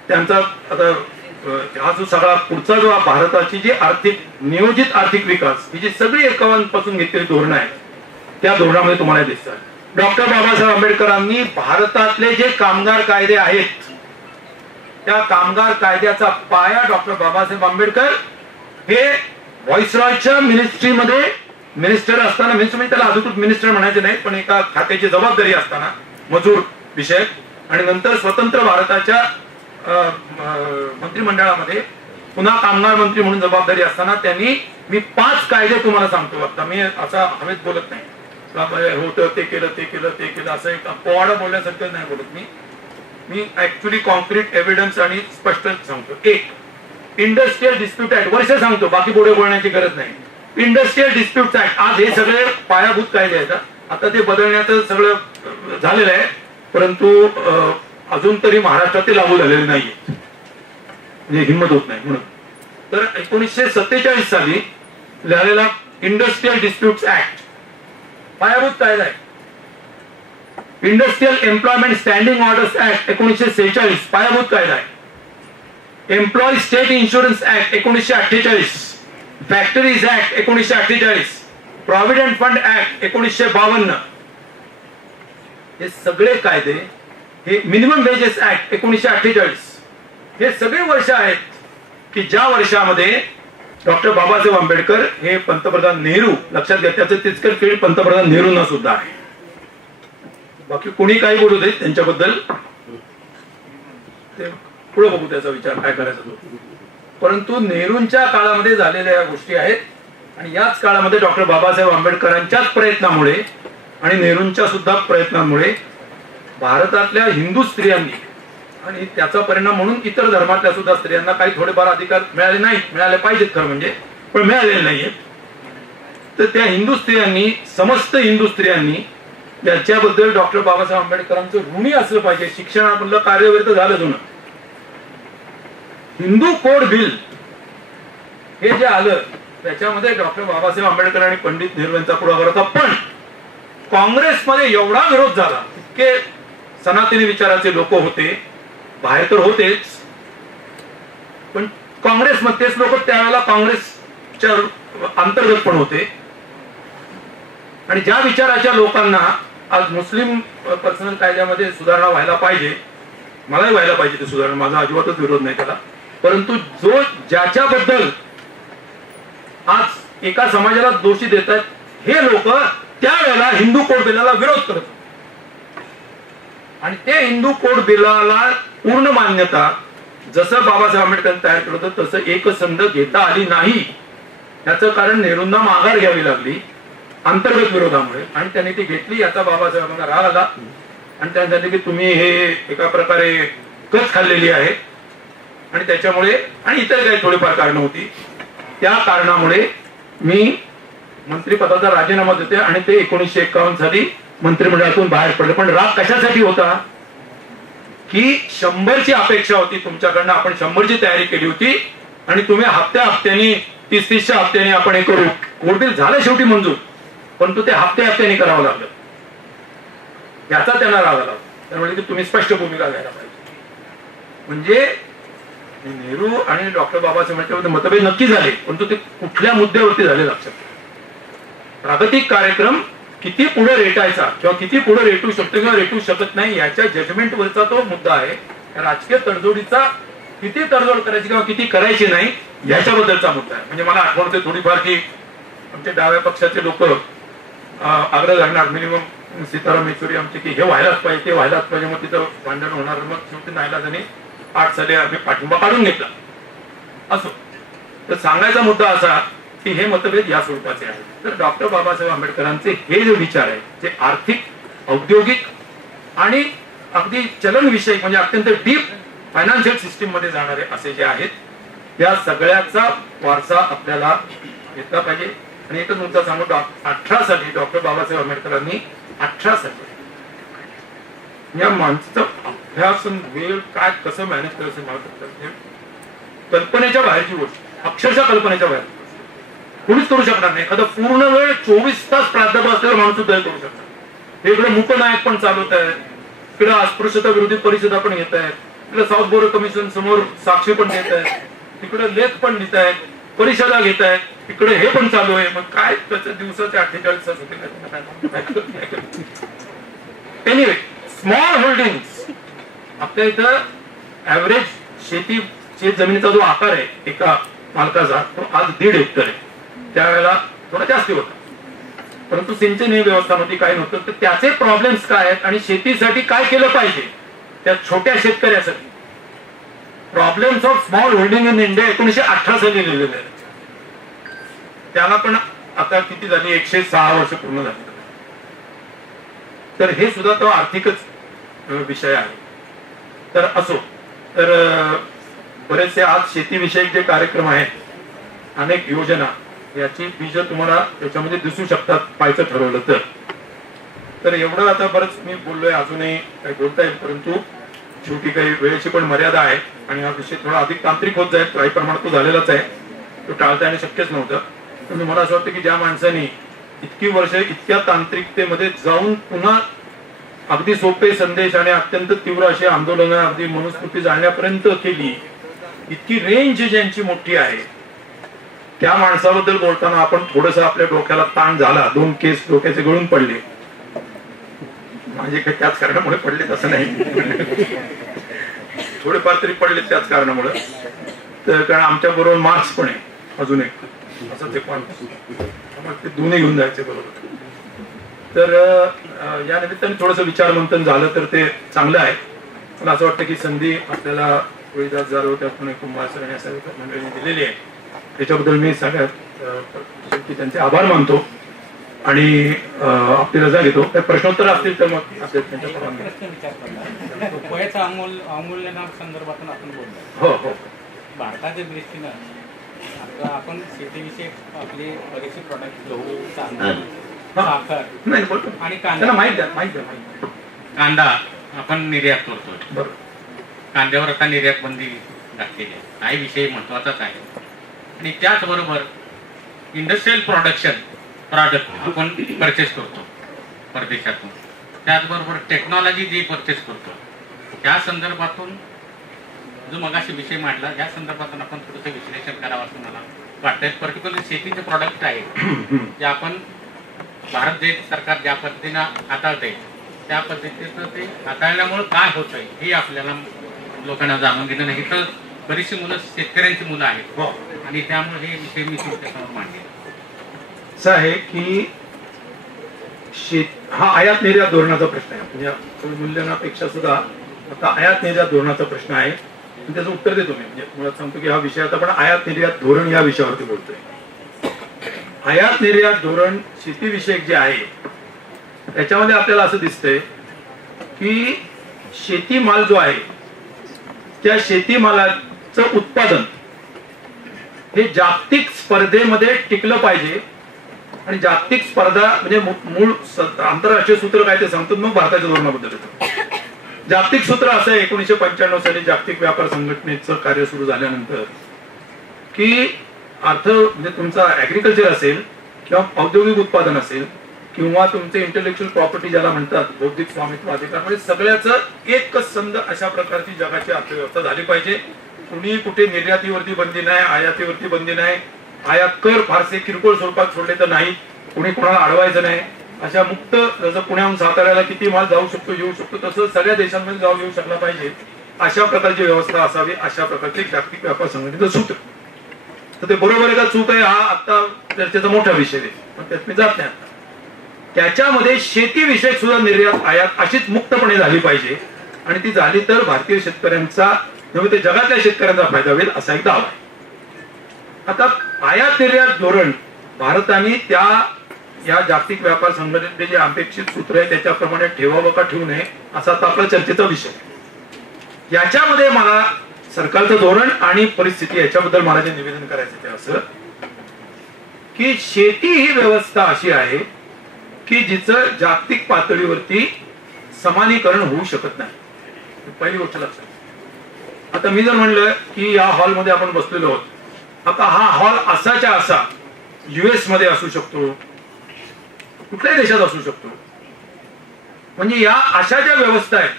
त्यांचा आता हा जो सगळा पुढचा जो भारताची जी नियोजित आर्थिक विकास ही जी सगळी एकावांपासून घेतलेली धोरणं आहेत त्या धोरणामध्ये तुम्हाला दिसतात. डॉक्टर बाबासाहेब आंबेडकरांनी भारतातले जे कामगार कायदे आहेत त्या कामगार कायद्याचा पाया डॉक्टर बाबासाहेब आंबेडकर हे व्हॉइसरॉयच्या मिनिस्ट्रीमध्ये मिनिस्टर असताना, मिनिस्टर म्हणजे त्याला अधिकृत मिनिस्टर म्हणायचे नाही, पण एका खात्याची जबाबदारी असताना मजूर विषयक, आणि नंतर स्वतंत्र भारताच्या मंत्रिमंडळामध्ये पुन्हा कामगार मंत्री म्हणून जबाबदारी असताना त्यांनी, मी 5 कायदे तुम्हाला सांगतो, आता मी असा हवेत बोलत नाही होतं ते केलं असं एक पोवाडा बोलण्यासारखं नाही बोलत मी ऍक्च्युली कॉन्क्रीट एव्हिडन्स आणि स्पष्ट सांगतो. 1 इंडस्ट्रियल डिस्प्यूट ऍक्ट, वर्ष सांगतो, बाकी पुढे बोलण्याची गरज नाही. इंडस्ट्रियल डिस्प्यूट ऍक्ट, आज हे सगळे पायाभूत कायदे आहेत. आता ते बदलण्याचं सगळं झालेलं आहे, परंतु अजून तरी महाराष्ट्रात ते लागू झालेले नाहीये, म्हणजे हिंमत होत नाही म्हणून. तर 1947 साली झालेला इंडस्ट्रियल डिस्प्यूट ऍक्ट पायाभूत कायदा आहे. Industrial employment standing orders act 1946 पायाभूत कायदा आहे. Employee state insurance act 1948, factories act 1948, provident fund act 1952, हे सगळे कायदे, हे मिनिमम वेजेस ऍक्ट 1948, हे सगळे वर्ष आहेत की ज्या वर्षामध्ये डॉक्टर बाबासाहेब आंबेडकर हे पंतप्रधान नेहरू, लक्षात घ्या त्याचं तितकं क्रेडिट पंतप्रधान नेहरूंना सुद्धा आहे. बाकी कोणी काही बोलू देत त्यांच्याबद्दल, ते पुढे बघू त्याचा विचार काय करायचा तो. परंतु नेहरूंच्या काळामध्ये झालेल्या या गोष्टी आहेत. आणि याच काळामध्ये डॉक्टर बाबासाहेब आंबेडकरांच्याच प्रयत्नामुळे आणि नेहरूंच्या सुद्धा प्रयत्नांमुळे भारतातल्या हिंदू स्त्रियांनी आणि त्याचा परिणाम म्हणून इतर धर्मातल्या सुद्धा स्त्रियांना काही थोडेफार अधिकार मिळाले नाहीत, मिळाले पाहिजेत खरं म्हणजे, पण मिळालेले नाहीये. तर त्या हिंदू स्त्रियांनी, समस्त हिंदू स्त्रियांनी याच्याबद्दल डॉक्टर बाबासाहेब आंबेडकरांचं ऋणी असलं पाहिजे. शिक्षणामधलं कार्य तर झालं जुनं. हिंदू कोड बिल हे जे आलं त्याच्यामध्ये डॉक्टर बाबासाहेब आंबेडकर आणि पंडित नेहरू यांचा पुढाकार होता. पण काँग्रेसमध्ये एवढा विरोध झाला, इतके सनातनी विचाराचे लोक होते, बाहेर तर होतेच, पण काँग्रेसमध्येच लोक त्यावेळेला काँग्रेसच्या अंतर्गत पण होते. आणि ज्या विचाराच्या लोकांना आज मुस्लिम पर्सनल कायद्यामध्ये सुधारणा व्हायला पाहिजे, मलाही व्हायला पाहिजे ते सुधारणा, माझा अजिबातच विरोध नाही त्याला, परंतु जो ज्याच्याबद्दल आज एका समाजाला दोषी देत आहेत हे लोक त्यावेळेला हिंदू कोड बिलाला विरोध करत होते. आणि ते हिंदू कोड बिलाला पूर्ण मान्यता जसं बाबासाहेब आंबेडकरांनी तयार केलं होतं तसं एकसंध घेता आली नाही. त्याचं कारण नेहरूंना माघार घ्यावी लागली अंतर्गत विरोधामुळे, आणि त्यांनी ती घेतली. याचा बाबासाहेबांना राग आला आणि त्यांनी सांगितले की तुम्ही हे एका प्रकारे कच खाल्लेली आहे, आणि त्याच्यामुळे आणि इतर काही थोडीफार कारणं होती. त्या कारणामुळे मी मंत्रिपदाचा राजीनामा देते आणि ते 1951 साली मंत्रिमंडळातून बाहेर पडले. पण राग कशासाठी होता की 100ची अपेक्षा होती तुमच्याकडनं, आपण 100ची तयारी केली होती आणि तुम्ही हप्त्याने 30-30च्या हप्त्याने आपण हे करू. कोर्ट बिल झालं शेवटी मंजूर, परंतु ते हप्त्याने करावं लागलं. याचा त्यांना राग आला. त्यामुळे की तुम्ही स्पष्ट भूमिका घ्यायला पाहिजे. म्हणजे नेहरू आणि डॉक्टर बाबासाहेब आंबेडकर मतभेद नक्की झाले, परंतु ते कुठल्या मुद्द्यावरती झाले लक्षात. प्रागतिक कार्यक्रम किती पुढे रेटायचा किंवा किती पुढे रेटू शकतो किंवा रेटू शकत नाही याच्या जजमेंटवरचा तो मुद्दा आहे. राजकीय तडजोडीचा किती तडजोड करायची किंवा किती करायची नाही याच्याबद्दलचा मुद्दा आहे. म्हणजे मला आठवणते थोडीफार की आमच्या डाव्या पक्षाचे लोक आग्रह धरणार मिनिमम सीताराम येचुरी आमचे की हे व्हायलाच पाहिजे ते व्हायलाच पाहिजे, मग तिथं भांडण होणार. मग शेवटी नाईलाजाने 8 साली आम्ही पाठिंबा काढून घेतला. असो, तर सांगायचा मुद्दा असा की हे मतभेद या स्वरूपाचे आहेत. तर डॉक्टर बाबासाहेब आंबेडकरांचे हे जे विचार आहेत जे आर्थिक, औद्योगिक आणि अगदी चलनविषयक म्हणजे अत्यंत डीप फायनान्शियल सिस्टीम मध्ये जाणारे असे जे आहेत या सगळ्याचा वारसा आपल्याला घेतला पाहिजे. आणि एकच मुद्दा सांगू, 18 साली डॉक्टर बाबासाहेब आंबेडकरांनी 18 साली या माणसाचा अभ्यास वेळ काय कसं मॅनेज करायचं मला कल्पनेच्या बाहेरची गोष्ट, अक्षरशः कल्पनेच्या बाहेर कोणीच करू शकणार नाही. एखादा पूर्ण वेळ 24 तास प्राध्यापक असलेला माणूस सुद्धा करू शकणार. हे इकडे मूकनायक पण चालवत आहेत, इकडे अस्पृश्यता विरोधी परिषदा पण घेत आहेत, इकडे साऊथ बोरो कमिशन समोर साक्षी पण देत आहेत, तिकडे लेख पण लिहित आहेत, परिषदा घेत आहेत, इकडे हे पण चालू आहे. मग काय त्याच्या दिवसाचे 48 तास होते. एनिवे, स्मॉल होल्डिंग्स आपल्या इथं ऍव्हरेज शेत जमिनीचा जो आकार आहे एका मालकाचा तो आज 1.5 हेक्टर आहे. त्यावेळेला थोडा जास्ती होता, परंतु सिंचन ही व्यवस्था नव्हती, काही नव्हतं. तर त्याचे प्रॉब्लेम्स काय आहेत आणि शेतीसाठी काय केलं पाहिजे त्या छोट्या शेतकऱ्यासाठी. Problems of small holding in India 1918 साली लिहिलेले आहे. त्याला पण आता किती झाली 106 वर्ष पूर्ण झाली. तर हे सुद्धा तो आर्थिकच विषय आहे. तर असो, तर बरेचसे आज शेतीविषयक जे कार्यक्रम आहेत, अनेक योजना याची बीज तुम्हाला त्याच्यामध्ये दिसू शकतात पाहायचं ठरवलं तर एवढं आता बरंच मी बोललोय, अजूनही काही बोलता येईल, परंतु शेवटी काही वेळेची पण मर्यादा आहे आणि हा विषय थोडा अधिक तांत्रिक होत जाईल. काही प्रमाणात तो झालेलाच आहे, तो टाळता येणं शक्यच नव्हतं. पण मला असं वाटतं की ज्या माणसांनी इतकी वर्ष इतक्या तांत्रिकतेमध्ये जाऊन पुन्हा अगदी सोपे संदेश आणि अत्यंत तीव्र अशी आंदोलनं अगदी मनुस्मृती जाळण्यापर्यंत केली, इतकी रेंज ज्यांची मोठी आहे, त्या माणसाबद्दल बोलताना आपण थोडस आपल्या डोक्याला ताण झाला. 2 केस डोक्याचे गळून पडले, माझे काही त्याच कारणामुळे पडले तसं नाही, थोडेफार तरी पडले त्याच कारणामुळे. तर कारण आमच्या बरोबर मार्क्स पण आहे अजून एक असंच एक माणूस, ते दोन्ही घेऊन जायचे बरोबर. तर या निमित्ताने थोडंसं विचार मंथन झालं तर ते चांगलं आहे. मला असं वाटतं की संधी आपल्याला रोहिदास जाधव त्यातून कुंभारसर आणि अशा मंडळींनी दिलेली आहे, त्याच्याबद्दल मी सगळ्यात त्यांचे आभार मानतो आणि आपली रजा घेतो. काही प्रश्नोत्तर असतील तर मग अमूल्य नाम संदर्भातून आपण बोलतो. हो हो, भारताच्या दृष्टीनं आता आपण शेतीविषयी आपले बरेचसे प्रॉडक्ट गहू, तांदूळ, साखर नाही बोलतो आणि कांदा माहिती कांदा आपण निर्यात करतो. बरोबर, कांद्यावर आता निर्यात बंदी घातलेली आहे. हा विषय महत्वाचाच आहे. आणि त्याचबरोबर इंडस्ट्रियल प्रॉडक्ट आपण परचेस करतो परदेशातून, त्याचबरोबर टेक्नॉलॉजी जी परचेस करतो त्या संदर्भातून जो मगाशी विषय मांडला या संदर्भातून आपण थोडंसं विश्लेषण करावं असं मला वाटतंय. पर्टिक्युलर शेतीचे प्रॉडक्ट आहे जे आपण भारत देश सरकार ज्या पद्धतीनं हाताळते त्या पद्धतीचं ते हाताळल्यामुळे काय होतंय हे आपल्याला लोकांना जाणून घेणं नाही. तर बरीचशी मुलं शेतकऱ्यांची मुलं आहेत हो. आणि त्यामुळे हे विषय मी तुमच्यासमोर मांडले. असं आहे की हा आयात निर्यात धोरणाचा प्रश्न आहे. म्हणजे मूल्यांपेक्षा सुद्धा आता आयात निर्यात धोरणाचा प्रश्न आहे. त्याचं उत्तर देतो मी. म्हणजे मुळात सांगतो की हा विषय आता आपण आयात निर्यात धोरण या विषयावरती बोलतोय. आयात निर्यात धोरण शेतीविषयक जे आहे त्याच्यामध्ये आपल्याला असं दिसतंय की शेतीमाल जो आहे त्या शेतीमालाचं उत्पादन हे जागतिक स्पर्धेमध्ये टिकलं पाहिजे. आणि जागतिक स्पर्धा म्हणजे मूळ आंतरराष्ट्रीय सूत्र काय ते सांगतो, मग भारताच्या धोरणाबद्दल येतो. जागतिक सूत्र असं आहे 1995 साली जागतिक व्यापार संघटनेचं कार्य सुरू झाल्यानंतर की अर्थ म्हणजे तुमचा ऍग्रिकल्चर असेल किंवा औद्योगिक उत्पादन असेल किंवा तुमचे इंटेलेक्च्युअल प्रॉपर्टी ज्याला म्हणतात बौद्धिक स्वामित्व अधिकार, म्हणजे सगळ्याचं एकच संध अशा प्रकारची जगाची अर्थव्यवस्था झाली पाहिजे. कुणी कुठे निर्यातीवरती बंदी नाही, आयातीवरती बंदी नाही, आयात कर फारसे किरकोळ स्वरूपात सोडले तर नाही, कुणी कोणाला अडवायचं नाही. अशा मुक्त, जसं पुण्याहून साताऱ्याला किती माल जाऊ शकतो येऊ शकतो तसं सगळ्या देशांमध्ये जाऊ येऊ शकला पाहिजे, अशा प्रकारची व्यवस्था असावी. अशा प्रकारचे जागतिक व्यापार संघटनेचं सूत्र. तर ते बरोबर आहे का चूक आहे हा आता चर्चेचा मोठा विषय आहे, पण त्यात मी जात नाही. त्याच्यामध्ये शेतीविषयक सुद्धा निर्यात आयात अशीच मुक्तपणे झाली पाहिजे आणि ती झाली तर भारतीय शेतकऱ्यांचा नव्हे तर जगातल्या शेतकऱ्यांचा फायदा होईल असा एक दावा आहे. आता आयात निर्यात धोरण भारताने त्या या जागतिक व्यापार संघटनेचे जे अपेक्षित सूत्र आहे त्याच्याप्रमाणे ठेवावं का ठेवू नये असा आता आपला चर्चेचा विषय. याच्यामध्ये मला सरकारचं धोरण आणि परिस्थिती याच्याबद्दल मला जे निवेदन करायचं ते असं की शेती ही व्यवस्था अशी आहे की जिचं जागतिक पातळीवरती समानीकरण होऊ शकत नाही. पहिली गोष्ट लक्षात. आता मी जर म्हणलं की या हॉलमध्ये आपण बसलेलो आहोत, आता हा हॉल असाच्या असा US मध्ये असू शकतो, कुठल्याही देशात असू शकतो. म्हणजे या अशा ज्या व्यवस्था आहेत,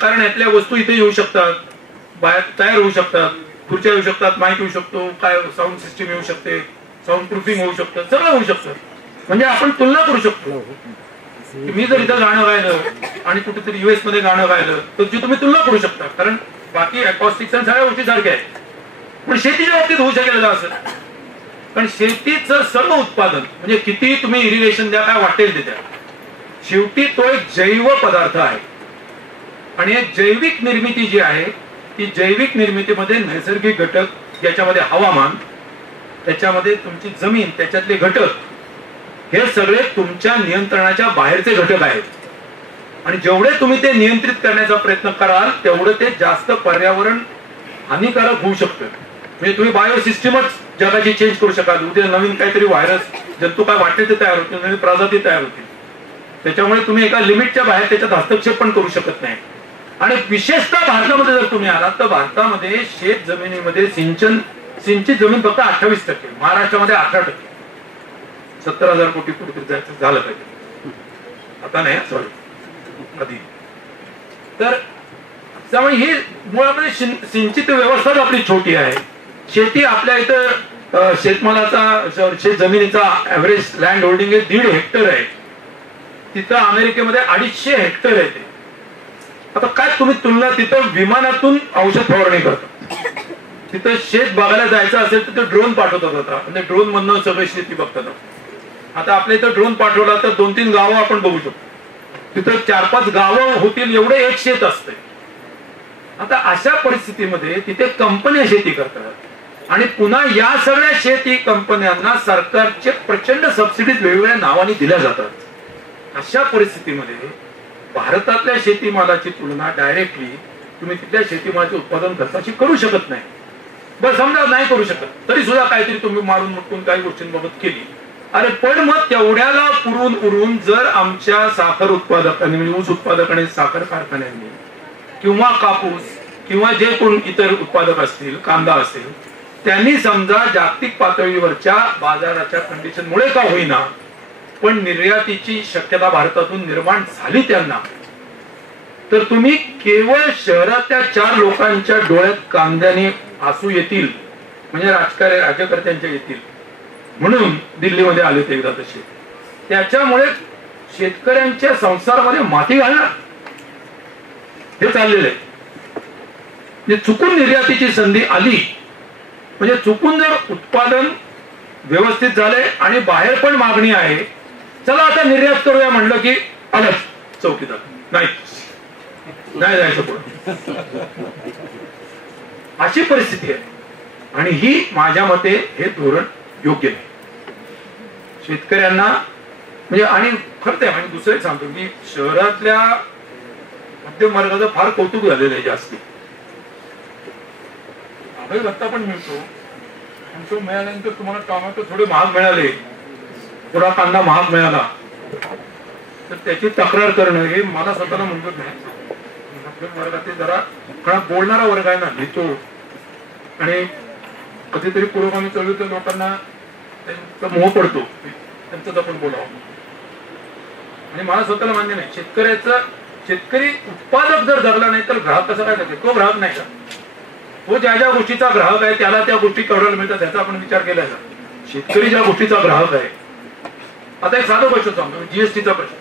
कारण यातल्या वस्तू इथे येऊ शकतात, बाहेर तयार होऊ शकतात, खुर्च्या येऊ शकतात, माईक येऊ शकतो, काय साऊंड सिस्टीम येऊ शकते, साऊंड प्रूफिंग होऊ शकतं, सगळं होऊ शकतं. म्हणजे आपण तुलना करू शकतो. मी जर इथं गाणं गायलं आणि कुठेतरी US मध्ये गाणं गायलं तर तुम्ही तुलना करू शकता, कारण बाकी अकॉस्टिक्स आणि सगळ्या गोष्टी सारख्या आहेत. पण शेतीच्या बाबतीत होऊ शकेल का असं? पण शेतीचं सर्व उत्पादन म्हणजे किती तुम्ही इरिगेशन द्या, काय वाटेल ते द्या, शेवटी तो एक जैव पदार्थ आहे. आणि जैविक निर्मिती जी आहे ती जैविक निर्मितीमध्ये नैसर्गिक घटक, याच्यामध्ये हवामान, त्याच्यामध्ये तुमची जमीन, त्याच्यातले घटक हे सगळे तुमच्या नियंत्रणाच्या बाहेरचे घटक आहेत. आणि जेवढे तुम्ही ते नियंत्रित करण्याचा प्रयत्न कराल तेवढं ते जास्त पर्यावरण हानिकारक होऊ शकतं. म्हणजे तुम्ही बायोसिस्टमच जगाची चेंज करू शकाल. उद्या नवीन काहीतरी व्हायरस, जंतू काय वाटेल ते तयार होतील, नवीन प्रजाती तयार होतील. त्याच्यामुळे तुम्ही एका लिमिटच्या बाहेर त्याच्यात हस्तक्षेप पण करू शकत नाही. आणि विशेषतः भारतामध्ये जर तुम्ही आलात तर भारतामध्ये शेत जमिनीमध्ये सिंचित जमीन फक्त 28%, महाराष्ट्रामध्ये 18%. 70,000 कोटी कुठेतरी जायचं झालं पाहिजे, आता नाही सॉरी आधी. तर त्यामुळे ही मुळामध्ये सिंचित व्यवस्थाच आपली छोटी आहे. शेती आपल्या इथं शेतमालाचा शेत जमिनीचा ऍव्हरेज लँड होल्डिंग 1.5 हेक्टर आहे. तिथं अमेरिकेमध्ये 250 हेक्टर आहे ते. आता काय तुम्ही तुलना, तिथं विमानातून औषध फवारणी करतात, तिथं शेत बघायला जायचं असेल तर ते ड्रोन पाठवतात. आता म्हणजे ड्रोन मधनं सगळं शेती बघतात. आता आपल्या इथं ड्रोन पाठवला तर 2-3 गावं आपण बघू शकतो, तिथं 4-5 गावं होतील एवढे एक शेत असते. आता अशा परिस्थितीमध्ये तिथे कंपन्या शेती करतात आणि पुन्हा या सगळ्या शेती कंपन्यांना सरकारचे प्रचंड सबसिडीज वेगवेगळ्या नावाने दिल्या जातात. अशा परिस्थितीमध्ये भारतातल्या शेतीमालाची तुलना डायरेक्टली तुम्ही तिथल्या शेतीमालाचे उत्पादन खर्चाशी करू शकत नाही. बरं समजा नाही करू शकत तरी सुद्धा काहीतरी तुम्ही मारून मुटून काही गोष्टींबाबत केली. अरे पण मग तेवढ्याला पुरून उरून जर आमच्या साखर उत्पादकांनी म्हणजे ऊस उत्पादक आणि साखर कारखान्यांनी किंवा कापूस किंवा जे कोण इतर उत्पादक असतील, कांदा असेल, त्यांनी समजा जागतिक पातळीवरच्या बाजाराच्या कंडिशनमुळे का होईना पण निर्यातीची शक्यता भारतातून निर्माण झाली त्यांना, तर तुम्ही केवळ शहरातल्या 4 लोकांच्या डोळ्यात कांद्याने आसू येतील म्हणजे राज्यकर्त्यांच्या येतील म्हणून दिल्लीमध्ये आले ते एकदा तसे. त्याच्यामुळे शेतकऱ्यांच्या संसारामध्ये माती घालणार हे चाललेलं आहे. म्हणजे चुकून निर्यातीची संधी आली, म्हणजे चुकून जर उत्पादन व्यवस्थित झाले आणि बाहेर पण मागणी आहे, चला आता निर्यात करूया म्हणलं की आलंच चौकीदार, नाही जायचं पुढे, अशी परिस्थिती आहे. आणि ही माझ्या मते हे धोरण योग्य नाही. शेतकऱ्यांना म्हणजे आणि खरंच आहे, म्हणजे दुसरं एक सांगतो की शहरातल्या मध्यम वर्गाचं फार कौतुक झालेलं आहे जास्ती. आम्ही भत्ता पण मिळतो, तो मिळाल्यानंतर तुम्हाला टोमॅटो थोडे महाग मिळाले, थोडा कांदा महाग मिळाला, तर त्याची तक्रार करणं हे मला स्वतःला म्हणत नाही. मध्यम वर्गात जरा कारण बोलणारा वर्ग आहे ना, लिहितो आणि कधीतरी पुरोगामी चळवळीच्या लोकांना त्यांचा मोह पडतो, त्यांचं आपण बोलावं. आणि मला स्वतःला मान्य नाही, शेतकरी उत्पादक जर जगला नाही तर ग्राहक कसा काय करतो? तो ग्राहक नाही का? तो ज्या ज्या गोष्टीचा ग्राहक आहे त्याला त्या गोष्टी केवढ्याला मिळतात त्याचा आपण विचार केला का? शेतकरी ज्या गोष्टीचा ग्राहक आहे, आता एक साधा प्रश्न सांगतो, जीएसटीचा प्रश्न.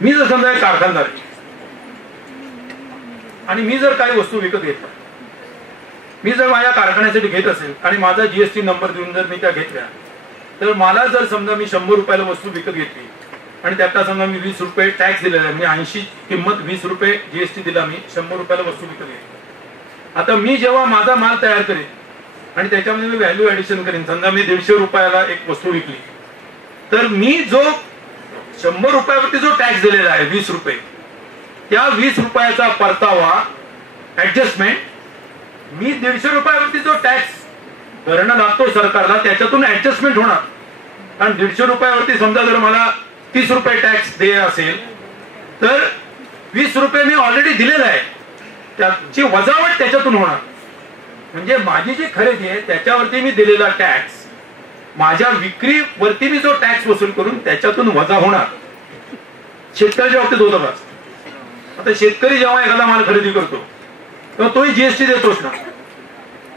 मी जर समजा एक कारखानदार आहे आणि मी जर काही वस्तू विकत घेतल्या, मी जर माझ्या कारखान्यासाठी घेत असेल आणि माझा जीएसटी नंबर देऊन जर मी त्या घेतल्या, तर मला जर समजा मी 100 रुपयाला वस्तू विकत घेतली आणि त्याचा समजा मी 20 रुपये टॅक्स दिलेला आहे, म्हणजे 80 किंमत 20 रुपये जीएसटी दिला, मी 100 रुपयाला वस्तू विकत घेतली. आता मी जेव्हा माझा माल तयार करेन आणि त्याच्यामध्ये मी व्हॅल्यू ऍडिशन करेन, समजा मी 150 रुपयाला एक वस्तू विकली, तर मी जो 100 रुपयावरती जो टॅक्स दिलेला आहे 20 रुपये, त्या 20 रुपयाचा परतावा ऍडजस्टमेंट मी 150 रुपयावरती जो टॅक्स भरणं लागतो सरकारला त्याच्यातून ऍडजस्टमेंट होणार. कारण 150 रुपयावरती समजा जर मला 30 रुपये टॅक्स देय असेल तर 20 रुपये मी ऑलरेडी दिलेला आहे, त्याची वजावट त्याच्यातून होणार. म्हणजे माझी जी खरेदी आहे त्याच्यावरती मी दिलेला टॅक्स माझ्या विक्रीवरती मी जो टॅक्स वसूल करून त्याच्यातून वजा होणार. शेतकऱ्याच्या बाबतीत होतं का? आता शेतकरी जेव्हा एखादा माल खरेदी करतो तेव्हा तोही जीएसटी देतोच ना.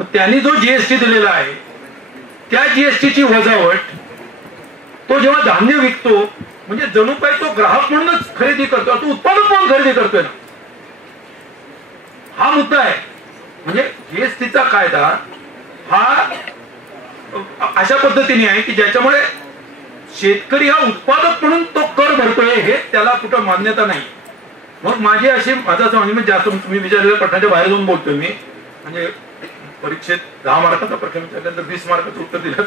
त्यांनी जो जीएसटी दिलेला आहे त्या जीएसटीची वजावट तो जेव्हा धान्य विकतो म्हणजे जणू काय तो ग्राहक म्हणूनच खरेदी करतो, तो उत्पादक म्हणून खरेदी करतोय ना. हा मुद्दा आहे. म्हणजे जीएसटीचा कायदा हा अशा पद्धतीने आहे की ज्याच्यामुळे शेतकरी हा उत्पादक म्हणून तो कर भरतोय हे त्याला कुठं मान्यता नाही. मग माझी अशी माझा असं म्हणजे जास्त तुम्ही विचारलेल्या प्रश्नाच्या बाहेर जाऊन बोलतोय मी. म्हणजे परीक्षेत 10 मार्काचा प्रश्न विचारल्यानंतर 20 मार्काचं उत्तर दिलं,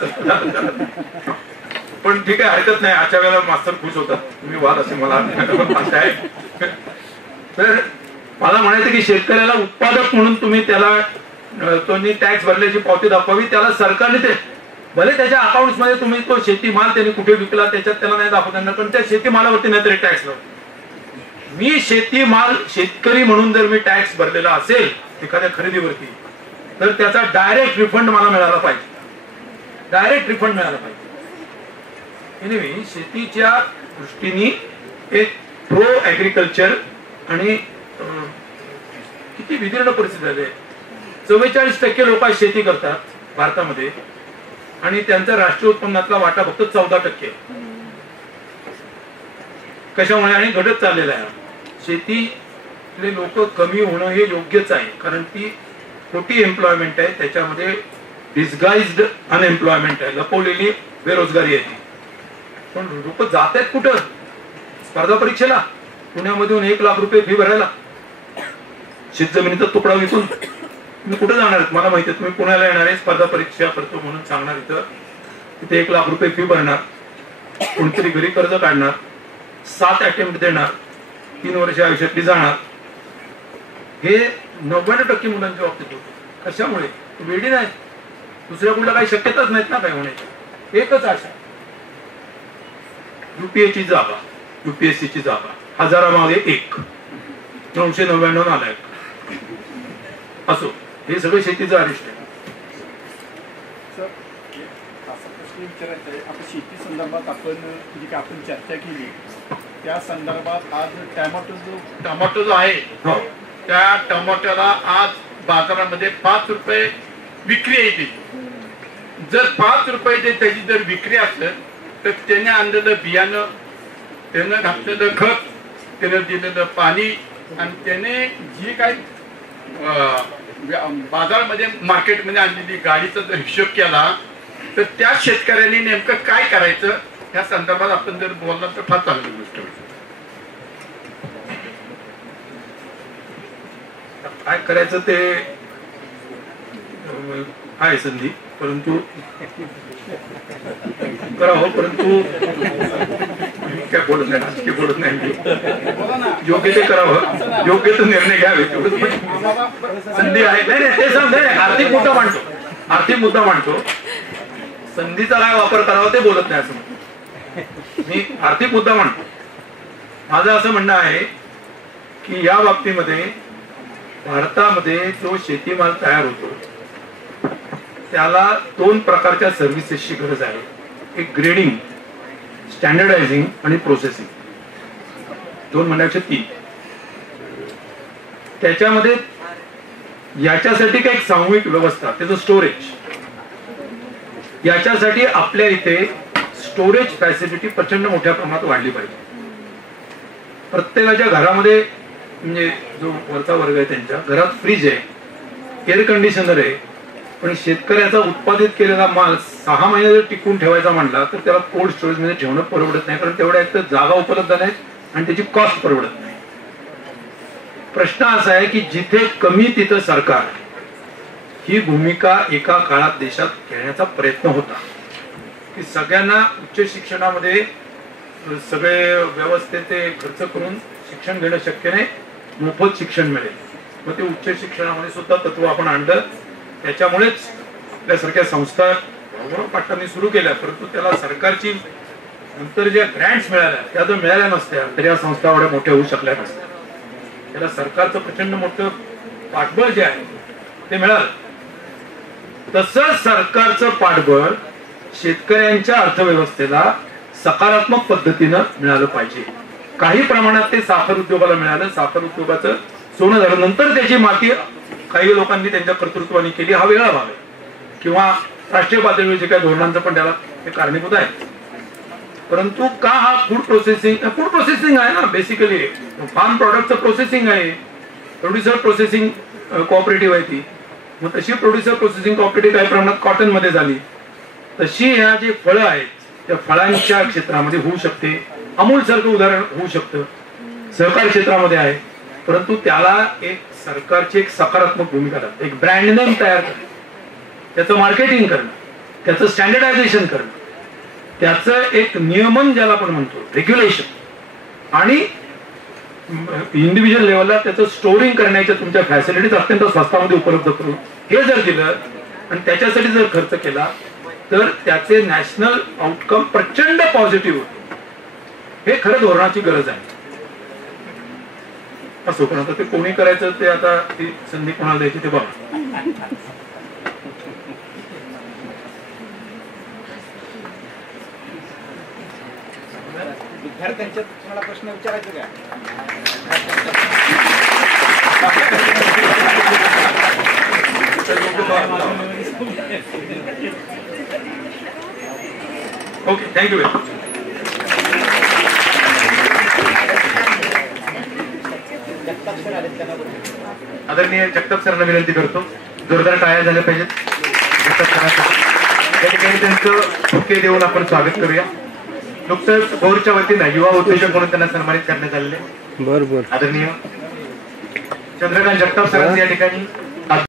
पण ठीक आहे, हरकत नाही. अशा वेळेला मास्तर खुश होतात, तुम्ही व्हाल असे मला आहे. तर मला म्हणायचं की शेतकऱ्याला उत्पादक म्हणून तुम्ही त्याला तुम्ही टॅक्स भरल्याची पावती दाखवावी. त्याला सरकारने ते भले त्याच्या अकाउंट मध्ये तुम्ही तो शेतीमाल त्यांनी कुठे विकला त्याच्यात त्याला नाही दाखवताना, पण त्या शेतीमालावरती नाही तरी टॅक्स लावतो. मी शेतीमाल शेतकरी म्हणून जर मी टॅक्स भरलेला असेल एखाद्या खरेदीवरती तर त्याचा डायरेक्ट रिफंड मला मिळाला पाहिजे, डायरेक्ट रिफंड मिळाला पाहिजे. एनिवे शेतीच्या दृष्टीने एक प्रो ऍग्रिकल्चर आणि किती विदीर्ण परिस्थिती आहे. 44% लोक शेती करतात भारतामध्ये आणि त्यांचा राष्ट्रीय उत्पन्नातला वाटा फक्त 14%. कशामुळे? आणि घटत चाललेला आहे. शेतीतले लोक कमी होणं हे योग्यच आहे, कारण ती खोटी एम्प्लॉयमेंट आहे, त्याच्यामध्ये डिस्गाइज्ड अनएम्प्लॉयमेंट आहे, लपवलेली बेरोजगारी आहे. पण लोक जात आहेत कुठं? स्पर्धा परीक्षेला. पुण्यामधून 1 लाख रुपये फी भरायला शेतजमिनीचा तुकडा विकून तुम्ही कुठे जाणार आहेत? मला माहिती आहे तुम्ही पुण्याला येणार आहे, स्पर्धा परीक्षा करतो म्हणून सांगणार, इथे 1 लाख रुपये फी भरणार, कोणतरी घरी कर्ज काढणार, 7 अटेम्प्ट देणार, 3 वर्ष आयुष्यातली जाणार. हे 90% मुलांच्या बाबतीत होतं. कशामुळे? वेडी नाही, दुसऱ्या कुठल्या काही शक्यताच नाहीत ना काही होण्याची. एकच आशा, युपीएची जागा, युपीएससीची जागा 1000मागे 1, 999 आलाय. असो, हे सगळं शेतीचं अरिष्ट आहे. आता शेती संदर्भात आपण जी काय आपण चर्चा केली त्या संदर्भात आज टोमॅटो जो आहे त्या टोमॅटोला आज बाजारामध्ये 5 रुपये विक्री येते. जर 5 रुपये त्याची जर विक्री असेल तर त्याने आणलेलं बियाणं, त्यानं घातलेलं खत, त्यानं दिलेलं पाणी आणि त्याने जी काय बाजारामध्ये मार्केटमध्ये आणलेली गाडीचा जर हिशोब केला तर त्या शेतकऱ्यांनी नेमकं काय करायचं या संदर्भात आपण जर बोलला तर फार चांगली गोष्ट होईल. काय करायचं ते आहे संधी, परंतु करावं, परंतु मी काय बोलत नाही, राजकीय बोलत नाही मी. योग्य ते करावं, योग्य तो निर्णय घ्यावे तेवढंच संधी आहे. नाही नाही ते समजा आर्थिक मुद्दा मांडतो, आर्थिक मुद्दा मांडतो, संधीचा काय वापर करावा ते बोलत नाही असं म्हणतो मी. आर्थिक मुद्दा मांडतो. माझं असं म्हणणं आहे की या बाबतीमध्ये भारतामध्ये जो शेतीमाल तयार होतो त्याला 2 प्रकारच्या सर्व्हिसेसची गरज आहे. एक ग्रेडिंग, स्टँडर्डायझिंग आणि प्रोसेसिंग. 2 म्हणण्यापेक्षा 3. त्याच्यामध्ये याच्यासाठी काही एक सामूहिक व्यवस्था, त्याचं स्टोरेज. याच्यासाठी आपल्या इथे स्टोरेज फॅसिलिटी प्रचंड मोठ्या प्रमाणात वाढली पाहिजे. प्रत्येकाच्या घरामध्ये म्हणजे जो वरचा वर्ग आहे त्यांच्या घरात फ्रीज आहे, एअर कंडिशनर आहे, पण शेतकऱ्याचा उत्पादित केलेला माल 6 महिने जर टिकून ठेवायचा म्हणला तर त्याला कोल्ड स्टोरेज मध्ये ठेवणं परवडत नाही, कारण तेवढ्या एक तर जागा उपलब्ध नाहीत आणि त्याची कॉस्ट परवडत नाही. प्रश्न असा आहे की जिथे कमी तिथं सरकार ही भूमिका एका काळात देशात घेण्याचा प्रयत्न होता की सगळ्यांना उच्च शिक्षणामध्ये सगळे व्यवस्थेचे खर्च करून शिक्षण घेणं शक्य नाही, मोफत शिक्षण मिळेल. मग ते उच्च शिक्षणामध्ये सुद्धा तत्व आपण आणलं. त्याच्यामुळेच आपल्यासारख्या संस्था पाटलांनी सुरू केल्या, परंतु त्याला सरकारची नंतर ज्या ग्रँट्स मिळाल्या त्या जर मिळाल्या नसत्या तर या संस्था एवढ्या मोठ्या होऊ शकल्या नसत्या. त्याला सरकारचं प्रचंड मोठं पाठबळ जे आहे ते मिळालं. तसंच सरकारचं पाठबळ शेतकऱ्यांच्या अर्थव्यवस्थेला सकारात्मक पद्धतीनं मिळालं पाहिजे. काही प्रमाणात ते साखर उद्योगाला मिळालं, साखर उद्योगाचं सोनं झालं, नंतर त्याची माती काही लोकांनी त्यांच्या कर्तृत्वाने केली, हा वेगळा भाग आहे. किंवा राष्ट्रीय पातळीवर जे काही धोरणांचं पण त्याला ते कारणीभूत आहे. परंतु का हा फूड प्रोसेसिंग आहे ना, बेसिकली फार्म प्रॉडक्टचं प्रोसेसिंग आहे. प्रोड्युसर प्रोसेसिंग कोऑपरेटिव्ह आहे ती. मग तशी प्रोड्युसर प्रोसेसिंग कोऑपरेटिव्ह काही प्रमाणात कॉटन मध्ये झाली, तशी ह्या जे फळं आहेत त्या फळांच्या क्षेत्रामध्ये होऊ शकते. अमूल सारखं उदाहरण होऊ शकतं, सहकार क्षेत्रामध्ये आहे. परंतु त्याला एक सरकारची एक सकारात्मक भूमिका लागते. एक ब्रँड नेम तयार करणं, त्याचं मार्केटिंग करणं, त्याचं स्टँडर्डायझेशन करणं, त्याचं एक नियमन ज्याला आपण म्हणतो रेग्युलेशन, आणि इंडिव्हिज्युअल लेवलला त्याचं स्टोरिंग करण्याच्या तुमच्या फॅसिलिटीज अत्यंत स्वस्तामध्ये उपलब्ध करून हे जर दिलं आणि त्याच्यासाठी जर खर्च केला तर त्याचे नॅशनल आउटकम प्रचंड पॉझिटिव्ह होते. हे खरं धोरणाची गरज आहे. असो, पण आता ते कोणी करायचं ते आता ती संधी कोणाला द्यायची ते बघा. विद्यार्थ्यांच्या तुम्हाला प्रश्न विचारायचे का? Okay, thank you very much. आदरणीय जगताप सरांना विनंती करतो, जोरदार टाळ्या झाल्या पाहिजेत जगताप सरांसाठी. या ठिकाणी त्यांचं बुके देऊन आपण स्वागत करूया. नुकतंच भोरच्या वतीनं युवा उद्योजक म्हणून त्यांना सन्मानित करण्यात आलेले आदरणीय चंद्रकांत जगताप सरांचं या ठिकाणी